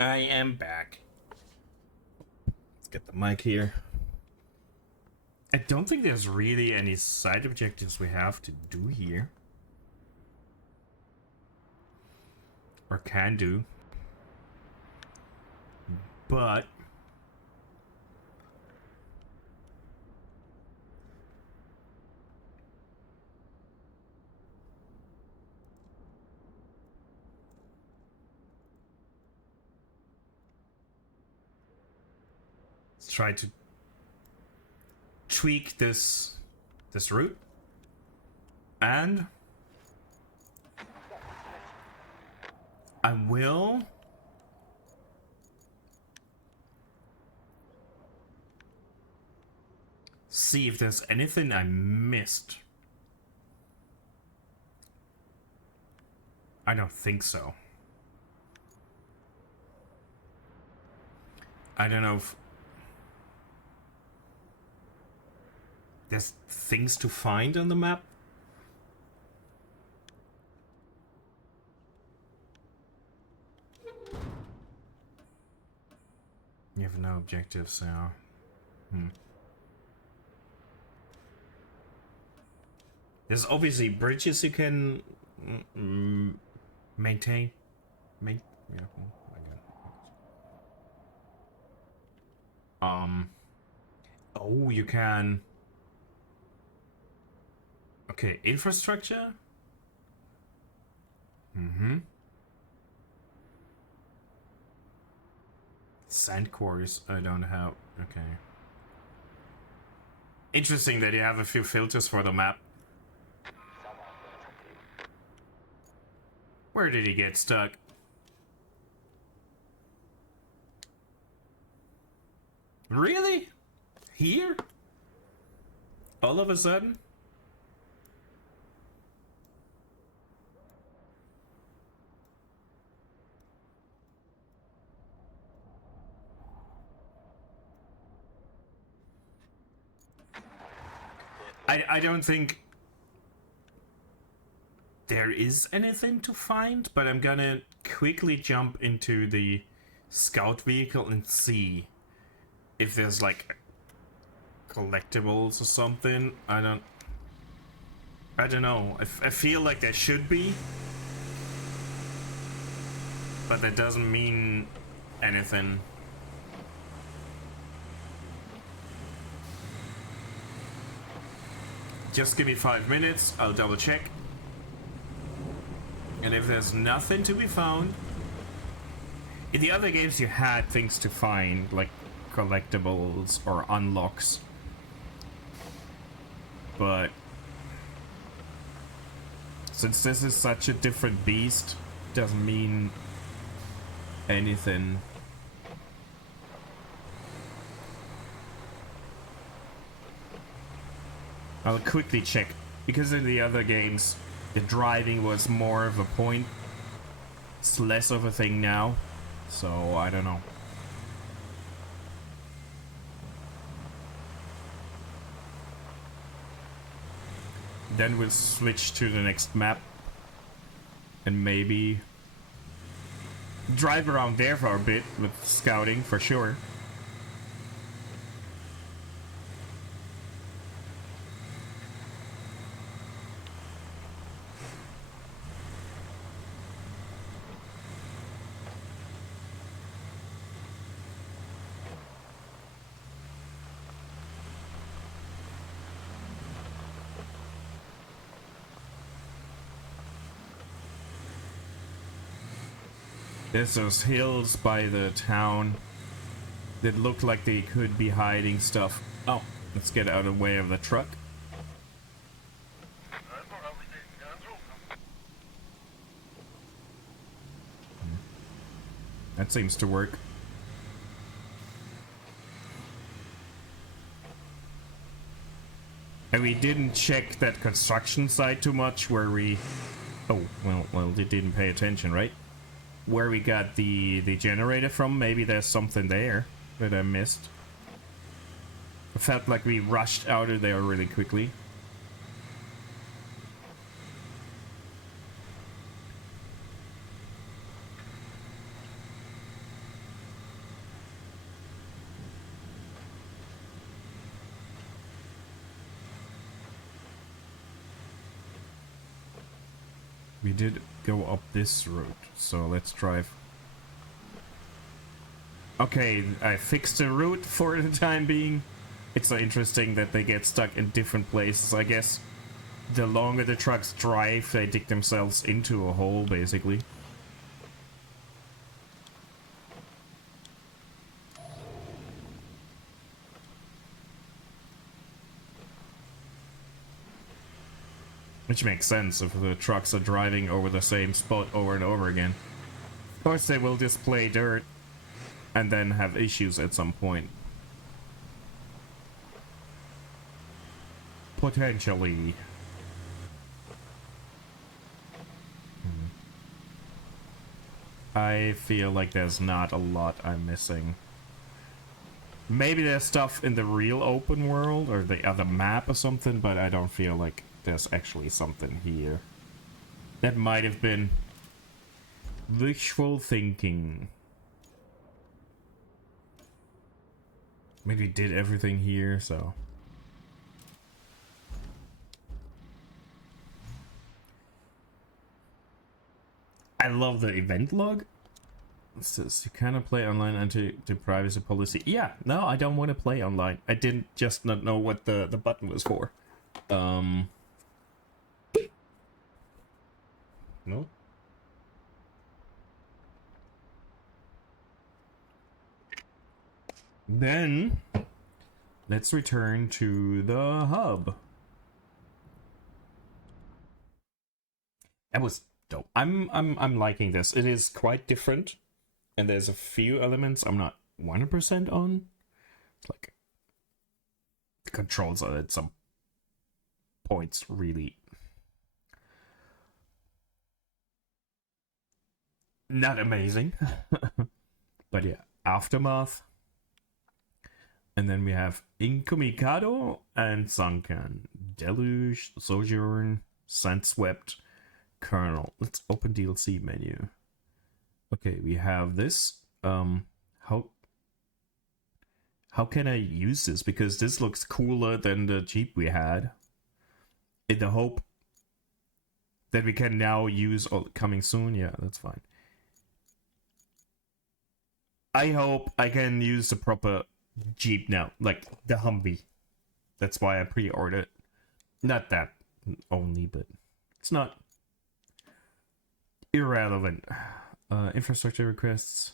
I am back. Let's get the mic here. I don't think there's really any side objectives we have to do here. Or can do. But let's try to tweak this route. And I will see if there's anything I missed. I don't think so. I don't know if there's things to find on the map. You have no objectives now. There's obviously bridges you can maintain. Yeah. Oh, you can. Okay, infrastructure. Sand quarries. I don't have. Okay. Interesting that you have a few filters for the map. Where did he get stuck? Really? Here? All of a sudden? I don't think there is anything to find, but I'm gonna quickly jump into the scout vehicle and see if there's like collectibles or something. I don't know. I feel like there should be, but that doesn't mean anything. Just give me 5 minutes, I'll double check. And if there's nothing to be found... In the other games you had things to find, like collectibles or unlocks. But... since this is such a different beast, doesn't mean anything. I'll quickly check, because in the other games the driving was more of a point. It's less of a thing now, so I don't know. Then we'll switch to the next map and maybe drive around there for a bit with scouting for sure. There's those hills by the town that look like they could be hiding stuff. Oh, let's get out of the way of the truck. That seems to work. And we didn't check that construction site too much where we... Oh, well, they didn't pay attention, right? Where we got the generator from, maybe there's something there that I missed. I felt like we rushed out of there really quickly. We did go up this route, so let's drive. Okay, I fixed the route for the time being. It's so interesting that they get stuck in different places. I guess the longer the trucks drive, they dig themselves into a hole, basically. Which makes sense if the trucks are driving over the same spot over and over again. Of course, they will display dirt and then have issues at some point. Potentially. I feel like there's not a lot I'm missing. Maybe there's stuff in the real open world or the other map or something, but I don't feel like there's actually something here. That might have been wishful thinking. Maybe did everything here, so. I love the event log. It says you cannot play online until the privacy policy. Yeah, no, I don't want to play online. I didn't just not know what the button was for. No. Then let's return to the hub. That was dope. I'm liking this. It is quite different, and there's a few elements I'm not 100% on. It's like the controls are at some points really not amazing. But yeah, Aftermath. And then we have Incomicado and Sunken. Deluge, Sojourn, Sandswept, Kernel. Let's open DLC menu. Okay, we have this. How can I use this? Because this looks cooler than the Jeep we had. In the hope that we can now use coming soon. Yeah, that's fine. I hope I can use the proper Jeep now, like the Humvee. That's why I pre-ordered it. Not that only, but it's not irrelevant. Infrastructure requests,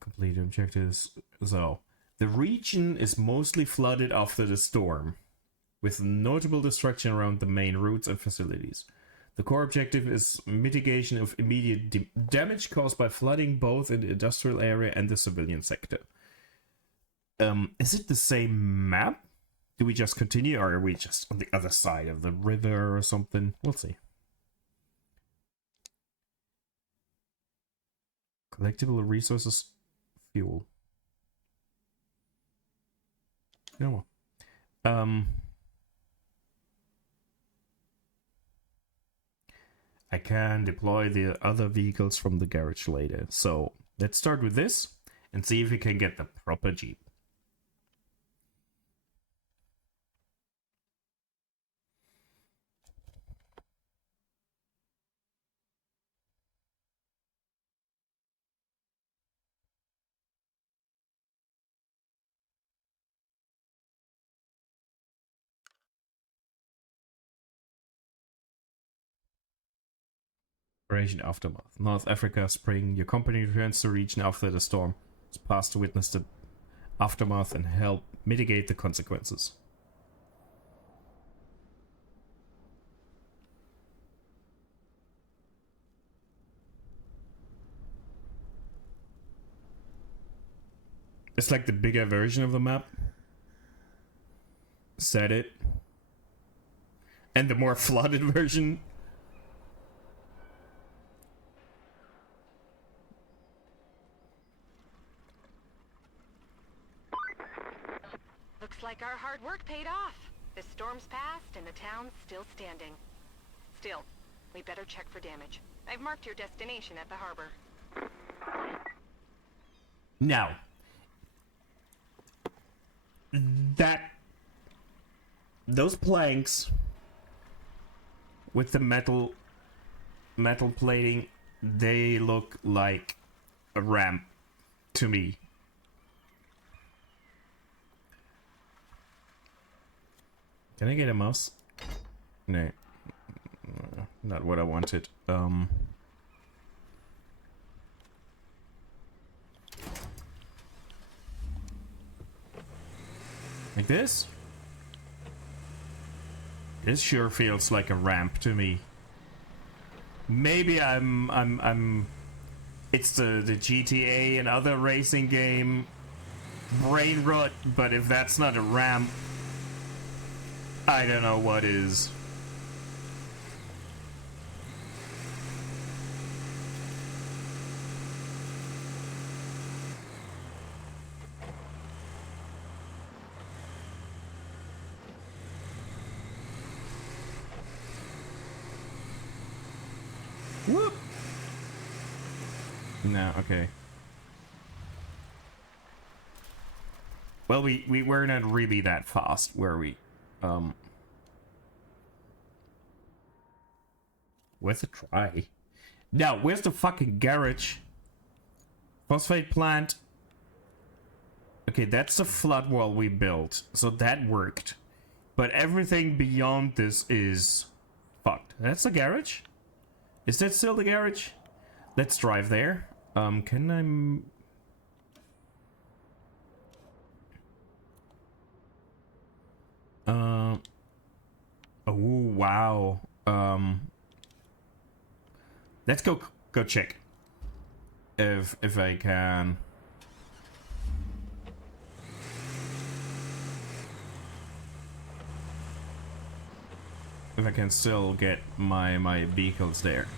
complete objectives. So the region is mostly flooded after the storm, with notable destruction around the main routes and facilities. The core objective is mitigation of immediate damage caused by flooding, both in the industrial area and the civilian sector. Is it the same map? Do we just continue, or are we just on the other side of the river or something? We'll see. Collectible resources, fuel. No. I can deploy the other vehicles from the garage later. So let's start with this and see if we can get the proper Jeep. Operation Aftermath. North Africa, spring. Your company returns to the region after the storm. It's past to witness the aftermath and help mitigate the consequences. It's like the bigger version of the map. Said it. And the more flooded version. Looks like our hard work paid off. The storm's passed and the town's still standing. Still, we better check for damage. I've marked your destination at the harbor. Now, those planks with the metal metal plating, they look like a ramp to me. Can I get a mouse? No. Not what I wanted. Like this? This sure feels like a ramp to me. Maybe it's the GTA and other racing game brain rot, but if that's not a ramp, I don't know what is. Whoop! No, okay. Well, we were not really that fast, were we? Where's the try? Now, where's the fucking garage? Phosphate plant. Okay, that's the flood wall we built, so that worked. But everything beyond this is fucked. That's the garage? Is that still the garage? Let's drive there. Can I... Oh, wow. Let's go check. If I can. If I can still get my vehicles there.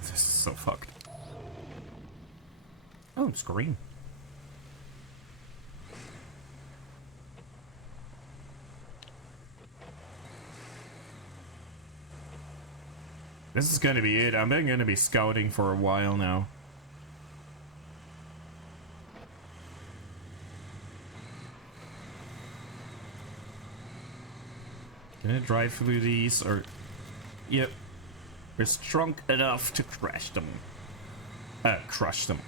This is so fucked. Oh, it's green. This is gonna be it. I'm gonna be scouting for a while now. Can I drive through these or... Yep. We're strong enough to crash them. Crush them.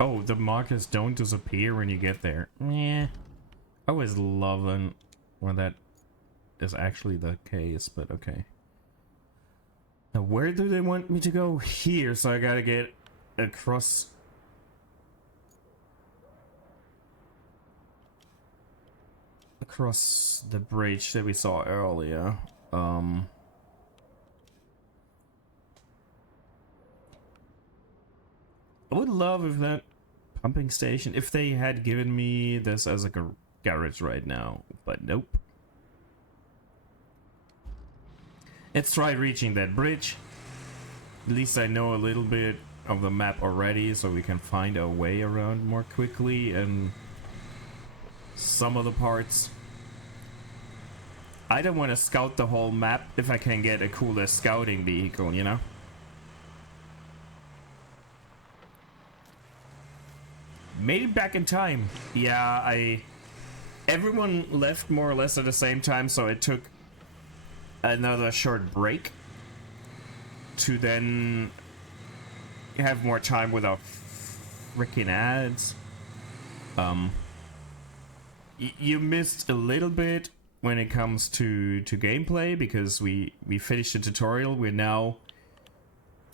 Oh, the markers don't disappear when you get there. Yeah. I always love when that is actually the case, but okay. Now, where do they want me to go? Here, so I gotta get across... across the bridge that we saw earlier. I would love if that pumping station, if they had given me this as a garage right now, but nope. Let's try reaching that bridge. At least I know a little bit of the map already, so we can find our way around more quickly and some of the parts. I don't want to scout the whole map if I can get a cooler scouting vehicle, you know? Made it back in time. Yeah, everyone left more or less at the same time, so it took another short break to then have more time without freaking ads. You missed a little bit when it comes to gameplay because we finished the tutorial. We're now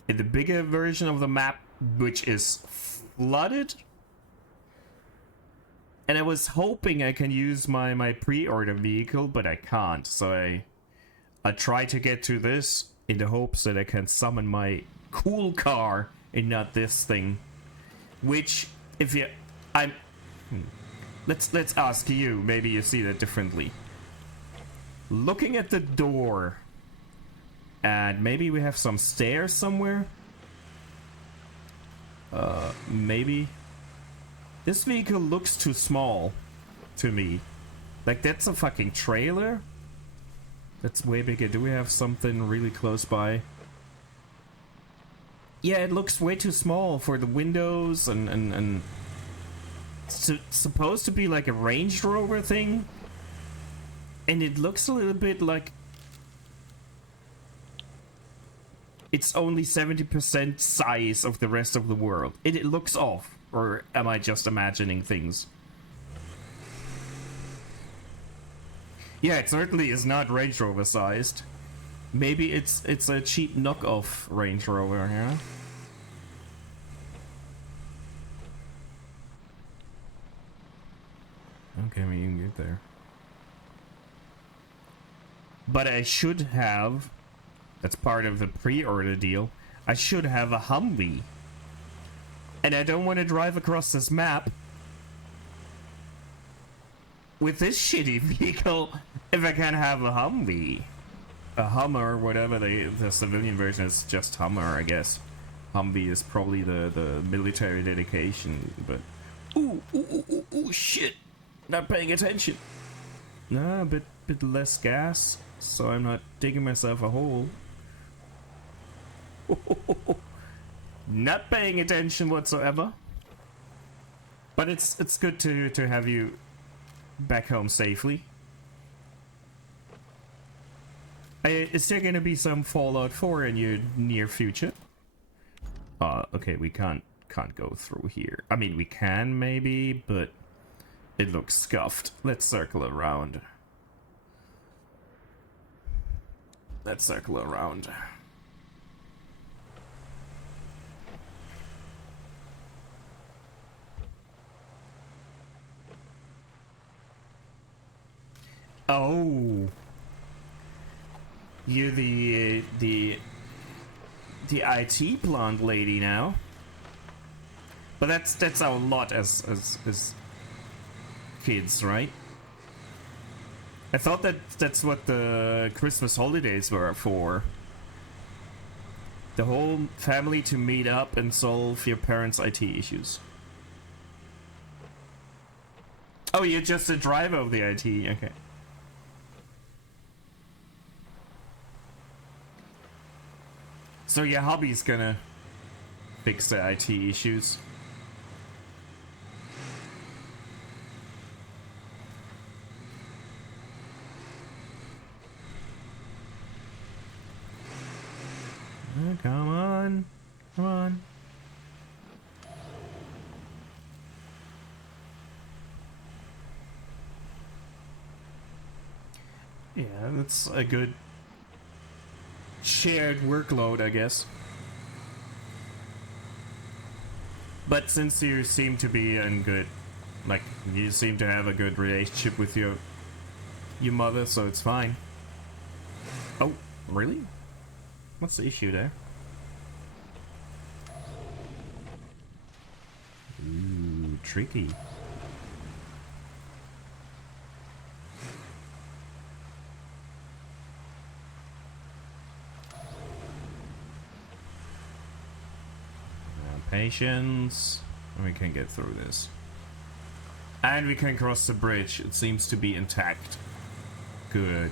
in the bigger version of the map, which is flooded. And I was hoping I can use my pre-order vehicle, but I can't. So I try to get to this in the hopes that I can summon my cool car and not this thing. Which, if you... I'm... Let's ask you. Maybe you see that differently. Looking at the door... And maybe we have some stairs somewhere? Maybe... This vehicle looks too small to me. Like, that's a fucking trailer? That's way bigger. Do we have something really close by? Yeah, it looks way too small for the windows and it's supposed to be like a Range Rover thing. And it looks a little bit like it's only 70% size of the rest of the world. It looks off. Or am I just imagining things? Yeah, it certainly is not Range Rover sized. Maybe it's a cheap knockoff Range Rover, yeah? Okay, we can get there. But I should have... That's part of the pre-order deal. I should have a Humvee. And I don't want to drive across this map with this shitty vehicle if I can have a Humvee. A Hummer, whatever the civilian version is, just Hummer, I guess. Humvee is probably the military dedication, but... Ooh, shit! Not paying attention. Nah, a bit less gas, so I'm not digging myself a hole. Not paying attention whatsoever. But it's good to have you back home safely. Is there gonna be some Fallout 4 in your near future? Okay, we can't go through here. I mean, we can maybe, but it looks scuffed. Let's circle around. Let's circle around. Oh, you're the IT blonde lady now. But that's our lot as kids, right? I thought that's what the Christmas holidays were for. The whole family to meet up and solve your parents' IT issues. Oh, you're just a driver of the IT, okay. So your hobby's gonna fix the IT issues. Oh, come on. Come on. Yeah, that's a good shared workload, I guess. But since you seem to be in good, like, you seem to have a good relationship with your mother, so it's fine. Oh, really? What's the issue there? Ooh, tricky. Patience. We can get through this. And we can cross the bridge. It seems to be intact. Good.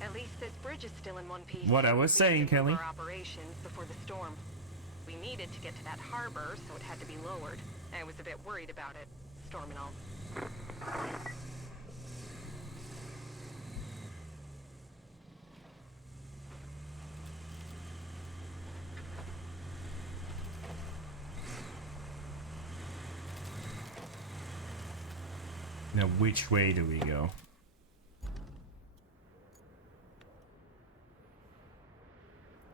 At least this bridge is still in one piece. What I was saying, Kelly. Our operations before the storm. We needed to get to that harbor, so it had to be lowered. I was a bit worried about it, storm and all. Now, which way do we go?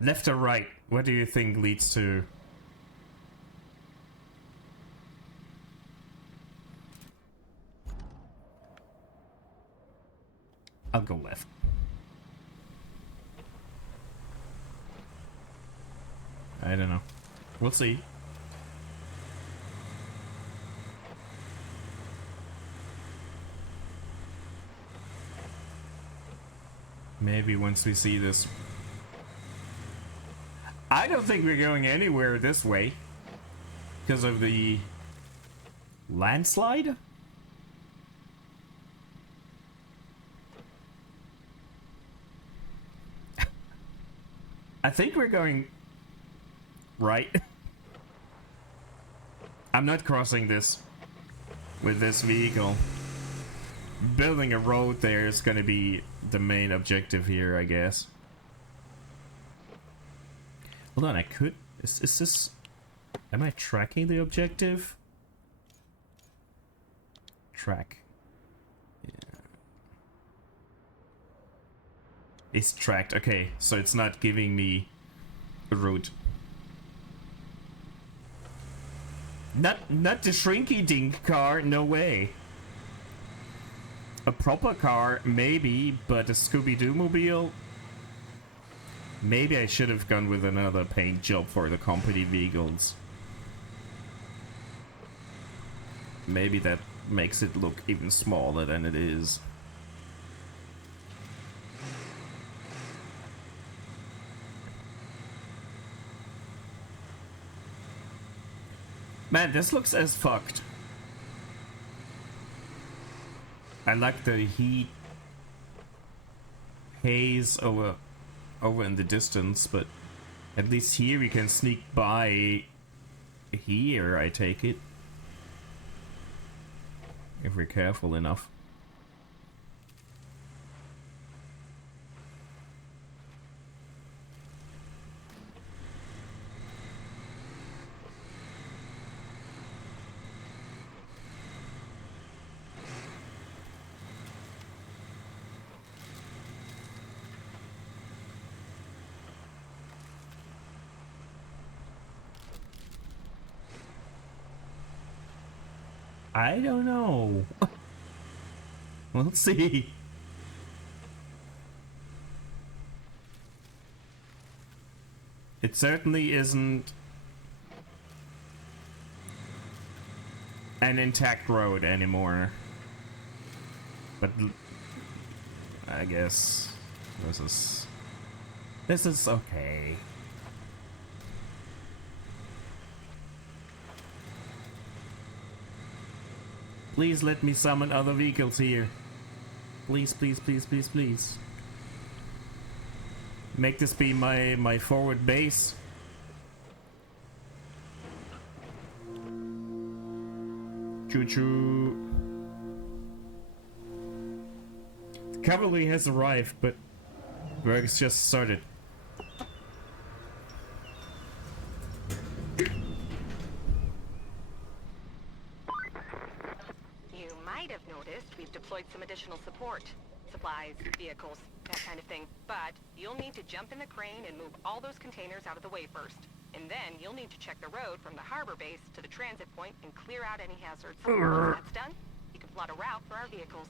Left or right? What do you think leads to I'll go left. I don't know. We'll see. Maybe once we see this. I don't think we're going anywhere this way. Because of the landslide? I think we're going right. I'm not crossing this with this vehicle. Building a road there is going to be the main objective here, I guess. Hold on, I could... Is this... Am I tracking the objective? Track. Yeah. It's tracked. Okay, so it's not giving me a route. Not the shrinky dink car, no way. A proper car, maybe, but a Scooby-Doo mobile? Maybe I should have gone with another paint job for the company vehicles. Maybe that makes it look even smaller than it is. Man, this looks as fucked. I like the heat haze over in the distance, but at least here we can sneak by here, I take it. If we're careful enough. I don't know. We'll see. It certainly isn't an intact road anymore. But I guess this is okay. Please let me summon other vehicles here. Please, please, please, please, please. Make this be my forward base. Choo-choo. The cavalry has arrived, but work's just started. Some additional support. Supplies, vehicles, that kind of thing. But you'll need to jump in the crane and move all those containers out of the way first. And then you'll need to check the road from the harbor base to the transit point and clear out any hazards. Once that's done, you can plot a route for our vehicles.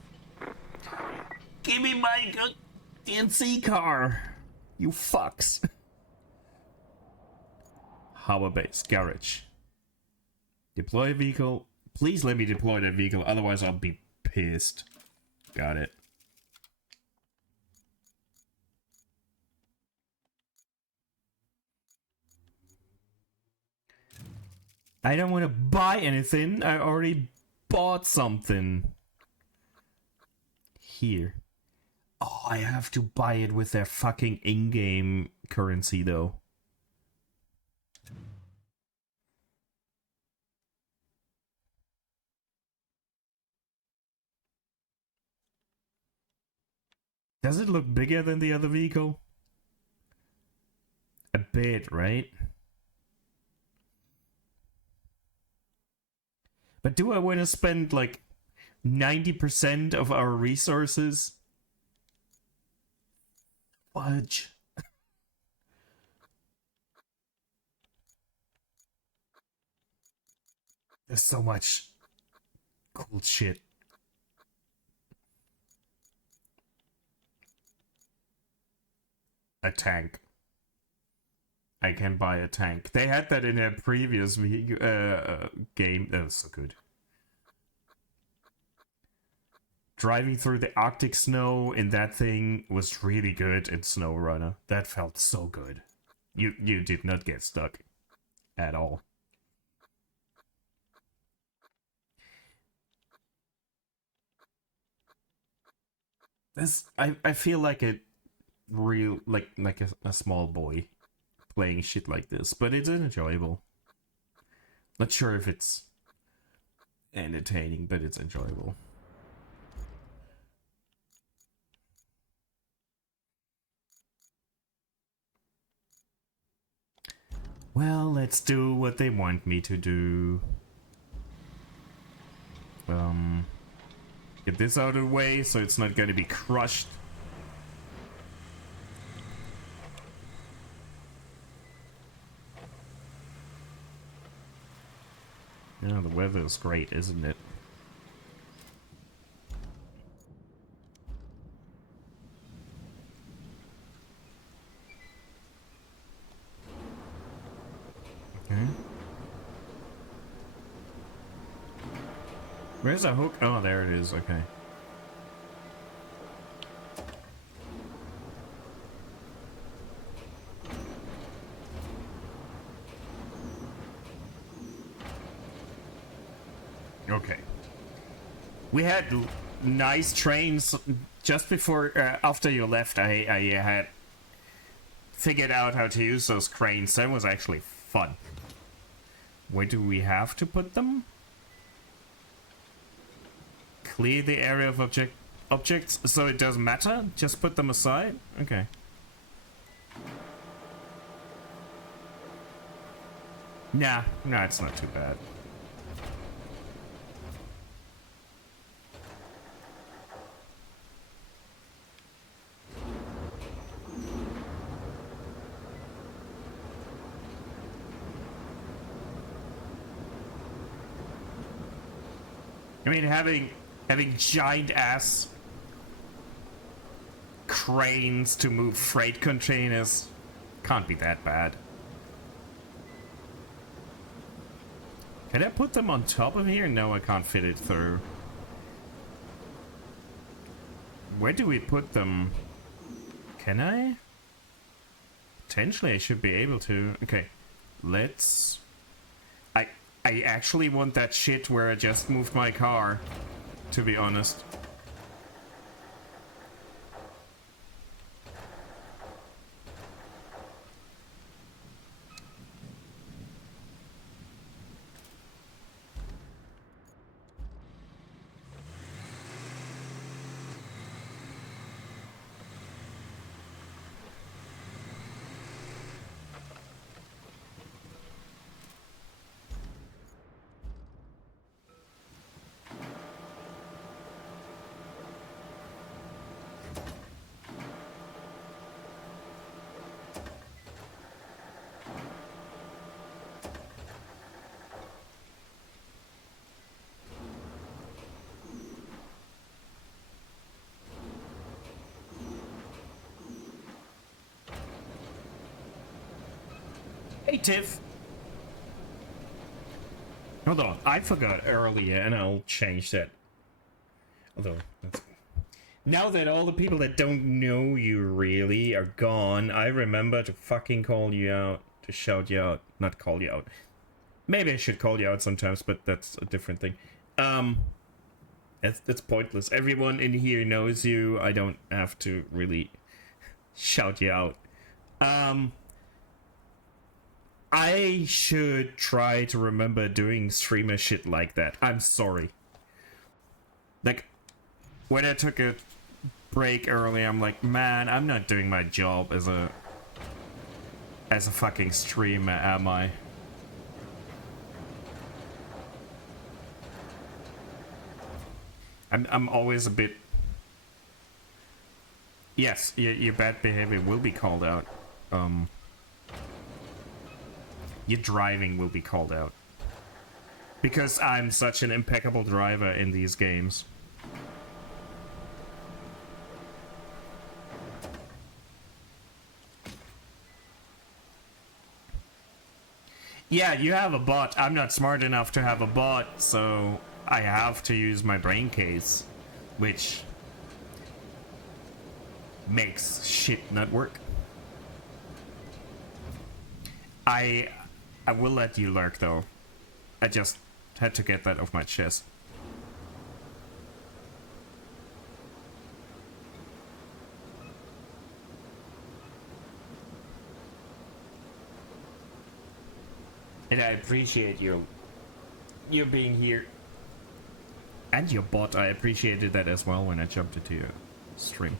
Give me my DNC car, you fucks. Harbor base, garage. Deploy vehicle. Please let me deploy that vehicle, otherwise I'll be pissed. Got it. I don't want to buy anything. I already bought something. Here. Oh, I have to buy it with their fucking in-game currency, though. Does it look bigger than the other vehicle? A bit, right? But do I want to spend like 90% of our resources? Fudge. There's so much cool shit. a tank. I can buy a tank. They had that in a previous game. That was so good. Driving through the Arctic snow in that thing was really good in SnowRunner. That felt so good. You did not get stuck at all. This I feel like a real like a small boy playing shit like this, but it's enjoyable. Not sure if it's entertaining, but it's enjoyable. Well, let's do what they want me to do. Get this out of the way so it's not gonna be crushed. Yeah, the weather is great, isn't it? Okay. Where's the hook? Oh, there it is. Okay. Okay. We had nice trains just before, after you left. I had figured out how to use those cranes. That was actually fun. Where do we have to put them? Clear the area of objects so it doesn't matter? Just put them aside? Okay. Nah, it's not too bad. I mean, having giant ass cranes to move freight containers can't be that bad. Can I put them on top of here? No, I can't fit it through. Where do we put them? Can I? Potentially I should be able to. Okay, let's... I actually want that shit where I just moved my car, to be honest. Hey, Tiff. Hold on, I forgot earlier, and I'll change that. Although, now that all the people that don't know you really are gone, I remember to fucking call you out, to shout you out, not call you out. Maybe I should call you out sometimes, but that's a different thing. That's pointless. Everyone in here knows you. I don't have to really shout you out. I should try to remember doing streamer shit like that. I'm sorry. Like, when I took a break early, I'm like, man, I'm not doing my job as a fucking streamer, am I? I'm always a bit... Yes, your bad behavior will be called out. Your driving will be called out. Because I'm such an impeccable driver in these games. Yeah, you have a bot. I'm not smart enough to have a bot, so I have to use my brain case, which makes shit not work. I will let you lurk though. I just had to get that off my chest. And I appreciate you being here. And your bot, I appreciated that as well when I jumped into your stream.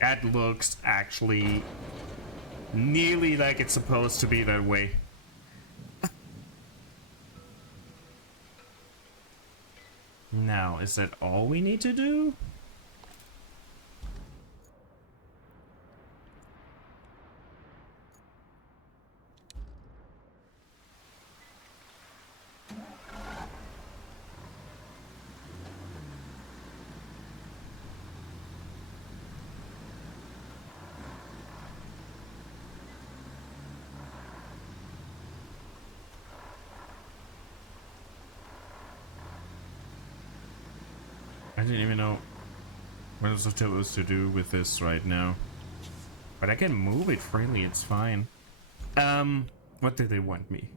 That looks actually nearly like it's supposed to be that way. Now, is that all we need to do? I didn't even know what I was supposed to do with this right now. But I can move it freely, it's fine. What do they want me?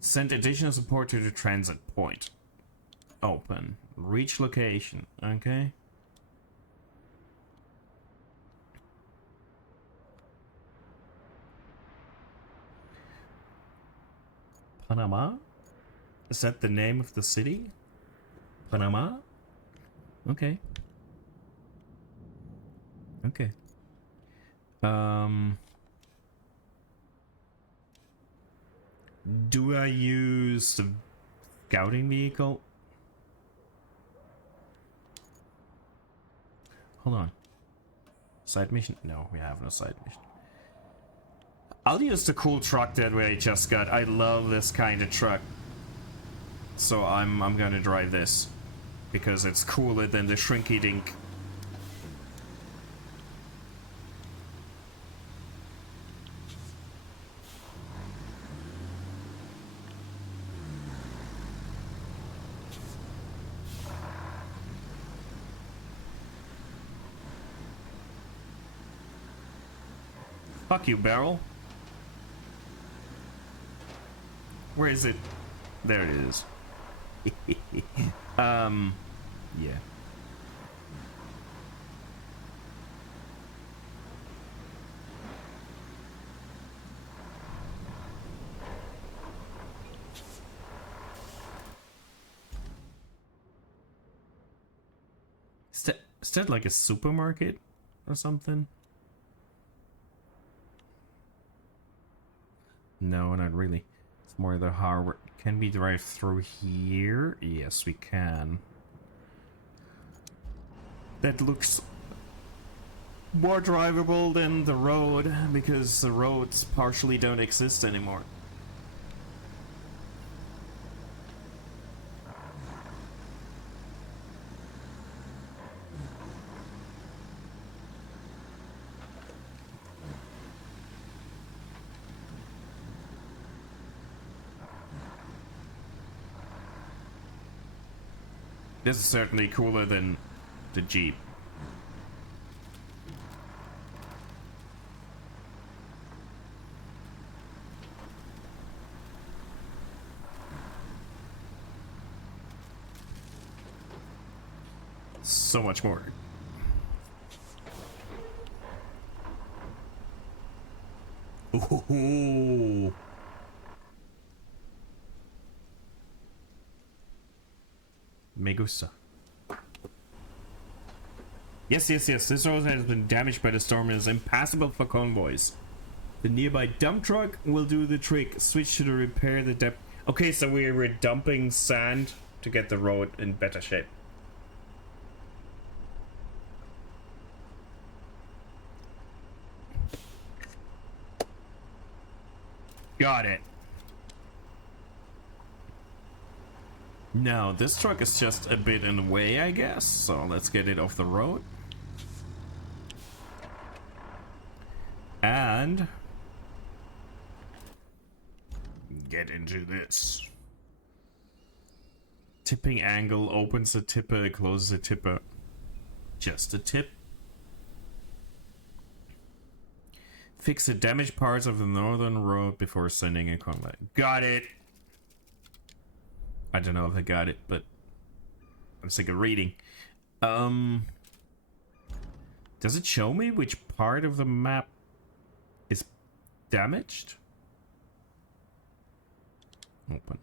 Send additional support to the transit point. Open. Reach location. Okay. Panama? Is that the name of the city? Panama? Okay. Okay. Do I use the scouting vehicle? Hold on. Side mission? No, we have no side mission. I'll use the cool truck that we just got. I love this kind of truck. So I'm gonna drive this. Because it's cooler than the Shrinky Dink. Fuck you, barrel. Where is it? There it is. Yeah. Is that like a supermarket or something? No, not really. It's more the hardware. Can we drive through here? Yes, we can. That looks more drivable than the road, because the roads partially don't exist anymore. This is certainly cooler than the Jeep. So much more. Ooh. Me gusta. Yes. This road has been damaged by the storm and is impassable for convoys. The nearby dump truck will do the trick. Switch to the repair the depth. Okay, so we're dumping sand to get the road in better shape. Got it. Now, this truck is just a bit in the way, I guess. So let's get it off the road. And get into this. Tipping angle opens the tipper, closes the tipper. Just a tip. Fix the damaged parts of the northern road before sending a convoy. Got it. I don't know if I got it, but I'm sick of reading. Does it show me which part of the map is damaged? Open.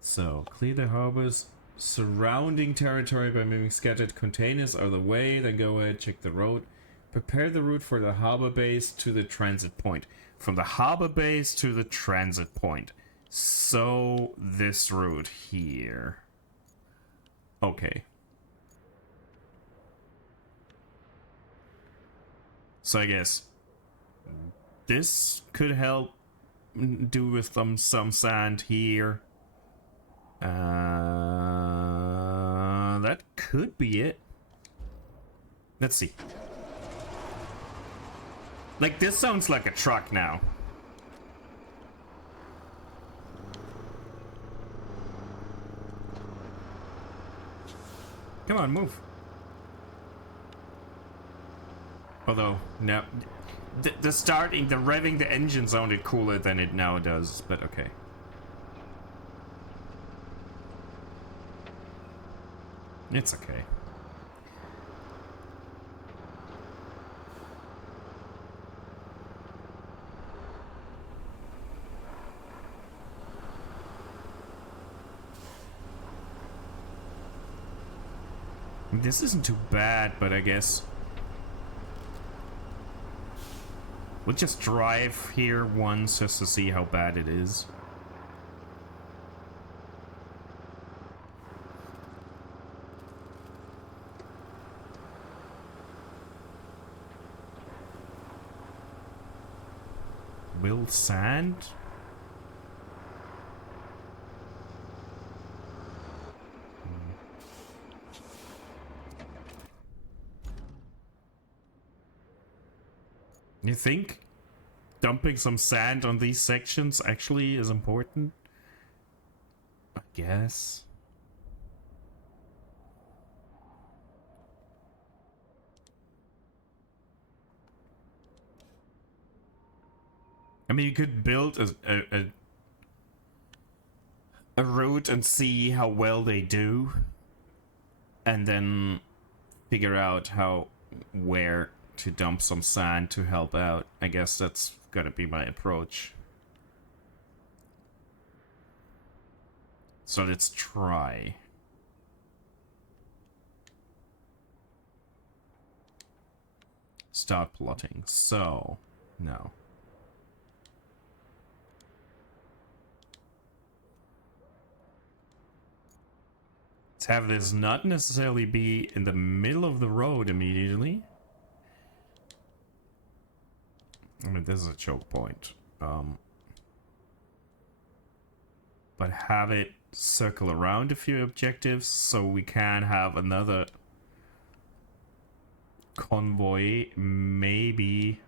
So, clear the harbors surrounding territory by moving scattered containers out of the way, then go ahead, check the road. Prepare the route for the harbor base to the transit point. From the harbor base to the transit point. So, this route here. Okay. So I guess this could help do with some sand here. That could be it. Let's see. Like, this sounds like a truck now. Come on, move. Although, no. The revving the engine sounded cooler than it now does, but okay. It's okay. This isn't too bad, but I guess we'll just drive here once just to see how bad it is. Will sand? You think dumping some sand on these sections actually is important? I guess. I mean, you could build a route and see how well they do, and then figure out where to dump some sand to help out. I guess that's gotta be my approach. So let's try. Start plotting. So, no. have this not necessarily be in the middle of the road immediately. I mean, this is a choke point. But have it circle around a few objectives so we can have another convoy maybe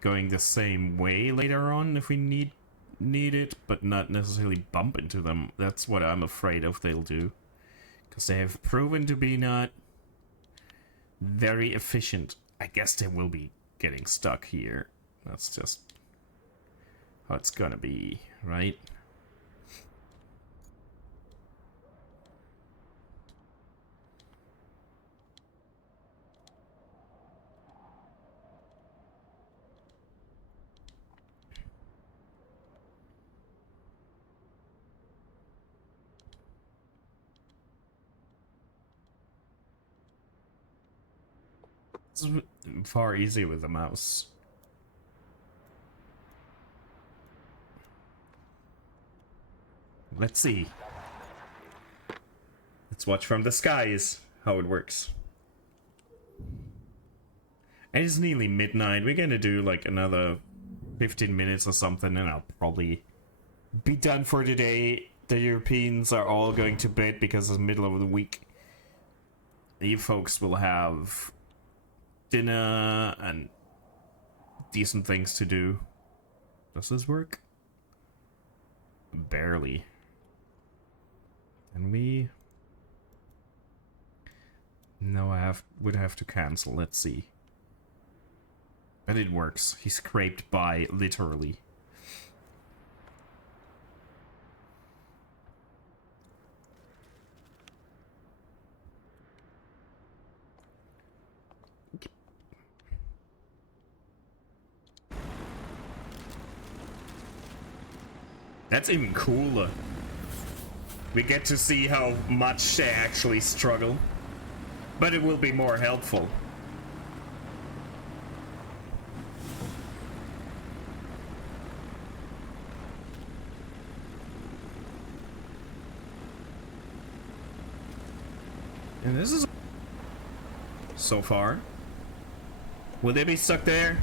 going the same way later on if we need it, but not necessarily bump into them. That's what I'm afraid of they'll do, because they have proven to be not very efficient. I guess they will be getting stuck here. That's just how it's gonna be, right? It's far easier with the mouse. Let's see. Let's watch from the skies how it works. And it's nearly midnight. We're gonna do like another 15 minutes or something, and I'll probably be done for today. The Europeans are all going to bed because it's the middle of the week. You folks will have dinner and decent things to do. Does this work? Barely. Can we? No, would have to cancel. Let's see. But it works. He scraped by, literally. That's even cooler. We get to see how much they actually struggle. But it will be more helpful. And this is so far. Will they be stuck there?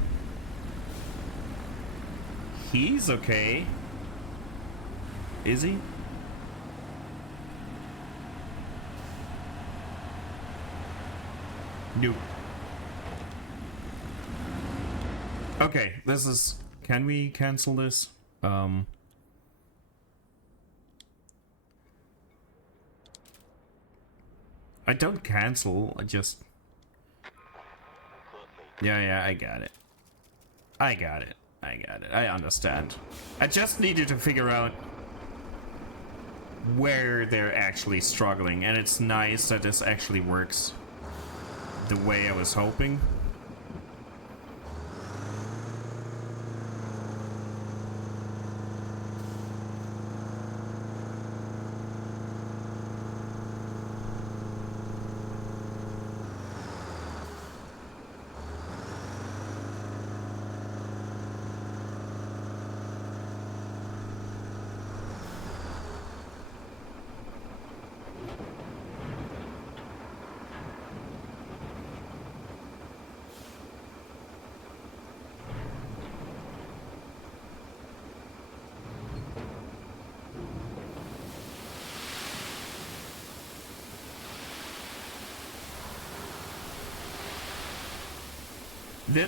He's okay. Is he? Nope. Okay, this is... Can we cancel this? I don't cancel, I just... Yeah, I got it. I understand. I just needed to figure out where they're actually struggling, and it's nice that this actually works the way I was hoping.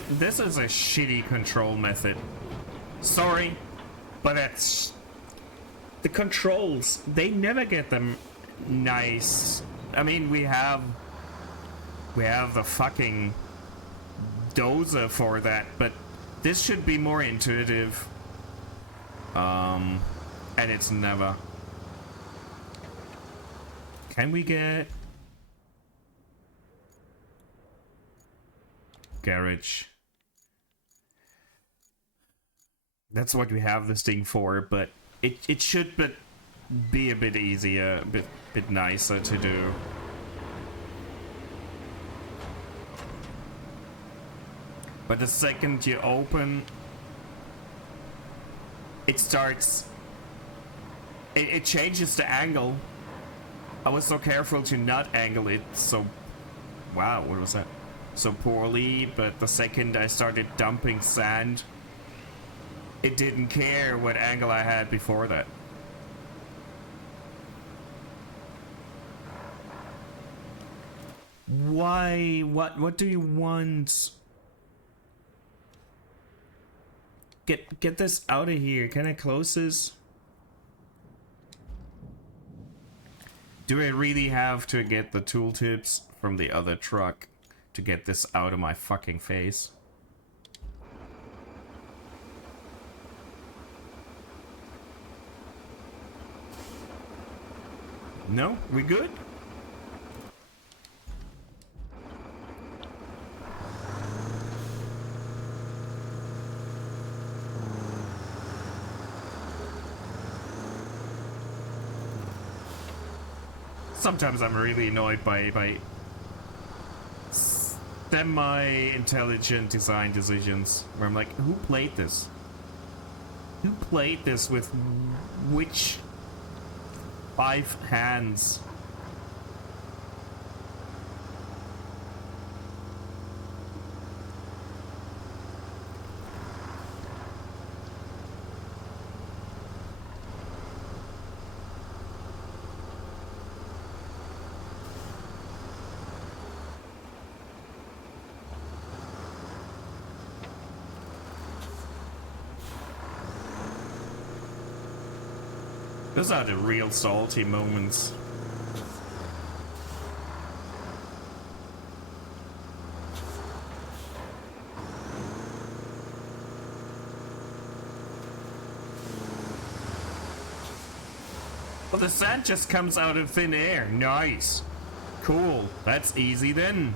This is a shitty control method. Sorry, but that's... The controls, they never get them nice. I mean, we have the fucking dozer for that, but this should be more intuitive. And it's never. Can we get... Garage? That's what we have this thing for, but it should be a bit easier, a bit nicer to do. But the second you open, it starts... It changes the angle I was so careful to not angle it so... Wow, what was that? So poorly, but the second I started dumping sand, it didn't care what angle I had before that. Why? What do you want? Get this out of here. Can I close this? Do I really have to get the tooltips from the other truck to get this out of my fucking face? No? We good? Sometimes I'm really annoyed by semi-intelligent design decisions where I'm like, who played this? Who played this with which 5 hands? Those are the real salty moments. Well, the sand just comes out of thin air. Nice. Cool. That's easy then.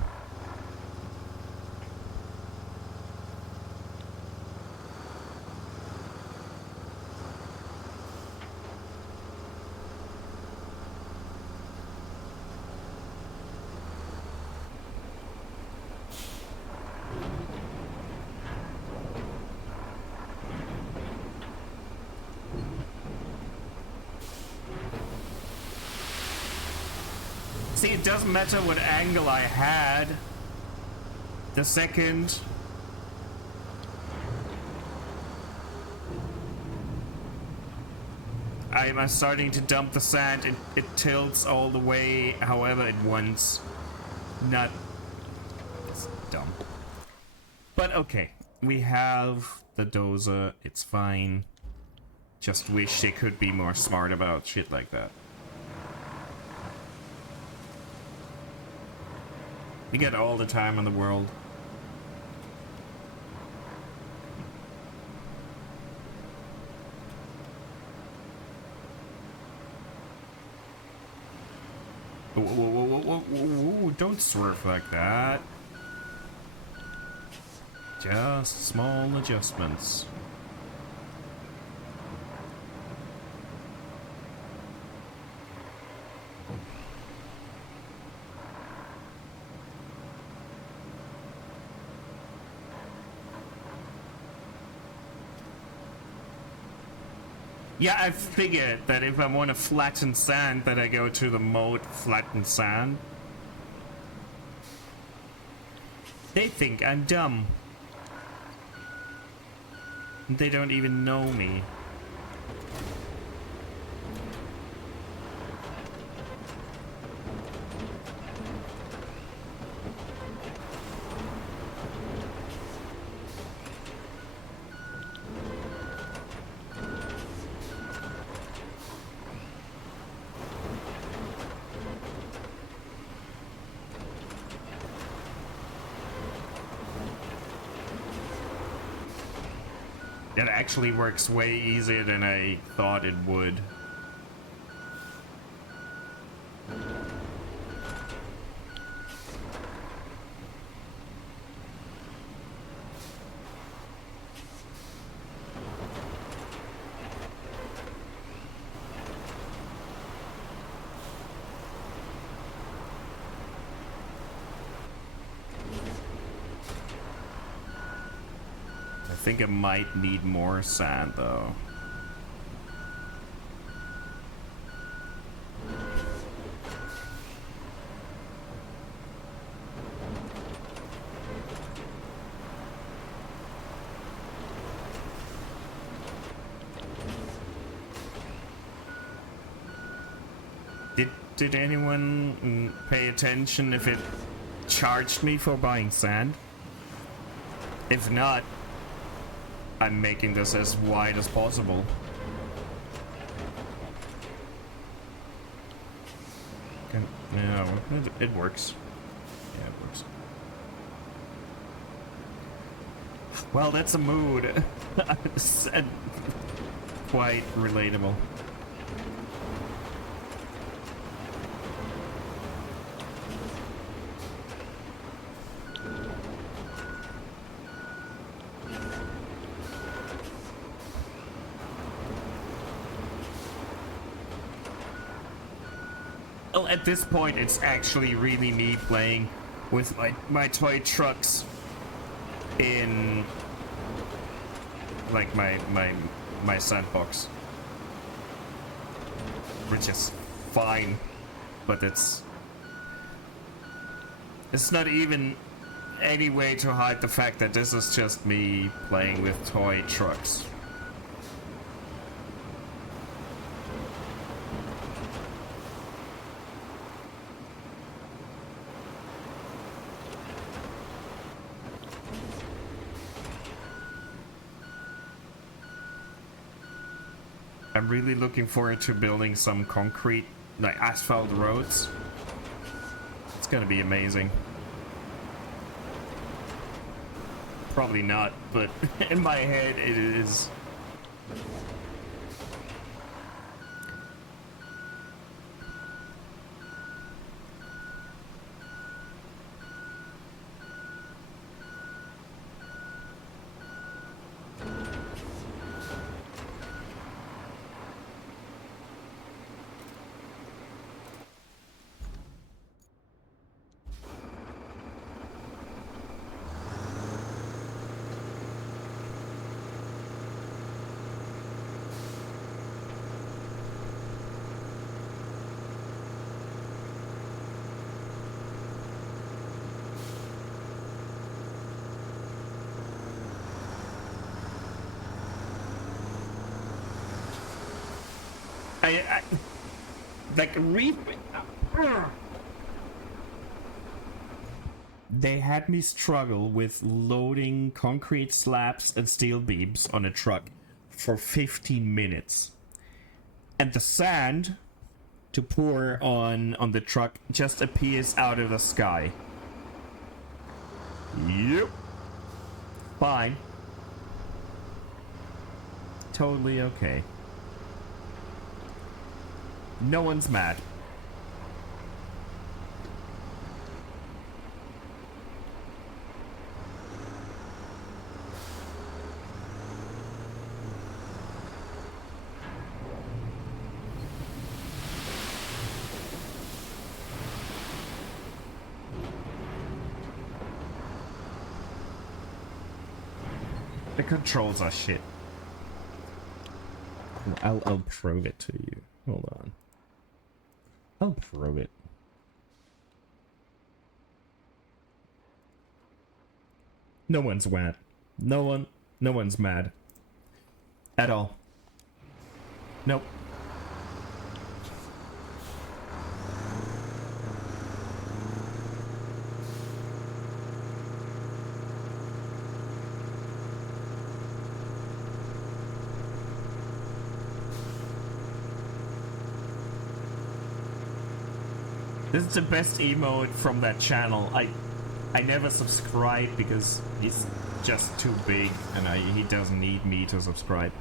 See, it doesn't matter what angle I had. The second I'm starting to dump the sand, it tilts all the way however it wants. Not... It's dumb. But okay, we have the dozer, it's fine. Just wish they could be more smart about shit like that. You get all the time in the world. Whoa, whoa, whoa, whoa, whoa, whoa, don't swerve like that. Just small adjustments. Yeah, I figured that if I want to flatten sand, that I go to the mode flatten sand. They think I'm dumb. They don't even know me. That actually works way easier than I thought it would. I think I might need more sand though. Did anyone pay attention if it charged me for buying sand? If not, I'm making this as wide as possible. No, it works. Yeah, it works. Well, that's a mood. Quite relatable. Well, at this point, it's actually really me playing with my toy trucks in like my sandbox, which is fine, but it's not even any way to hide the fact that this is just me playing with toy trucks. I'm really looking forward to building some concrete, like asphalt roads. It's gonna be amazing. Probably not, but in my head it is. I like they had me struggle with loading concrete slabs and steel beams on a truck for 15 minutes. And the sand to pour on the truck just appears out of the sky. Yep. Fine. Totally okay. No one's mad. The controls are shit. I'll prove it to you. Hold on. I'll prove it. No one's mad. No one's mad. At all. Nope. This is the best emote from that channel. I never subscribe because he's just too big and he doesn't need me to subscribe.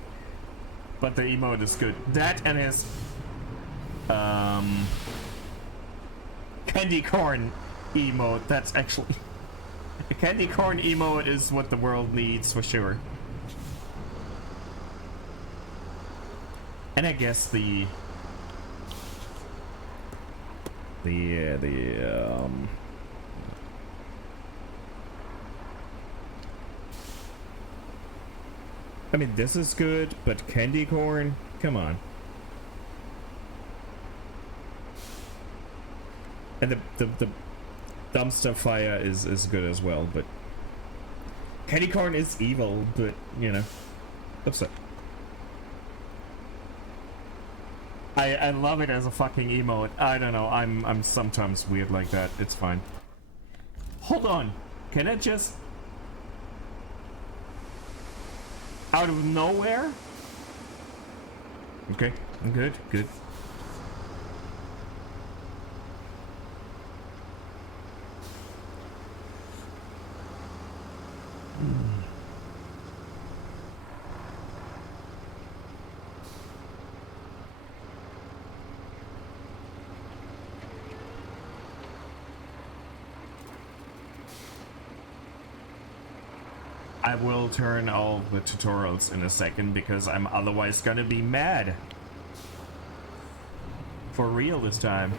But the emote is good. That and his candy corn emote. That's actually a candy corn emote is what the world needs for sure. And I guess the I mean, this is good, but candy corn, come on. And the dumpster fire is good as well, but candy corn is evil, but you know, upset. I love it as a fucking emote. I don't know. I'm sometimes weird like that. It's fine. Hold on. Can I just out of nowhere? Okay. I'm good. Good. I will turn all the tutorials in a second because I'm otherwise gonna be mad. For real this time.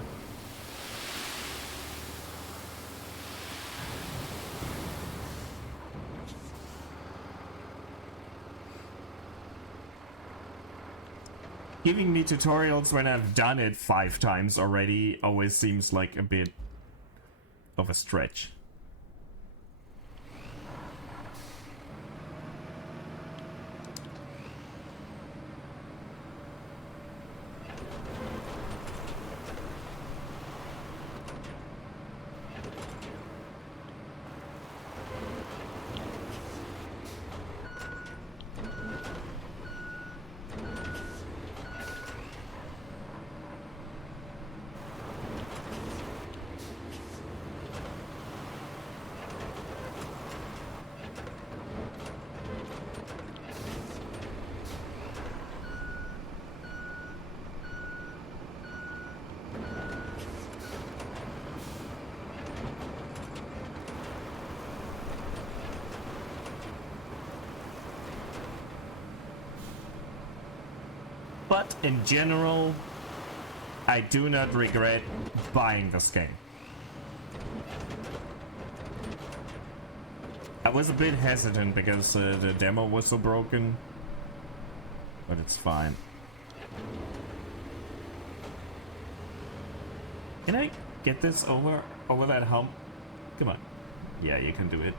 Giving me tutorials when I've done it 5 times already always seems like a bit of a stretch. But in general, I do not regret buying this game. I was a bit hesitant because the demo was so broken, but it's fine. Can I get this over that hump? Come on. Yeah, you can do it.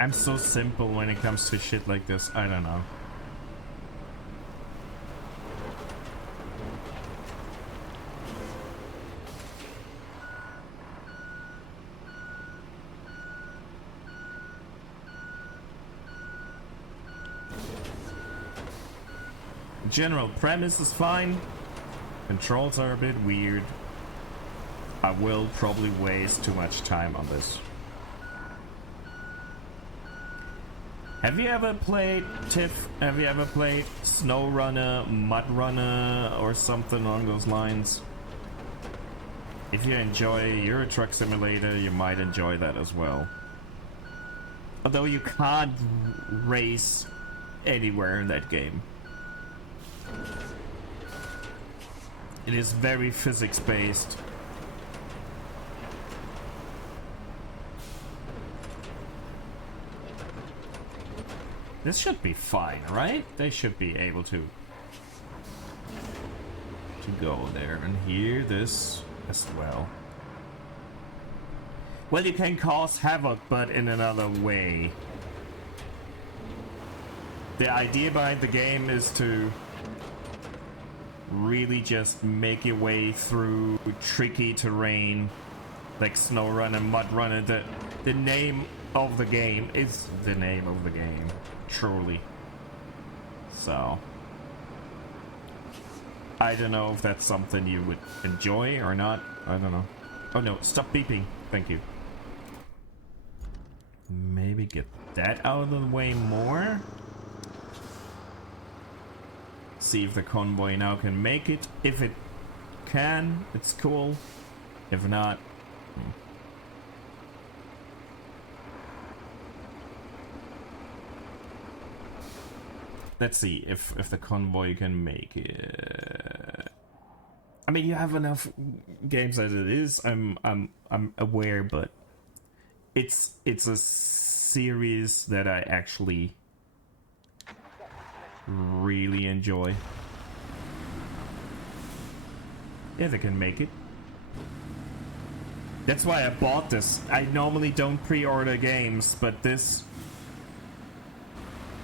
I'm so simple when it comes to shit like this. I don't know. General premise is fine. Controls are a bit weird. I will probably waste too much time on this. Have you ever played Tiff? Have you ever played Snow Runner, Mud Runner, or something along those lines? If you enjoy Euro Truck Simulator, you might enjoy that as well. Although you can't race anywhere in that game. It is very physics-based. This should be fine, right? They should be able to go there and hear this as well. Well, you can cause havoc, but in another way. The idea behind the game is to really just make your way through tricky terrain like Snow Run and Mud Run. The name of the game is the name of the game, truly. So I don't know if that's something you would enjoy or not. I don't know. Oh no, stop beeping. Thank you. Maybe get that out of the way more. See if the convoy now can make it. If it can, it's cool. If not, let's see if the convoy can make it. I mean, you have enough games as it is. I'm aware, but it's a series that I actually really enjoy. Yeah, they can make it. That's why I bought this. I normally don't pre-order games, but this,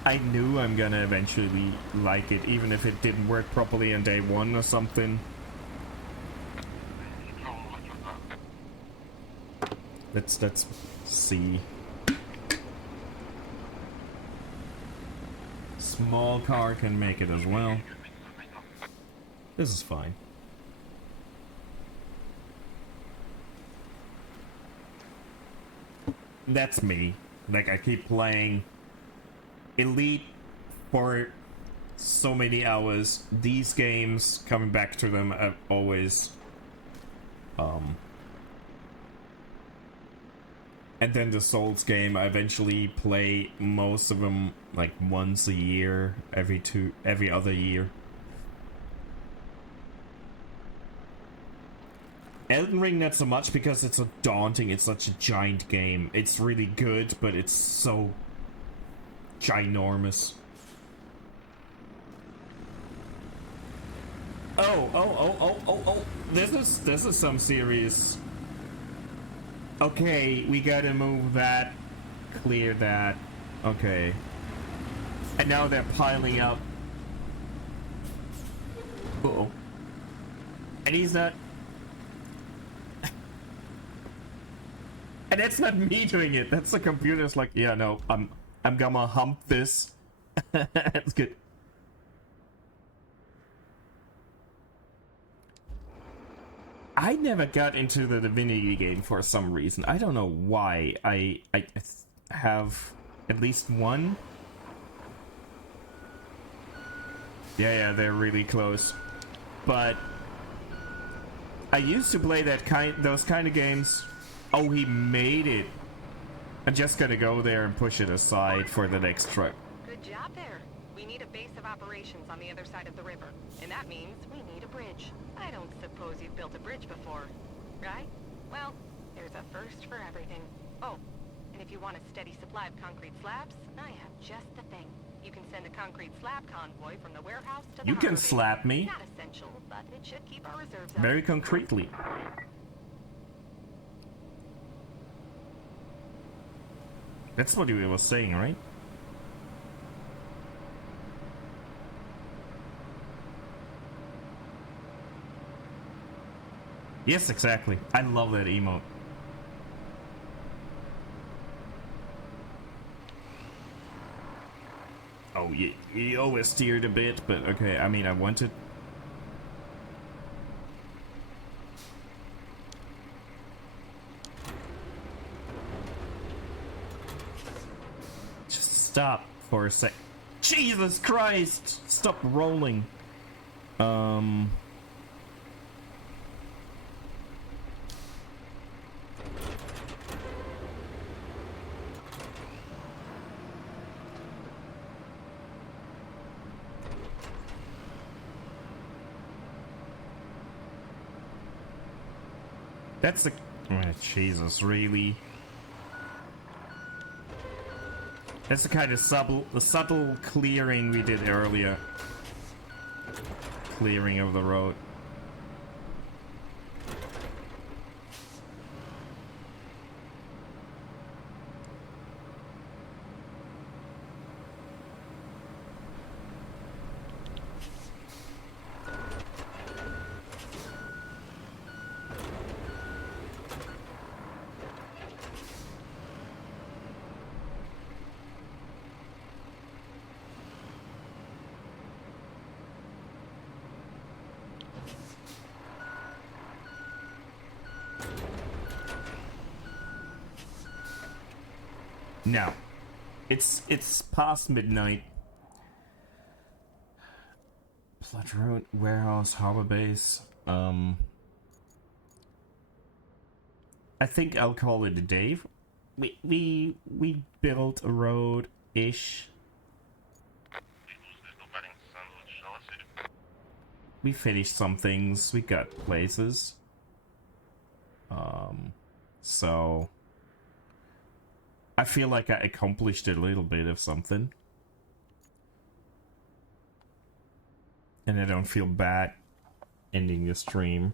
I knew I'm gonna eventually like it, even if it didn't work properly on day one or something. Let's see. Small car can make it as well. This is fine. That's me. Like, I keep playing Elite for so many hours. These games, coming back to them, I've always and then the Souls game, I eventually play most of them like once a year, every other year. Elden Ring not so much because it's so daunting, it's such a giant game. It's really good, but it's so ginormous. Oh. This is some serious. Okay, we gotta move that, clear that. Okay. And now they're piling up. Uh-oh. And he's not. And that's not me doing it. That's the computer's like, yeah, no, I'm gonna hump this. That's good. I never got into the Divinity game for some reason. I don't know why. I have at least one. Yeah, they're really close. But I used to play those kind of games. Oh, he made it. I'm just gonna go there and push it aside for the next truck. Good job there. We need a base of operations on the other side of the river, and that means we need a bridge. I don't suppose you've built a bridge before, right? Well, there's a first for everything. Oh, and if you want a steady supply of concrete slabs, I have just the thing. You can send a concrete slab convoy from the warehouse to the You can harbor slap base. me. Not essential, but it should keep our reserves up. Very concretely. That's what he was saying, right? Yes, exactly. I love that emote. Oh, yeah, you always steered a bit, but okay, I mean, I wanted... Just stop for a sec. Jesus Christ! Stop rolling. That's the... Oh, Jesus, really? That's the kind of subtle clearing we did earlier. Clearing of the road. Now, it's past midnight. Blood Road, Warehouse, Harbor Base. I think I'll call it a day. We built a road-ish. we finished some things. We got places. So I feel like I accomplished a little bit of something. And I don't feel bad ending the stream.